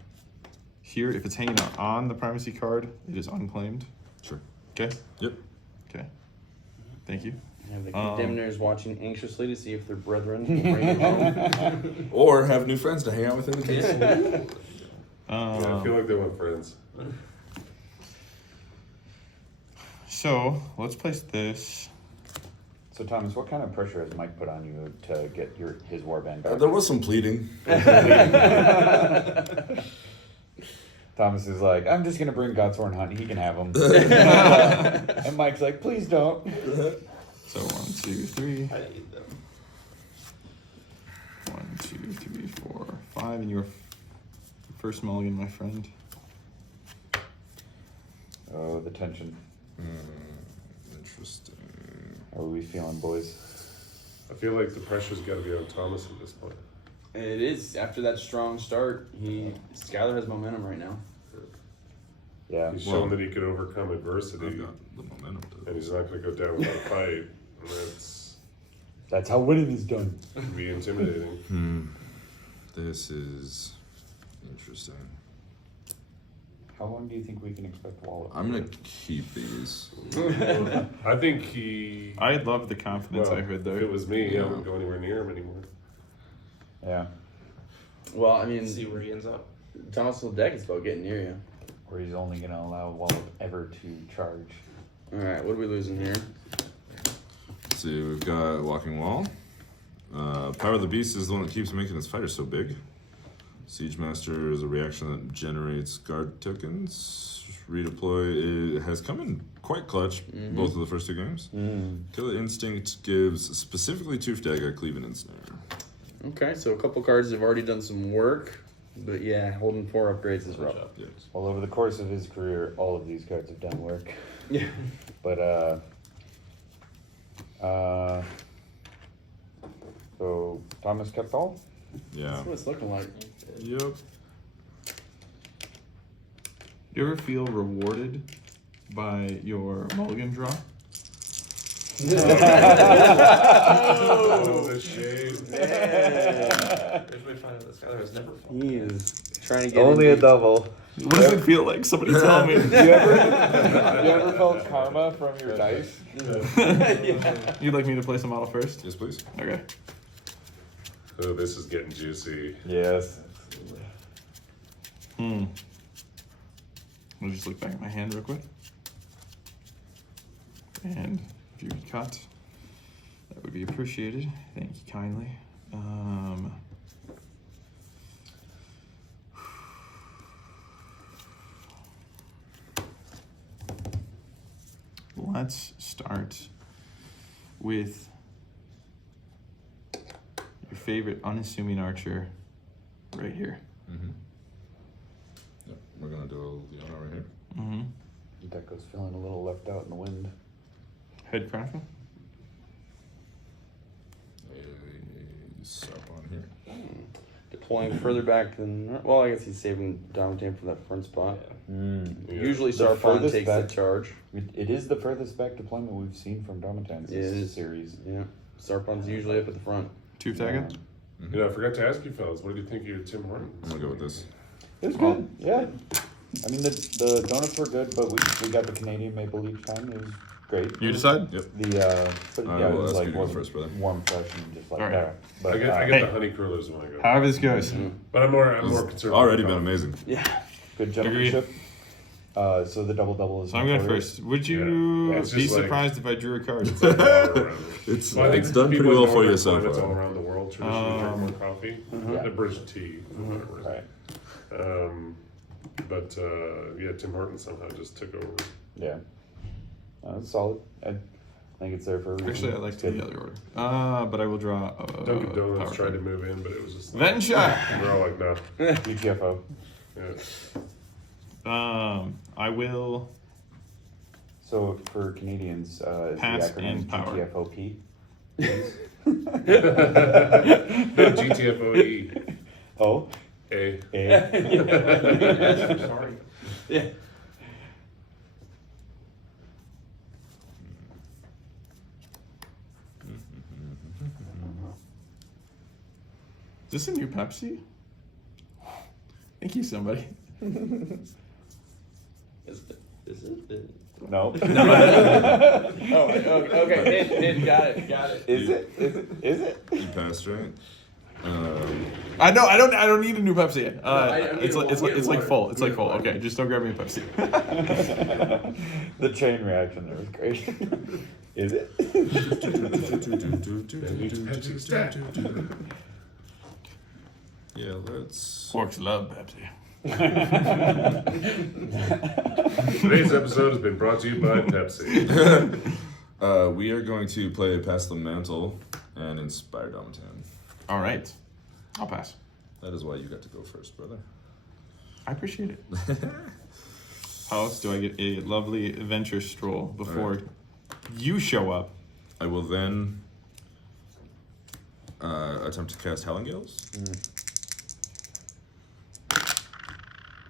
here. If it's hanging out on the primacy card, it is unclaimed. Sure. Okay. Yep. Okay. Thank you. And the condemners watching anxiously to see if their brethren will bring it home. Or have new friends to hang out with in the case. Yeah, I feel like they want friends. So let's place this. So, Thomas, what kind of pressure has Mike put on you to get his warband back? There was some pleading. Thomas is like, I'm just gonna bring Godshorn Hunt. He can have him. And Mike's like, please don't. So 1, 2, 3. I need them. 1, 2, 3, 4, 5, and your first mulligan, my friend. Oh, the tension. Interesting. How are we feeling, boys? I feel like the pressure's got to be on Thomas at this point. It is after that strong start. Skylar has momentum right now. Yeah. He's shown that he could overcome adversity, I've got the momentum to and he's not going to go down without a fight. And That's how winning is done. that can be intimidating. This is interesting. How long do you think we can expect Wallop? I'm gonna keep these. I think he. I love the confidence well, I heard there. If it was me, I Yeah. wouldn't go anywhere near him anymore. Yeah. Well, I mean, See where he ends up. Thomas' deck is about getting near you. Or he's only gonna allow Wallop ever to charge. All right, what are we losing here? Let's see, we've got Walking Wall. Power of the Beast is the one that keeps making his fighters so big. Siege Master is a reaction that generates guard tokens. Redeploy it has come in quite clutch, both of the first two games. Killer Instinct gives specifically Tooth Dagger, Cleaving and Snare. Okay, so a couple cards have already done some work, but yeah, holding 4 upgrades is rough. Yes. Well, over the course of his career, all of these cards have done work. Yeah. But, so Thomas kept all? Yeah. That's what it's looking like. Yep. You ever feel rewarded by your mulligan draw? Oh, the shade. There's my find out that Skylar has never fought. He is trying to get Only a into- double. What does it feel like? Somebody tell me. You ever felt karma from your dice? You'd like me to place a model first? Yes, please. Okay. Oh, this is getting juicy. Yes. I'll just look back at my hand real quick. And if you could cut, that would be appreciated. Thank you kindly. Let's start with your favorite unassuming archer right here. Yep, we're gonna do a Leona right here. Deco's feeling a little left out in the wind. Head cracker. A sup on here. Deploying further back than. Well, I guess he's saving Domintan for that front spot. Usually The Sarpon furthest takes back- the charge. It is the furthest back deployment we've seen from Domitan's this series. Yeah. Sarpon's usually up at the front. Two tagger. You know, I forgot to ask you fellas, what did you think of Tim Hortons? I'm gonna go with this. It was good, yeah. I mean, the donuts were good, but we got the Canadian maple each time. It was great. You decide? Yep. But I yeah, it will was ask like you to go wasn't first, brother. warm, fresh, and just like All right. that. But I get Hey. the honey crullers when I go. However this goes. But I'm more It's concerned. already with been coffee. amazing. Yeah. good gentlemanship. So the double is. So I'm going notorious. first. Would you Yeah, it's be just like- surprised if I drew a card? It's like all around. It's Well, I think it's done pretty people in well for northern you so climates all far. around the world traditionally drink more coffee. Yeah. The British tea, whatever. Right. But yeah, Tim Hortons somehow just took over. Yeah. It's solid. I think it's there for a reason. Actually, I like It's the good. other order. But I will draw. Dunkin' Donuts power tried to card. move in, but it was just Then shot. we're all like, no. GTFO. Yeah. I will. So for Canadians, is Pass the acronym and power. GTFOP? No, GTFOE. Oh, A. A. Sorry. Yeah. Is this a new Pepsi? Thank you, somebody. Is it? No. Oh, okay. Hit, got it. Is it? Is it? You passed, right? I know. I don't need a new Pepsi. I need It's like water. full. It's like full. Okay, just don't grab me a Pepsi. The chain reaction there was great. Is it? Yeah, let's. Orcs love Pepsi. Today's episode has been brought to you by Pepsi. We are going to play Pass the Mantle and Inspire Domitan. All right, I'll pass. That is why you got to go first, brother. I appreciate it. How else do I get a lovely adventure stroll before you show up? I will then attempt to cast Howling Gales.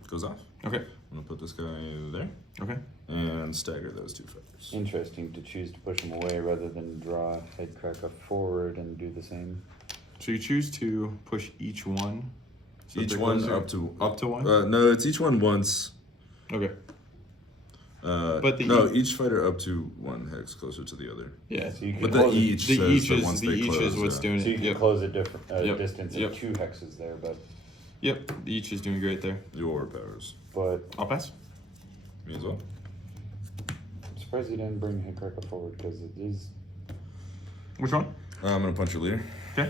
Goes off. Okay. I'm gonna put this guy there Okay. and stagger those two fighters. Interesting to choose to push him away rather than draw Headcracker forward and do the same. So you choose to push each one. So Each they're one closer? up to one. no, it's each one once. Okay. But each fighter up to one hex closer to the other. Yeah. So you can But the close each The says each that is once the they each close, is what's yeah. doing So you it. can Yep. close a different Yep. distance Yep. of 2 hexes there, but Yep. The each is doing great there. Your powers. I'll pass. Me as well. I'm surprised you didn't bring Headcracker forward because it is. Which one? I'm gonna punch your leader. Okay.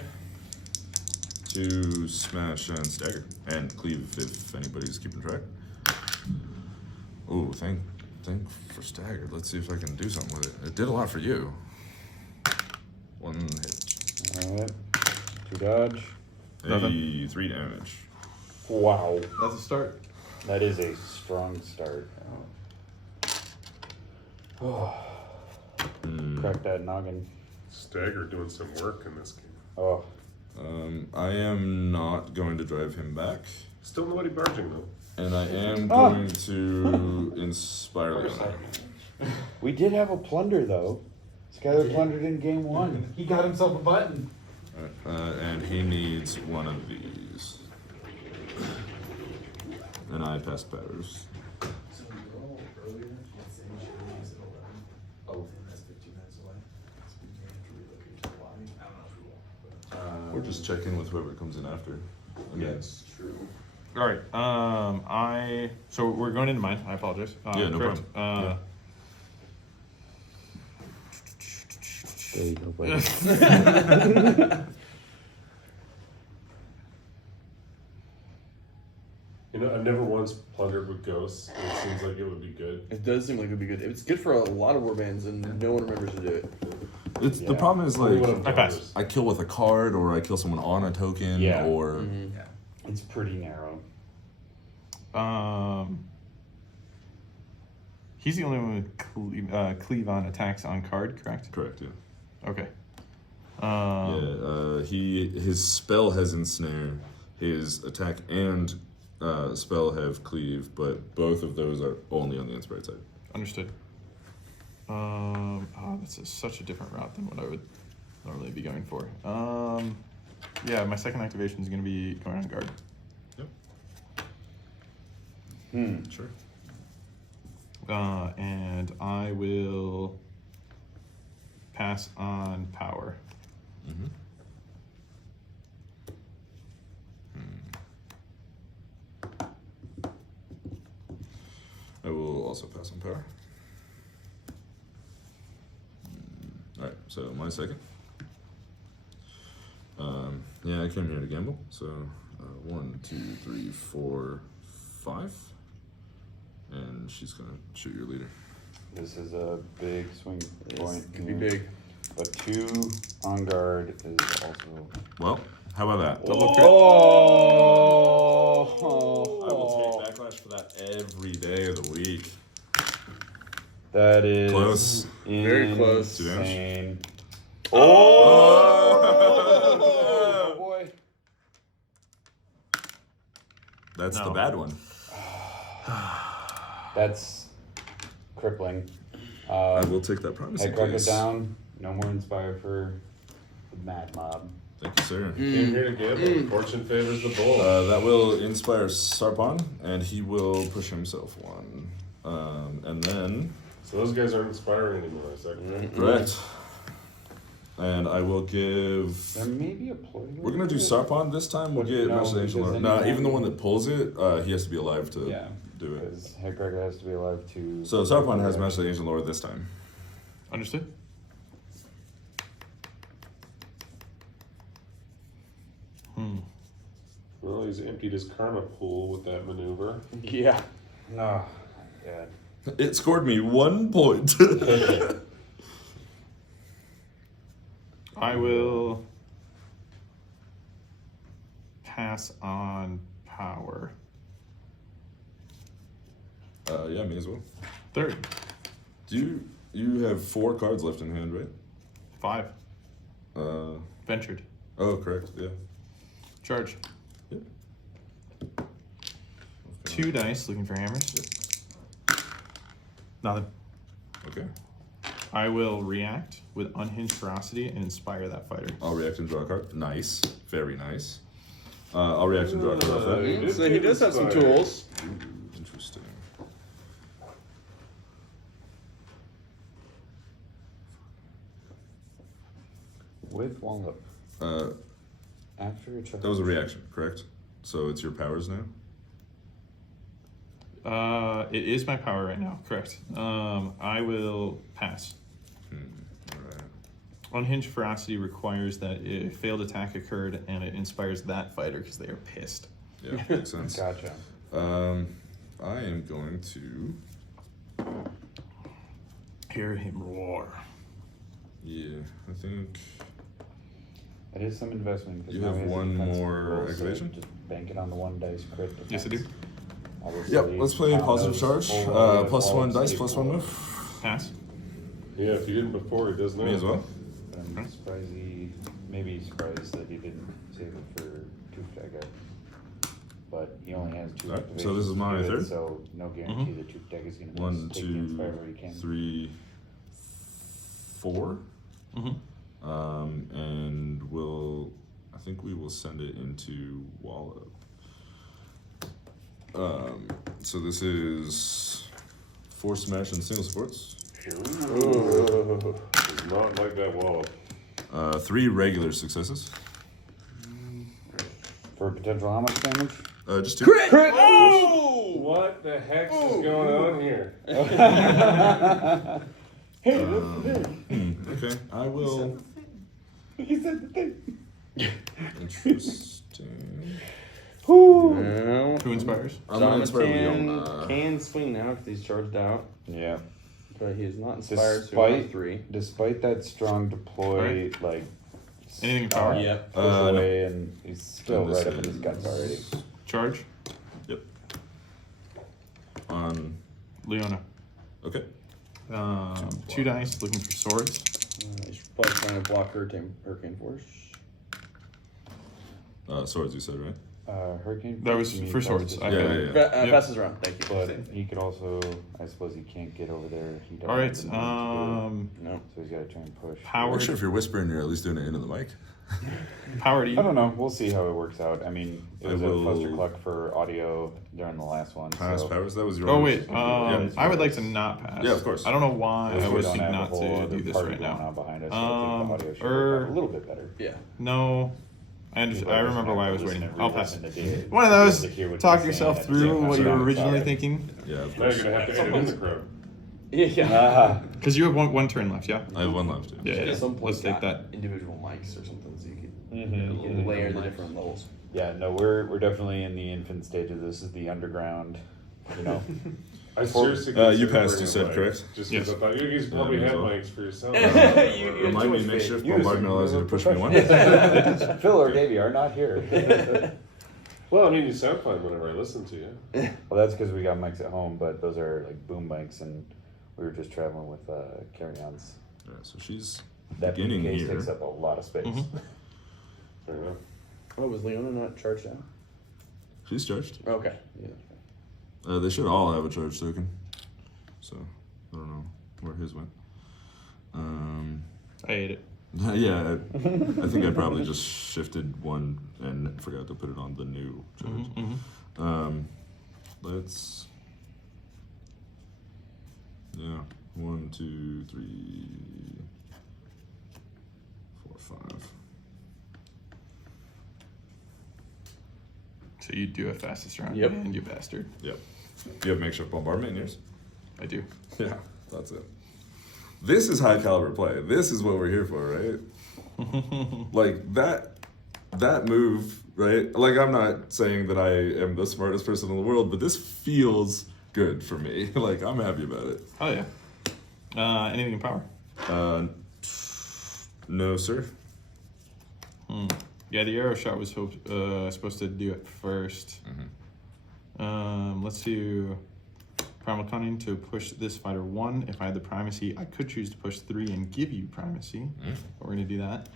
To smash and stagger and cleave if anybody's keeping track. Oh, thank for stagger. Let's see if I can do something with it. It did a lot for you. 1 hit. Alright. 2 dodge. Maybe 3 damage. Wow. That's a start. That is a strong start. Oh. Crack that noggin. Stagger doing some work in this game. Oh. I am not going to drive him back, Still nobody barging though. and I am going to inspire Leona. We did have a plunder though. Skylar plundered in game 1. He got himself a button. And he needs one of these. And I pass powers. So we roll earlier, let's say she leaves at 11. Oh, and that's 15 minutes away. So we may have to relocate to the lobby. I don't know if we will. But, Or just check in with whoever comes in after. I mean, that's true. All right. So we're going into mine. I apologize. Yeah, no correct. problem. There you go, buddy. You know, I've never once plundered with ghosts, and it seems like it would be good. It does seem like it'd be good. It's good for a lot of warbands, and no one remembers to do it. It's the problem is Only like when I'm I pass. I kill with a card, or I kill someone on a token, Yeah. or It's pretty narrow. He's the only one with cleave on attacks on card, correct? correct, yeah. Okay. His spell has ensnare, his attack and spell have cleave, but both of those are only on the inspired side. Understood. That's such a different route than what I would normally be going for. Yeah, my second activation is going to be going on guard. Yep. Sure. And I will pass on power. Mm-hmm. I will also pass on power. Alright, so my second. Yeah, I came here to gamble, so 1, 2, 3, 4, 5. And she's gonna shoot your leader. This is a big swing point. Could be big. But 2 on guard is also. Well, how about that? Oh! I will take backlash for that every day of the week. That is Close. Very close. Insane. Oh! Boy. That's No. the bad one. That's crippling. I will take that promise. Head cracker down. No more inspire for the mad mob. Thank you, sir. Came here to gamble. Fortune favors the bull. That will inspire Sarpon, and he will push himself 1. And then... So those guys aren't inspiring anymore, is that correct? Correct. And I will give... There may be a ploy. We're going to do Sarpon this time. We'll But get no, Master Angel. because Nah, anytime- even the one that pulls it, he has to be alive to Yeah. do it. Because head cracker has to be alive too. So Sarpon has Master Angel Lore this time. Understood? Well, he's emptied his karma pool with that maneuver. Yeah. No. God. It scored me 1 point. I will pass on power. Yeah, me as well. Third. You have 4 cards left in hand, right? 5. Uh, Ventured. oh, correct. Yeah. Charge. Yep. 2 dice, looking for hammers. Nothing. Okay. I will react with Unhinged Ferocity and inspire that fighter. I'll react and draw a card. Nice. Very nice. I'll react and draw a card off that. So he does have some tools. Ooh, interesting. With Wallop. After a check. That was a reaction, correct? So it's your powers now? It is my power right now, correct. I will pass. Alright. Unhinged Ferocity requires that a failed attack occurred and it inspires that fighter because they are pissed. Yeah, makes sense. Gotcha. I am going to... Hear him roar. Yeah, I think... It is some investment. 'cause You now have he has a one defensive more roll, so activation? Just bank it on the 1 dice crit. Yes, I do. defense. Obviously, Yep, let's play count positive those charge. full roll with Plus 1 Wallop's dice, save plus 1 roll. move. Pass. Yeah, if you didn't before, he does now. Me as well. I'm surprised maybe surprised that he didn't save it for Tooth Dagger. But he only has 2 Alright, activations. so this is my to do it, third? So no guarantee that Tooth Dagger is going to 1, take the 2, inspire where he can. 3, 4. Mm-hmm. And I think we will send it into Wallop. So this is Force Smash and Single Sports. Ooh. Does not like that wall. 3 regular successes. For potential how much damage? Just 2. Crit! Oh! What the heck is going on here? Okay, I will. He said the thing. Interesting. No. Who inspires? I'm gonna inspire Jonathan Leona. can swing now because he's charged out, Yeah. but he is not inspired. So we're on 3. Despite that strong deploy, like Anything in power? Yep. push No. away, and he's still And this right up in his guts is- already. Charge. Yep. On. Leona. Okay. 2 dice, looking for swords. He's probably trying to block Hurricane Force. Swords, you said, right? Hurricane. That was you mean for swords. fastest- Yeah. Yep. Fastest round. Thank you. But he could also, I suppose, he can't get over there. He doesn't All right. have the movement to do it, No. so he's got to try and push. Power. Make sure if you're whispering, you're at least doing it into the mic. Power to I you. don't know. We'll see how it works out. I mean, it I was a will- clustercluck for audio during the last one. Pass so powers. That was your. Oh orders. wait. I would like to not pass. Yeah, of course. I don't know why we I would don't think have a not whole to other do this party right going now. on behind us, so I think the audio should work out a little bit better. Yeah. No. I remember why I was Listen waiting. and I'll pass. re-listen to Dave. One of those. To hear what Talk he's yourself saying. through Yeah, what you were sorry. originally Sorry. thinking. Yeah, of Now you're course. gonna have to edit in the crowd. Yeah. Because you have one turn left. Yeah. I have 1 left. Yeah. At some point, Let's take that. individual mics or something, so you can, Mhm. you can layer the different levels. Yeah, no, we're definitely in the infant stage of this. Is the underground, you know. I seriously you considered passed, bringing you said, mics, correct? Just Yes. because I thought you guys probably me as had well. mics for yourself. Remind me, makeshift You bombardment as allows you a to push me 1. Phil or Davey are not here. Well, I mean, you sound fine whenever I listen to you. Well, that's because we got mics at home, but those are like boom mics, and we were just traveling with carry-ons. Yeah, so she's That beginning case here. takes up a lot of space. Fair enough. Oh, was Leona not charged out? She's charged. Okay. Yeah. They should all have a charge token. So I don't know where his went. I ate it. Yeah, I think I probably just shifted 1 and forgot to put it on the new charge. Let's. Yeah, 1, 2, 3, 4, 5. So you do a fastest round. Yep. And you bastard. Yep. You have makeshift bombardment in yours? I do. Yeah, that's it. This is high caliber play. This is what we're here for, right? Like that move, right? Like I'm not saying that I am the smartest person in the world, but this feels good for me. Like I'm happy about it. Oh yeah. Anything in power? No, sir. Yeah, the arrow shot was supposed to do it first. Let's do Primal Cunning to push this fighter 1. If I had the primacy, I could choose to push 3 and give you primacy. But we're gonna do that.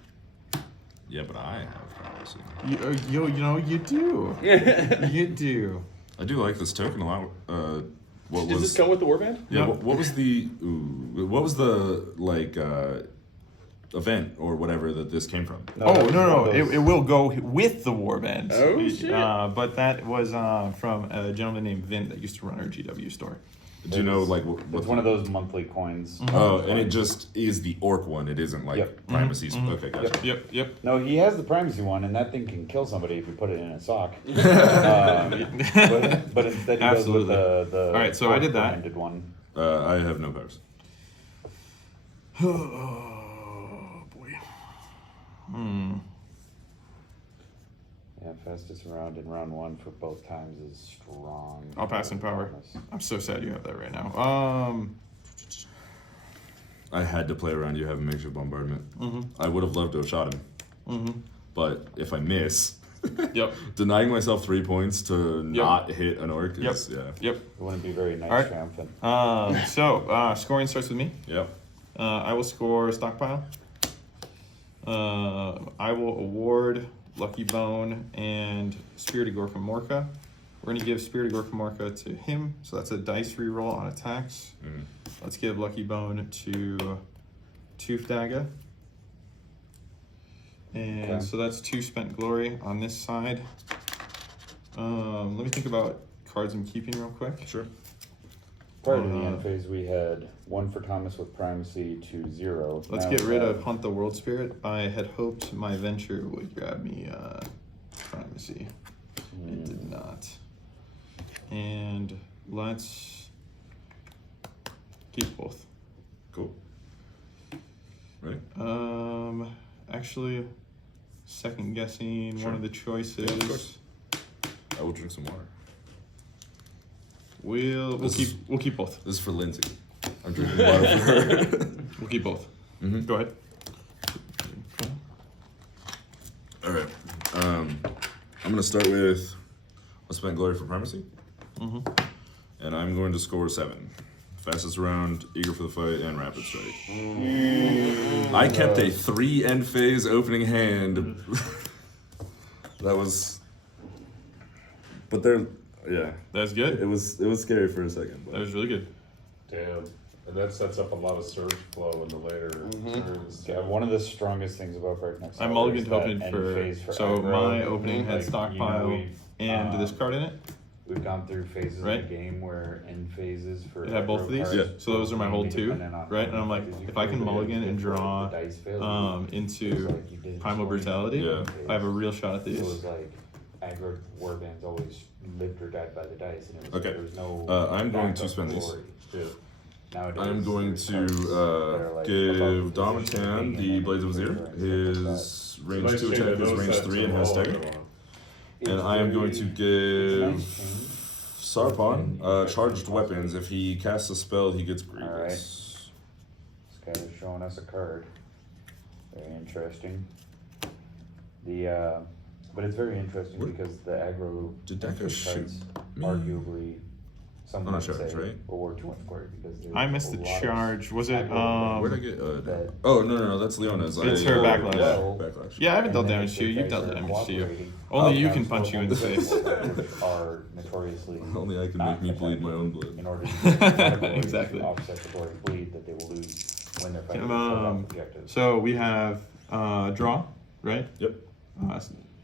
Yeah, but I have privacy. You know, you do. You do. I do like this token a lot. What Does was? this come with the warband? Yeah. No. What was the? What was the like event or whatever that this came from? No. It will go with the warband. Oh, shit. But that was from a gentleman named Vint that used to run our GW store. Do you know like what? It's one of those monthly coins. Oh, and it just is the orc one. It isn't like Yep. primacies. Okay, gotcha. Yep. No, he has the primacy one, and that thing can kill somebody if you put it in a sock. But instead, he Absolutely. goes with the All right, so I did that. branded one. I have no powers. Oh boy. Yeah, fastest round in round 1 for both times is strong. I'll pass in power. I'm so sad you have that right now. I had to play around you having makeshift bombardment. I would have loved to have shot him. But if I miss, Yep. denying myself 3 points to not hit an orc is Yep. It wouldn't be very nice, All right. triumphant. So scoring starts with me. Yep. I will score stockpile. I will award Lucky Bone and Spirit of Gorka Morka. We're going to give Spirit of Gorka Morka to him, so that's a dice reroll on attacks. Let's give Lucky Bone to Toofdaga. And Okay. so that's 2 spent glory on this side. Let me think about cards I'm keeping real quick. Sure. Prior to the end phase, we had 1 for Thomas with primacy to 0. Let's Now get we rid have- of Hunt the World Spirit. I had hoped my venture would grab me primacy. It did not. And let's keep both. Cool. Ready? Actually, second guessing Sure. one of the choices. Yeah, of course. I will drink some water. We'll This keep is- we'll keep both. This is for Lindsay. I'm drinking water for her. We'll keep both. Mhm. Go ahead. All right. I'm gonna start with I spent glory for primacy, and I'm going to score 7. Fastest round, eager for the fight, and rapid strike. I kept a 3 end phase opening hand. That was, but there, yeah, That's good. it was scary for a second. That But was really good. Damn. And that sets up a lot of surge flow in the later turns. Yeah, one of the strongest things about Break Next I'm Hour mulliganed is that open end for, phase for so aggro. my opening had Like, stockpile and uh, this card in it. We've gone through phases Right. of the game where end phases for It had both of these, aggro cards Yeah. so those are my hold mainly two, dependent on right? how And I'm many like, phases if I you can do, mulligan and if draw the dice fail, into like you did Primal scoring Brutality, Yeah. I have a real shot at It these. was like aggro warbands always lived or died by the dice, and it was Okay. there was no. I'm going to backup spend these. glory. Yeah. Nowadays, I'm going there's to cards that are, like, give above the Domatan position the and Blades of then Azir. and stuff like His range Nice 2 change. I attack is noticed range that 3 and too. has All stagger. day long. And I am going to It's give a nice change. Sarpon charged weapons. If he casts a spell, he gets Alright. Grievous. This guy is showing us a card. Very interesting. The but it's very interesting What? because the aggro Did that entry guy shoot cards me? arguably some On a might charge, say right? award too much glory because there's I missed a the lot of charge. Was it? aggro Where'd I get? that- Oh no, that's Leona's. It's her backlash. Yeah, backlash. Yeah, I haven't and dealt then damage if to you. your You've dice dealt are damage to you. cooperating, Only you sometimes can punch you in the face. which are notoriously Only I can make me bleed my own blood. in order to get the glory Exactly. to offset the glory bleed that they will lose when they're fighting objectives. So we have draw, right? Yep. Uh,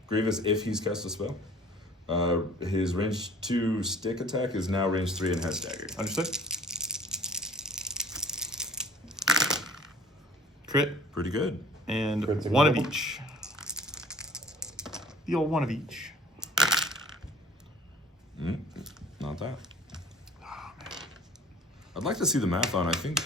Grievous if he's cast a spell. His range 2 stick attack is now range 3 and has stagger. Understood. Crit Pretty good. and Crits and one of double. each. The old one of each. Not that. I'd like to see the math on. I think,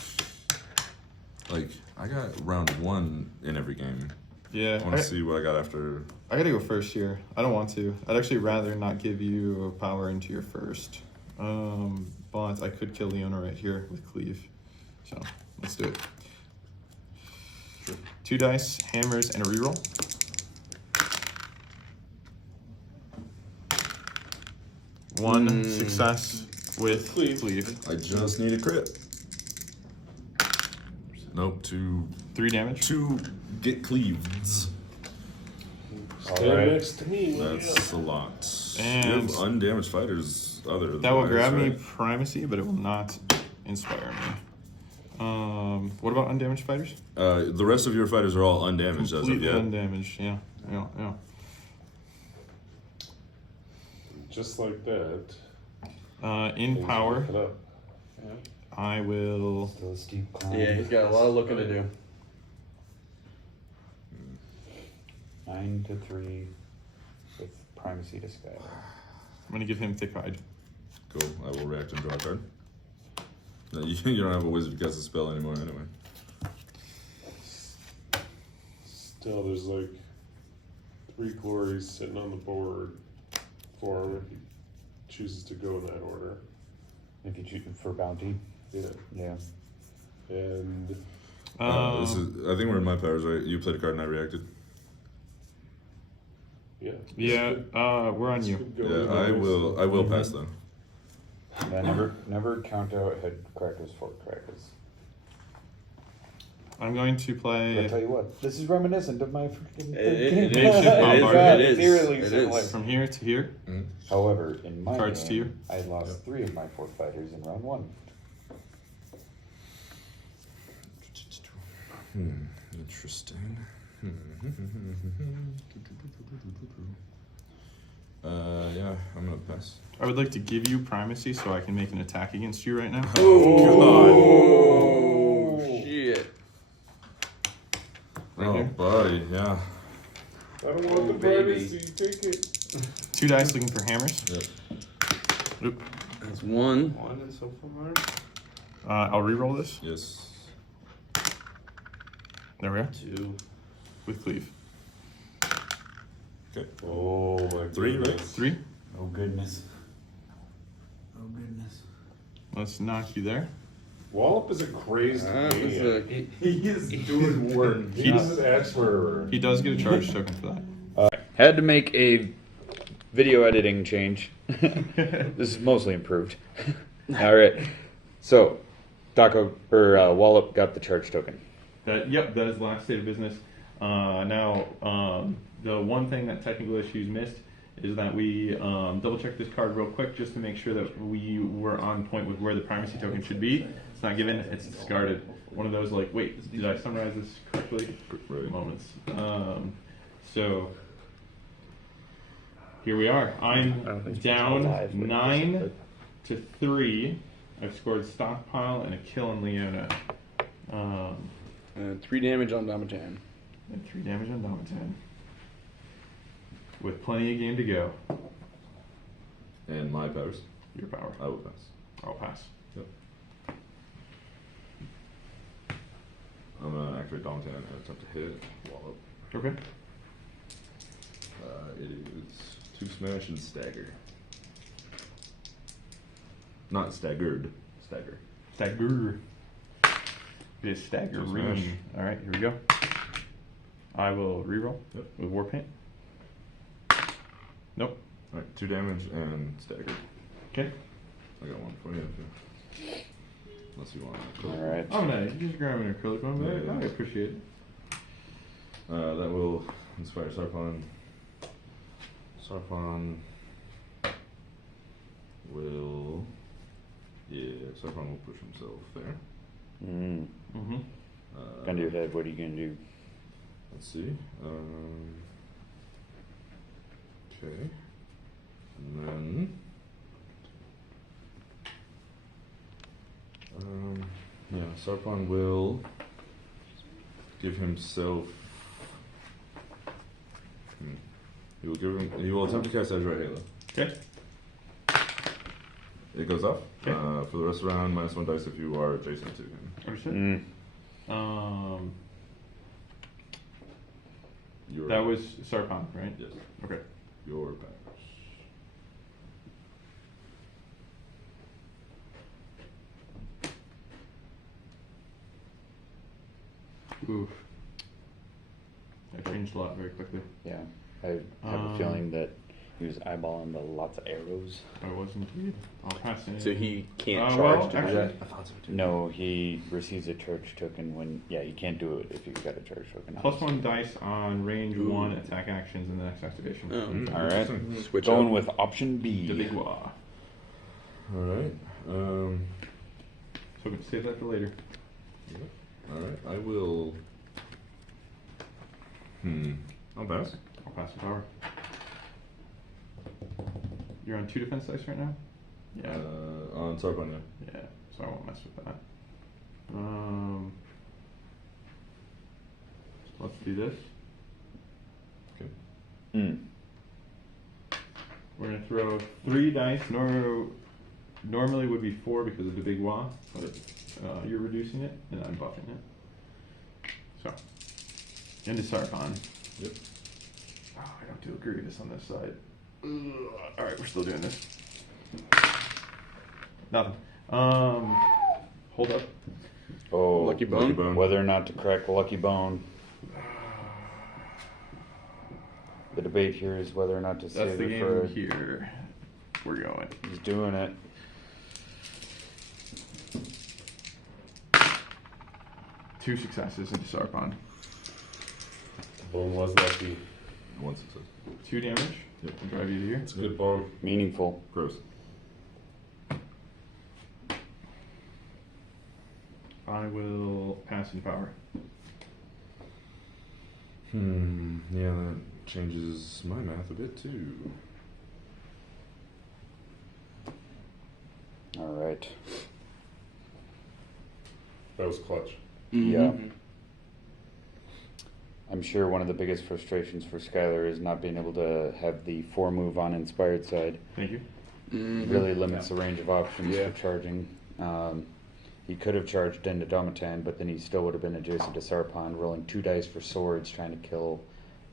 like, I got round 1 in every game. Yeah, I want to see what I got after. I gotta go first here. I don't want to. I'd actually rather not give you a power into your first. But I could kill Leona right here with cleave. So let's do it. Sure. 2 dice, hammers, and a reroll. One success with cleave. I just need a crit. Nope, 3 damage. to get cleaved. Stand Alright. next to me. That's a lot. And- you have undamaged fighters other than That will fighters, grab me right? primacy, but it will not inspire me. What about undamaged fighters? The rest of your fighters are all undamaged as of Completely yet. undamaged. Yeah. Just like that. In Things power, open up. I will. Still a steep climb. Yeah, he's got a lot of looking to do. 9 to 3 with primacy to Skylar. I'm gonna give him thick hide. Cool. I will react and draw a card. No, you don't have a wizard cast a spell anymore anyway. Still, there's like 3 glories sitting on the board for him if he chooses to go in that order. If you choose for bounty, Yeah. yeah. And This is, I think we're in my powers, right? You played a card and I reacted. yeah. Yeah. We're on This you. could go Yeah, either I way. will. I will pass though. Yeah, never count out head crackers, fork crackers. I'm going to But I play tell you what, this is reminiscent of my freaking. It is. Eerily It is. similar. from here to here. However, in my Cards to game, I lost 3 of my 4 fighters in round 1. Interesting. Yeah, I'm gonna pass. I would like to give you primacy so I can make an attack against you right now. Oh, shit. Right Oh, here. buddy, yeah. I don't want the baby. privacy. Take it. 2 dice looking for hammers. Yep. Oop. That's one. One and so far. I'll re-roll this. Yes. There we go. 2. With cleave. Okay. Oh my 3, right? goodness. 3. Oh goodness. Oh goodness. Let's knock you there. Wallop is a crazy maniac. He is doing work. He's an axe murderer. He does get a charge token for that. Had to make a video editing change. This is mostly improved. All right. So, Wallop got the charge token. Yep, that is the last state of business. Now, the one thing that technical issues missed is that we double checked this card real quick just to make sure that we were on point with where the primacy token should be. It's not given, it's discarded. One of those like, wait, did I summarize this correctly? Right. Moments. So here we are. I'm down 9 to 3. I've scored stockpile and a kill on Leona. 3 damage on Damatan. And 3 damage on Damatan. With plenty of game to go. And my powers. Your power. I will pass. I'll pass. Yep. I'm gonna activate Dominant and attempt to hit Wallop. Okay. It is 2 smash and stagger. Not staggered. Stagger. Stagger. It is stagger. Two smash. Alright, here we go. I will reroll Yep. with War Paint. Nope. Alright, 2 damage and stagger. Okay. I got one for you. Okay. Unless you want to. Alright. I'm gonna just grab an acrylic one, but Yeah. I appreciate it. That will inspire Sarpon. Sarpon will. Yeah, Sarpon will push himself there. Mm-hmm. Gun to your head, what are you gonna do? Let's see. Okay. And then. Yeah, Sarpon will give himself. He will give him. He will attempt to cast Edge Right Halo. Okay. It goes off. Okay. For the rest of the round, -1 dice if you are adjacent to him. Understood. Your That was Sarpon, right? yes. Okay. Your powers. Oof. I changed a lot very quickly. Yeah, I have a feeling that he was eyeballing the lots of arrows. I was indeed. I'll pass it. So he can't charge well, to do actually, that. I thought so too. No, he receives a charge token when, you can't do it if you've got a charge token. +1 dice on range 1 attack actions in the next activation. Oh. Alright, Switch going up. with option The B. big wah. Alright. So we can save that for later. Alright. I will. I'll pass. I'll pass the power. You're on 2 defense dice right now? Yeah. On Sarpon, yeah. Yeah, so I won't mess with that. Let's do this. Okay. We're gonna throw 3 dice. Normally would be 4 because of the big wah, but you're reducing it and I'm buffing it. So, into Sarpon. Yep. Oh, I don't do a grievous on this side. Alright, we're still doing this. Nothing. Hold up. Oh, Lucky bone? Lucky bone. whether or not to crack Lucky Bone. The debate here is whether or not to That's save the it game for. here. We're going. He's doing it. Two successes into Sarpon. Bone was lucky. 1 success. 2 damage. Yep. I'll drive you to here. It's a good bone. Meaningful. Gross. I will pass in power. Yeah, that changes my math a bit too. Alright. That was clutch. Yeah. I'm sure one of the biggest frustrations for Skylar is not being able to have the 4 move on inspired side. Thank you. really limits the range of options for charging. He could have charged into Domatan, but then he still would have been adjacent to Sarpon, rolling 2 dice for swords, trying to kill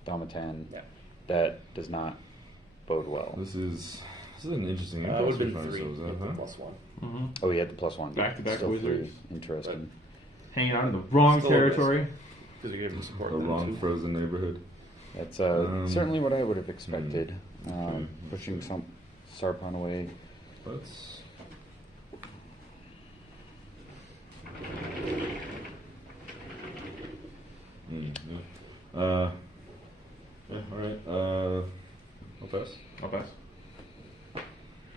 Domatan. Yeah. That does not bode well. This is an interesting It impulse would have for been 3 ourselves, with the huh? +1. Oh, he had the +1. Back-to-back Still wizards. 3. Interesting. Hanging out in the wrong Still a risk. territory. Because we gave him support. The then, wrong too. frozen neighborhood. That's certainly what I would have expected. Okay. Pushing some Sarpon away. Let's. Yeah. Yeah. All right. I'll pass. I'll pass.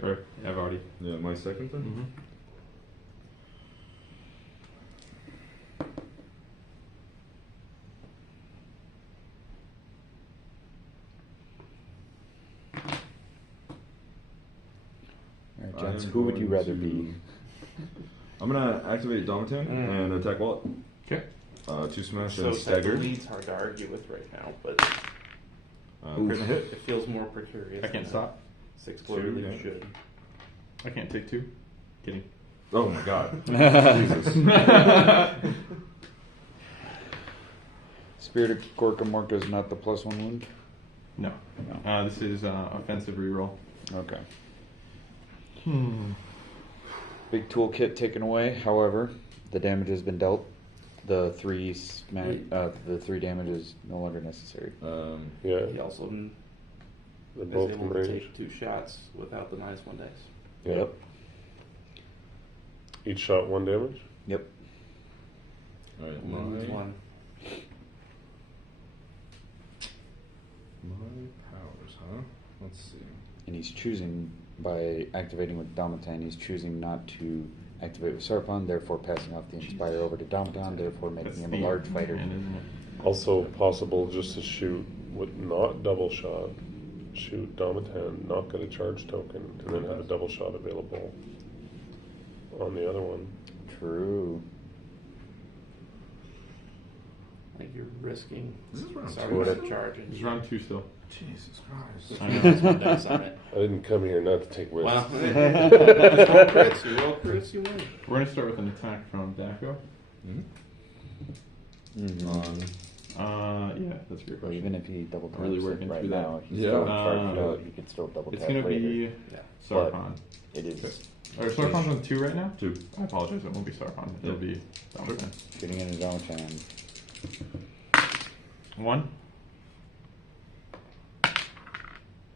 Or, I've already. Yeah, my second then. Mm-hmm. All right, gents, I'm who would you going rather be? to- I'm gonna activate Domatan and attack Wallet. Okay. 2 smash So and stagger stagger. lead's hard to argue with right now, but Crit and hit. it feels more precarious. I can't than stop. 6 border Two, lead yeah. should. I can't take 2. Kidding. Oh my god. Jesus. Spirit of Gorka Morka is not the +1 wound? No. This is offensive reroll. Okay. Big toolkit taken away. However, the damage has been dealt. The 3 damage is no longer necessary. Yeah, He also they're is both able in to range. take 2 shots without the -1 dice. Yeah. Each shot 1 damage. Yep. Alright, And then lose 1. my powers, huh? Let's see. And he's choosing, by activating with Domatan, he's choosing not to activate with Sarpon, therefore passing off the Inspire over to Domatan, therefore making him a large fighter. Hand, isn't it? Also possible just to shoot with not double shot. Shoot Domatan, not get a charge token, and then have a double shot available on the other one. True. Like you're risking. This is round Sorry, two. about charging. It's round 2 still. Jesus Christ. I know. -1 dice on it. I didn't come here not to take risks. Well, you roll crits, you win. We're going to start with an attack from Daco. Yeah, that's a great But question. even if he double taps Really it working right through that. now, he's Yeah. still charged out. He could still double It's tap going to later. be Yeah. Sarpon. It is Or Sarpon's on 2 right now? 2. I apologize, it won't be Sarpon. It'll be Domatan. shooting into Domatan. 1.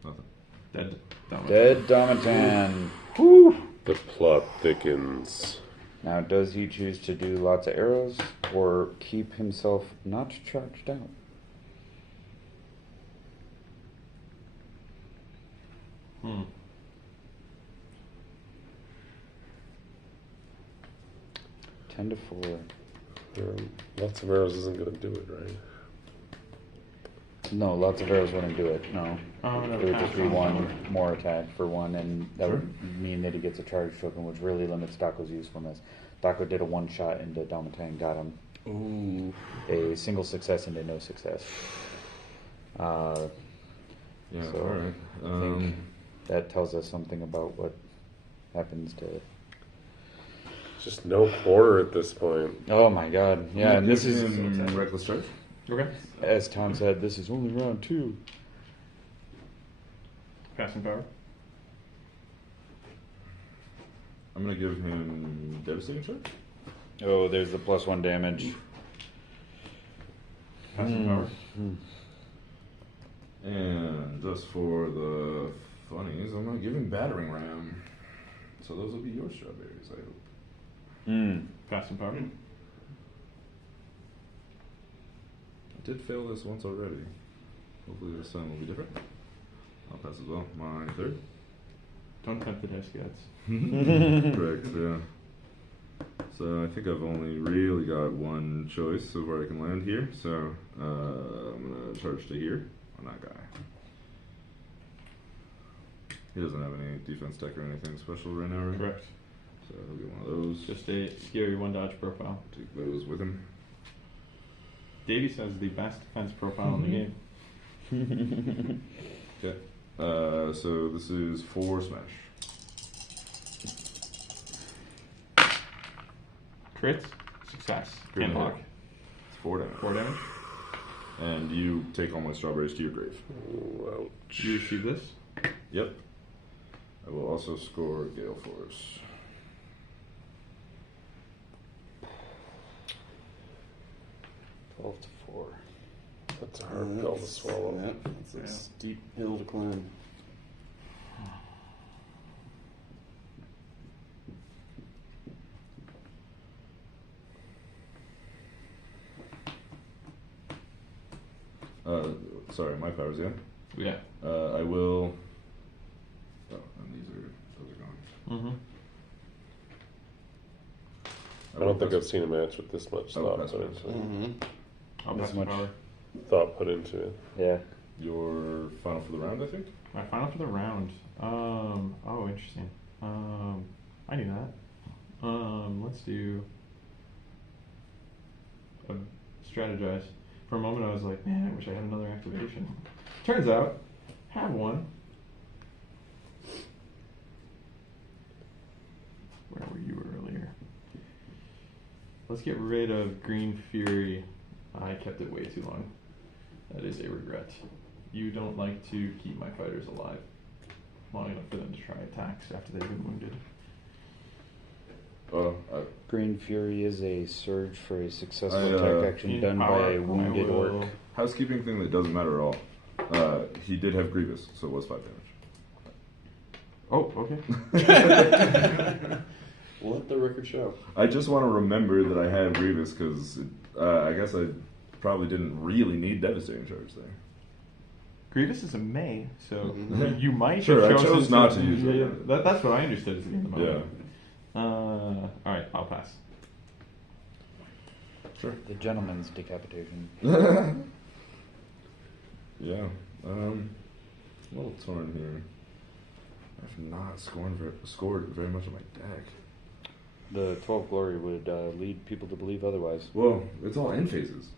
Nothing. Dead. Domatan. Dead Domatan. The plot thickens. Now, does he choose to do lots of arrows or keep himself not charged out? Hmm. Ten to 4. Lots of arrows isn't going to do it, right? No, lots of arrows wouldn't do it. No, No, it would just be pass. one more attack for 1, and that would mean that he gets a charge token, which really limits Daco's usefulness. Daco did a 1 shot into Domatan, got him. Ooh. A single success into no success. Yeah, So, alright. I think that tells us something about what happens to. Just no quarter at this point. Oh my God! Yeah, and this is, reckless charge. Okay. as Tom said, this is only round 2. Passing power. I'm gonna give him devastating charge. Oh, there's the +1 damage. Passing power. And just for the funnies, I'm gonna give him battering ram. So those will be your strawberries, I hope. Passing power. I did fail this once already. Hopefully this time will be different. I'll pass as well. My 3rd. Don't tempt the dice gods. Correct, yeah. So I think I've only really got one choice of where I can land here. So I'm gonna charge to here on that guy. He doesn't have any defense tech or anything special right now, right? Correct. So I'll get one of those. Just a scary 1 dodge profile. Take those with him. Davies has the best defense profile in the game. Okay. So this is 4 smash. Crit. Success. Crit Can't block. hit. It's 4 damage. 4 damage. And you take all my strawberries to your grave. Ooh, ouch. You receive this. Yep. I will also score Gale Force. To 4. That's a hard pill to swallow. Yeah, that's a steep hill to climb. Sorry, my powers, yeah? Yeah. I will... Oh, and those are gone. Mm-hmm. I don't think I've seen a match with this much I will thought pass put it. into it. Mm-hmm. I'll This pass the much. power. Thought put into it. Yeah. Your final for the round, I think? My final for the round. Oh, interesting. I knew that. Let's do. Strategize. For a moment, I was like, man, I wish I had another activation. Turns out, have one. Where were you earlier? Let's get rid of Green Fury. I kept it way too long. That is a regret. You don't like to keep my fighters alive long enough for them to try attacks after they've been wounded. Green Fury is a surge for a successful I, attack action in done power, by I a wounded will- orc. Housekeeping thing that doesn't matter at all. He did have Grievous, so it was 5 damage. Oh, okay. Let the record show. I just want to remember that I had Grievous because I guess I probably didn't really need Devastating Charge there. Grievous is a May, so Mhm. you might Sure, have I chosen chose not to use it. Yeah, that's what I understood as the end of the Yeah. moment. Alright, I'll pass. Sure. The gentleman's decapitation. Yeah. A little torn here. I've not scored very much on my deck. The 12 Glory would lead people to believe otherwise. Well, it's all end phases.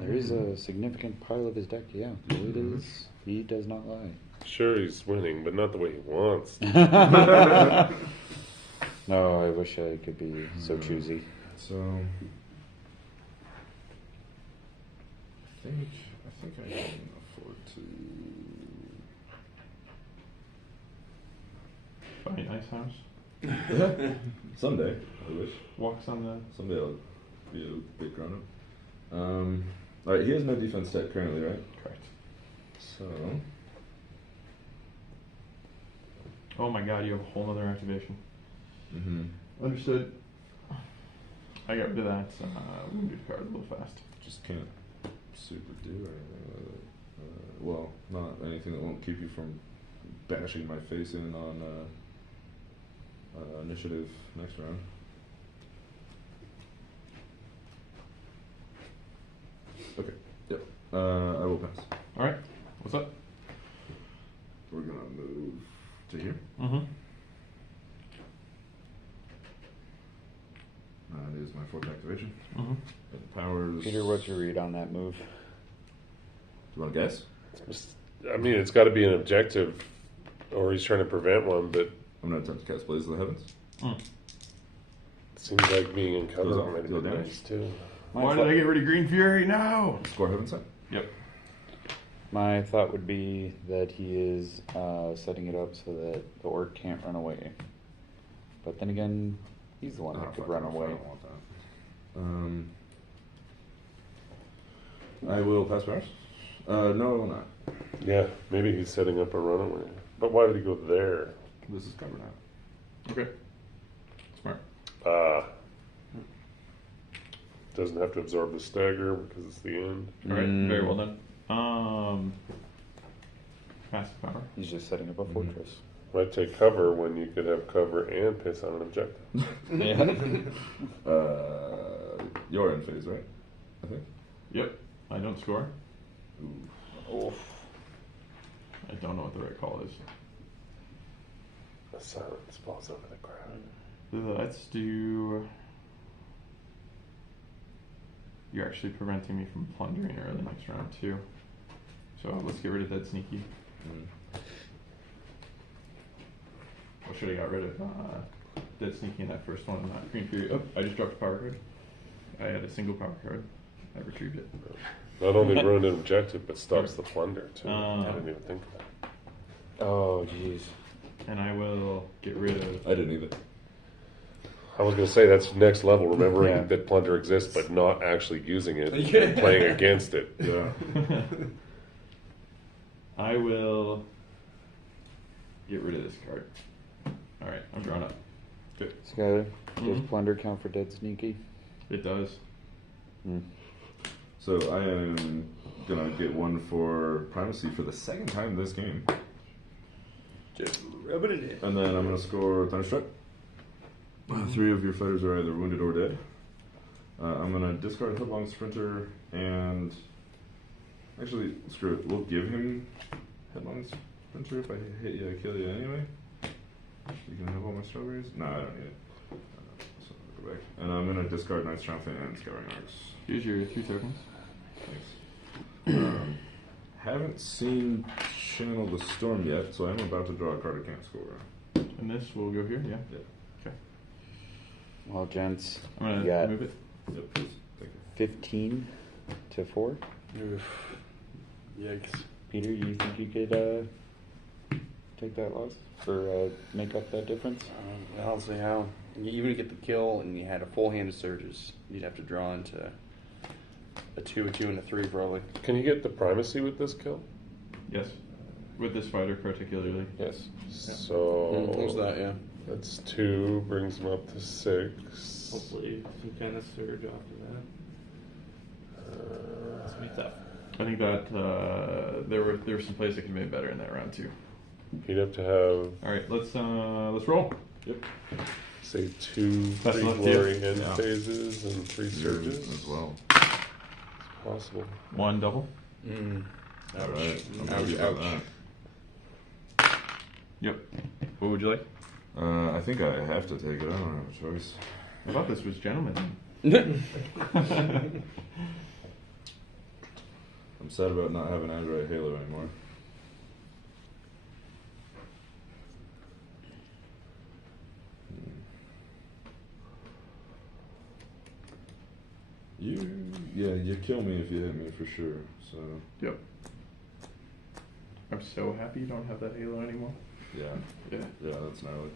There is a significant pile of his deck, yeah. It is. He does not lie. Sure, he's winning, but not the way he wants. No, I wish I could be so choosy. So I think I can afford to Buy an ice house. someday. I wish Walks on the. someday I'll be a big grown up. All right, he has no defense stat currently, right? Correct. So Oh my god, you have a whole other activation. mm-hmm. Understood. I got rid of that wounded card a little fast. Just can't super do anything with it. Well, not anything that won't keep you from bashing my face in on initiative next round. Okay. Yep. I will pass. Alright, what's up? We're gonna move to here. Mm-hmm. That is my 4th activation. Mm-hmm. And powers. Peter, what's your read on that move? Do you want to guess? I mean, it's got to be an objective, or he's trying to prevent one, but I'm gonna attempt to cast Blaze of the Heavens. Mm. it seems like being in cover Goes off, might deal be damage. nice, too. Why did I get rid of Green Fury? No! Score Heaven Sight. Yep. My thought would be that he is setting it up so that the orc can't run away. But then again, he's the one that could run away. I don't want that. I will pass powers. No, I will not. Yeah, maybe he's setting up a runaway. But why would he go there? This is covered now. Okay. Smart. Doesn't have to absorb the stagger because it's the end. Alright, very well done. Passive power. He's just setting up a fortress. Might take cover when you could have cover and piss on an objective. Yeah. You're in phase, right? I think. Yep. I don't score. Ooh. I don't know what the right call is. The silence falls over the crowd. Let's do. You're actually preventing me from plundering early next round too. So let's get rid of that sneaky. Well, should have got rid of Dead Sneaky in that first one, not Green Fury. Oh, I just dropped a power card. I had a single power card. I retrieved it. Not only ruined an objective, but stops the plunder too. I didn't even think of that. Oh, jeez. And I will get rid of. I didn't either. I was going to say that's next level, remembering Yeah. that plunder exists, but not actually using it Yeah. and playing against it. Yeah. I will get rid of this card. All right, I'm drawn up. Skyler, does Mhm. plunder count for dead sneaky? It does. So I am gonna get one for primacy for the second time this game, Just rubbing it in. and then I'm gonna score Thunderstruck. 3 of your fighters are either wounded or dead. I'm gonna discard Headlong Sprinter and actually screw it. We'll give him Headlong Sprinter if I hit you, I kill you anyway. You can have all my strawberries. No, I don't need it. So I'll go back. And I'm gonna discard Knight's Triumphant and Scouring Arcs. Here's your 3 tokens. Thanks. Haven't seen Channel the Storm yet, so I'm about to draw a card I can't score. And this will go here, yeah? Yeah. Okay. Well, gents, I'm going you to got move it. Yep, please. Thank you. 15 to 4. Yikes. Peter, you think you could take that loss? Or make up that difference? I don't see how. Even to get the kill and you had a full hand of surges, you'd have to draw into a 2, and a 3 probably. Can you get the primacy with this kill? Yes. With this fighter particularly. Yes. So There's that, yeah. that's 2, brings him up to 6. Hopefully, some kind of surge after that. It's gonna be tough. I think that there were some plays that could have been better in that round too. You'd have to have, All right, let's roll. Yep. say, 2 That's free left, glory yeah. end Yeah. phases and 3 surges. As well. It's possible. 1 double. Alright. Ouch. Yep. What would you like? I think I have to take it. I don't have a choice. I thought this was gentlemen. I'm sad about not having Android Halo anymore. You kill me if you hit me for sure. So Yep. I'm so happy you don't have that halo anymore. yeah, Yeah. that's gnarly.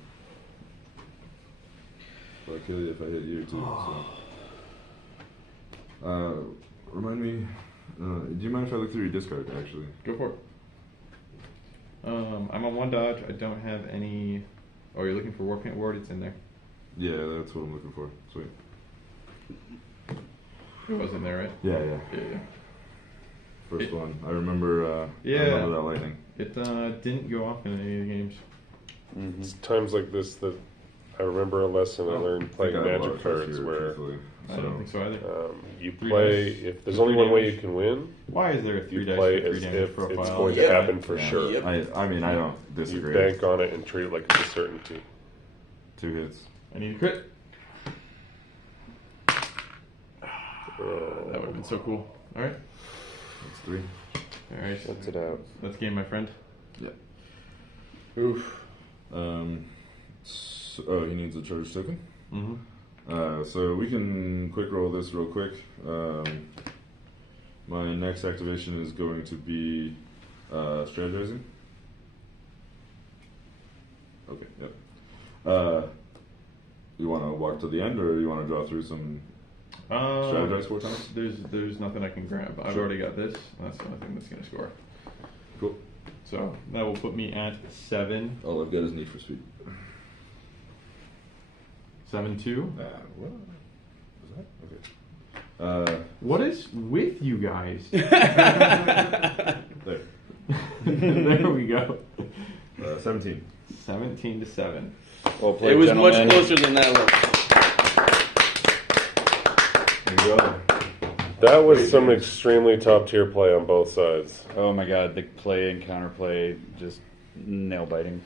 But I'll kill you if I hit you too. So, remind me. Do you mind if I look through your discard? Actually, Go for it. I'm on 1 dodge. I don't have any. Oh, you're looking for Warpaint Ward? It's in there. yeah, that's what I'm looking for. Sweet. It was in there, right? Yeah. Yeah. First one. I remember. Yeah. I remember that lightning. It didn't go off in any of the games. It's times like this that I remember a lesson I learned playing I think I have a lot Magic of trust cards here, where truthfully. I don't think so either. you 3 play, dice, if there's 3 only one way damage. you can win, Why is there a 3 you dice play for 3 as damage if profile? it's going to Yeah. happen for Yeah. sure. I mean, I don't You disagree. bank on it and treat it like it's a certainty. 2 hits. I need a crit. Oh, That would have been so cool. All right. That's 3. All right. Sets it out. That's game, my friend. Yeah. Oof. He needs a charge token. Mm-hmm. So we can quick roll this real quick. My next activation is going to be strategizing. Okay, yep. You want to walk to the end, or you want to draw through some strategize 4 times? There's nothing I can grab. I've Sure. already got this. And that's the only thing that's going to score. Cool. So that will put me at 7. All I've got is Need for Speed. 7-2. What? Was that? Okay. What is with you guys? There. There we go. 17. 17 to 7. Well played, It was gentlemen. much closer than that looked. There you go. that was some extremely top tier play on both sides. Oh my god, the play and counterplay just nail biting.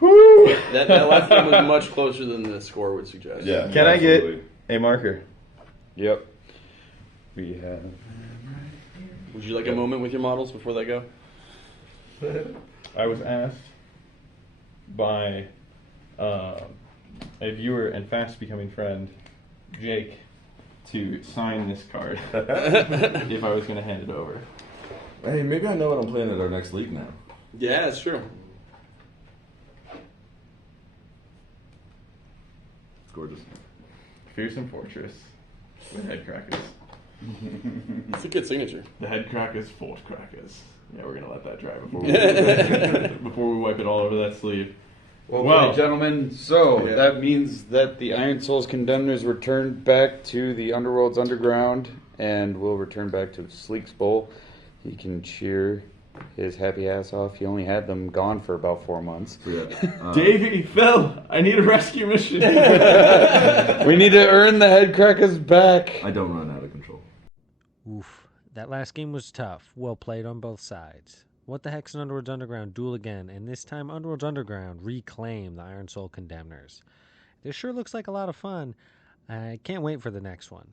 That last game was much closer than the score would suggest. Yeah. Can I get absolutely. a marker? Yep. We have. Would you like a moment with your models before they go? I was asked by a viewer and fast becoming friend, Jake, to sign this card if I was going to hand it over. Hey, maybe I know what I'm playing at our next league now. Yeah, that's true. It's gorgeous. Fearsome Fortress with head crackers. It's a good signature. The head crackers, fort crackers. Yeah, we're gonna let that dry before we wipe it all over that sleeve. Well, gentlemen, so Yeah. that means that the Iron Souls Condemners return back to the Underworld's underground and will return back to Sleek's Bowl. He can cheer his happy ass off. He only had them gone for about 4 months. Yeah. Davey, Phil, I need a rescue mission. We need to earn the head crackers back. I don't run out of control. Oof. That last game was tough. Well played on both sides. What the Hex and Underworld's Underground duel again, and this time Underworld's Underground reclaim the Iron Soul Condemners. This sure looks like a lot of fun. I can't wait for the next one.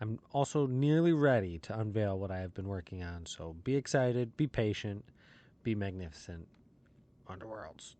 I'm also nearly ready to unveil what I have been working on, so be excited, be patient, be magnificent. Underworlds.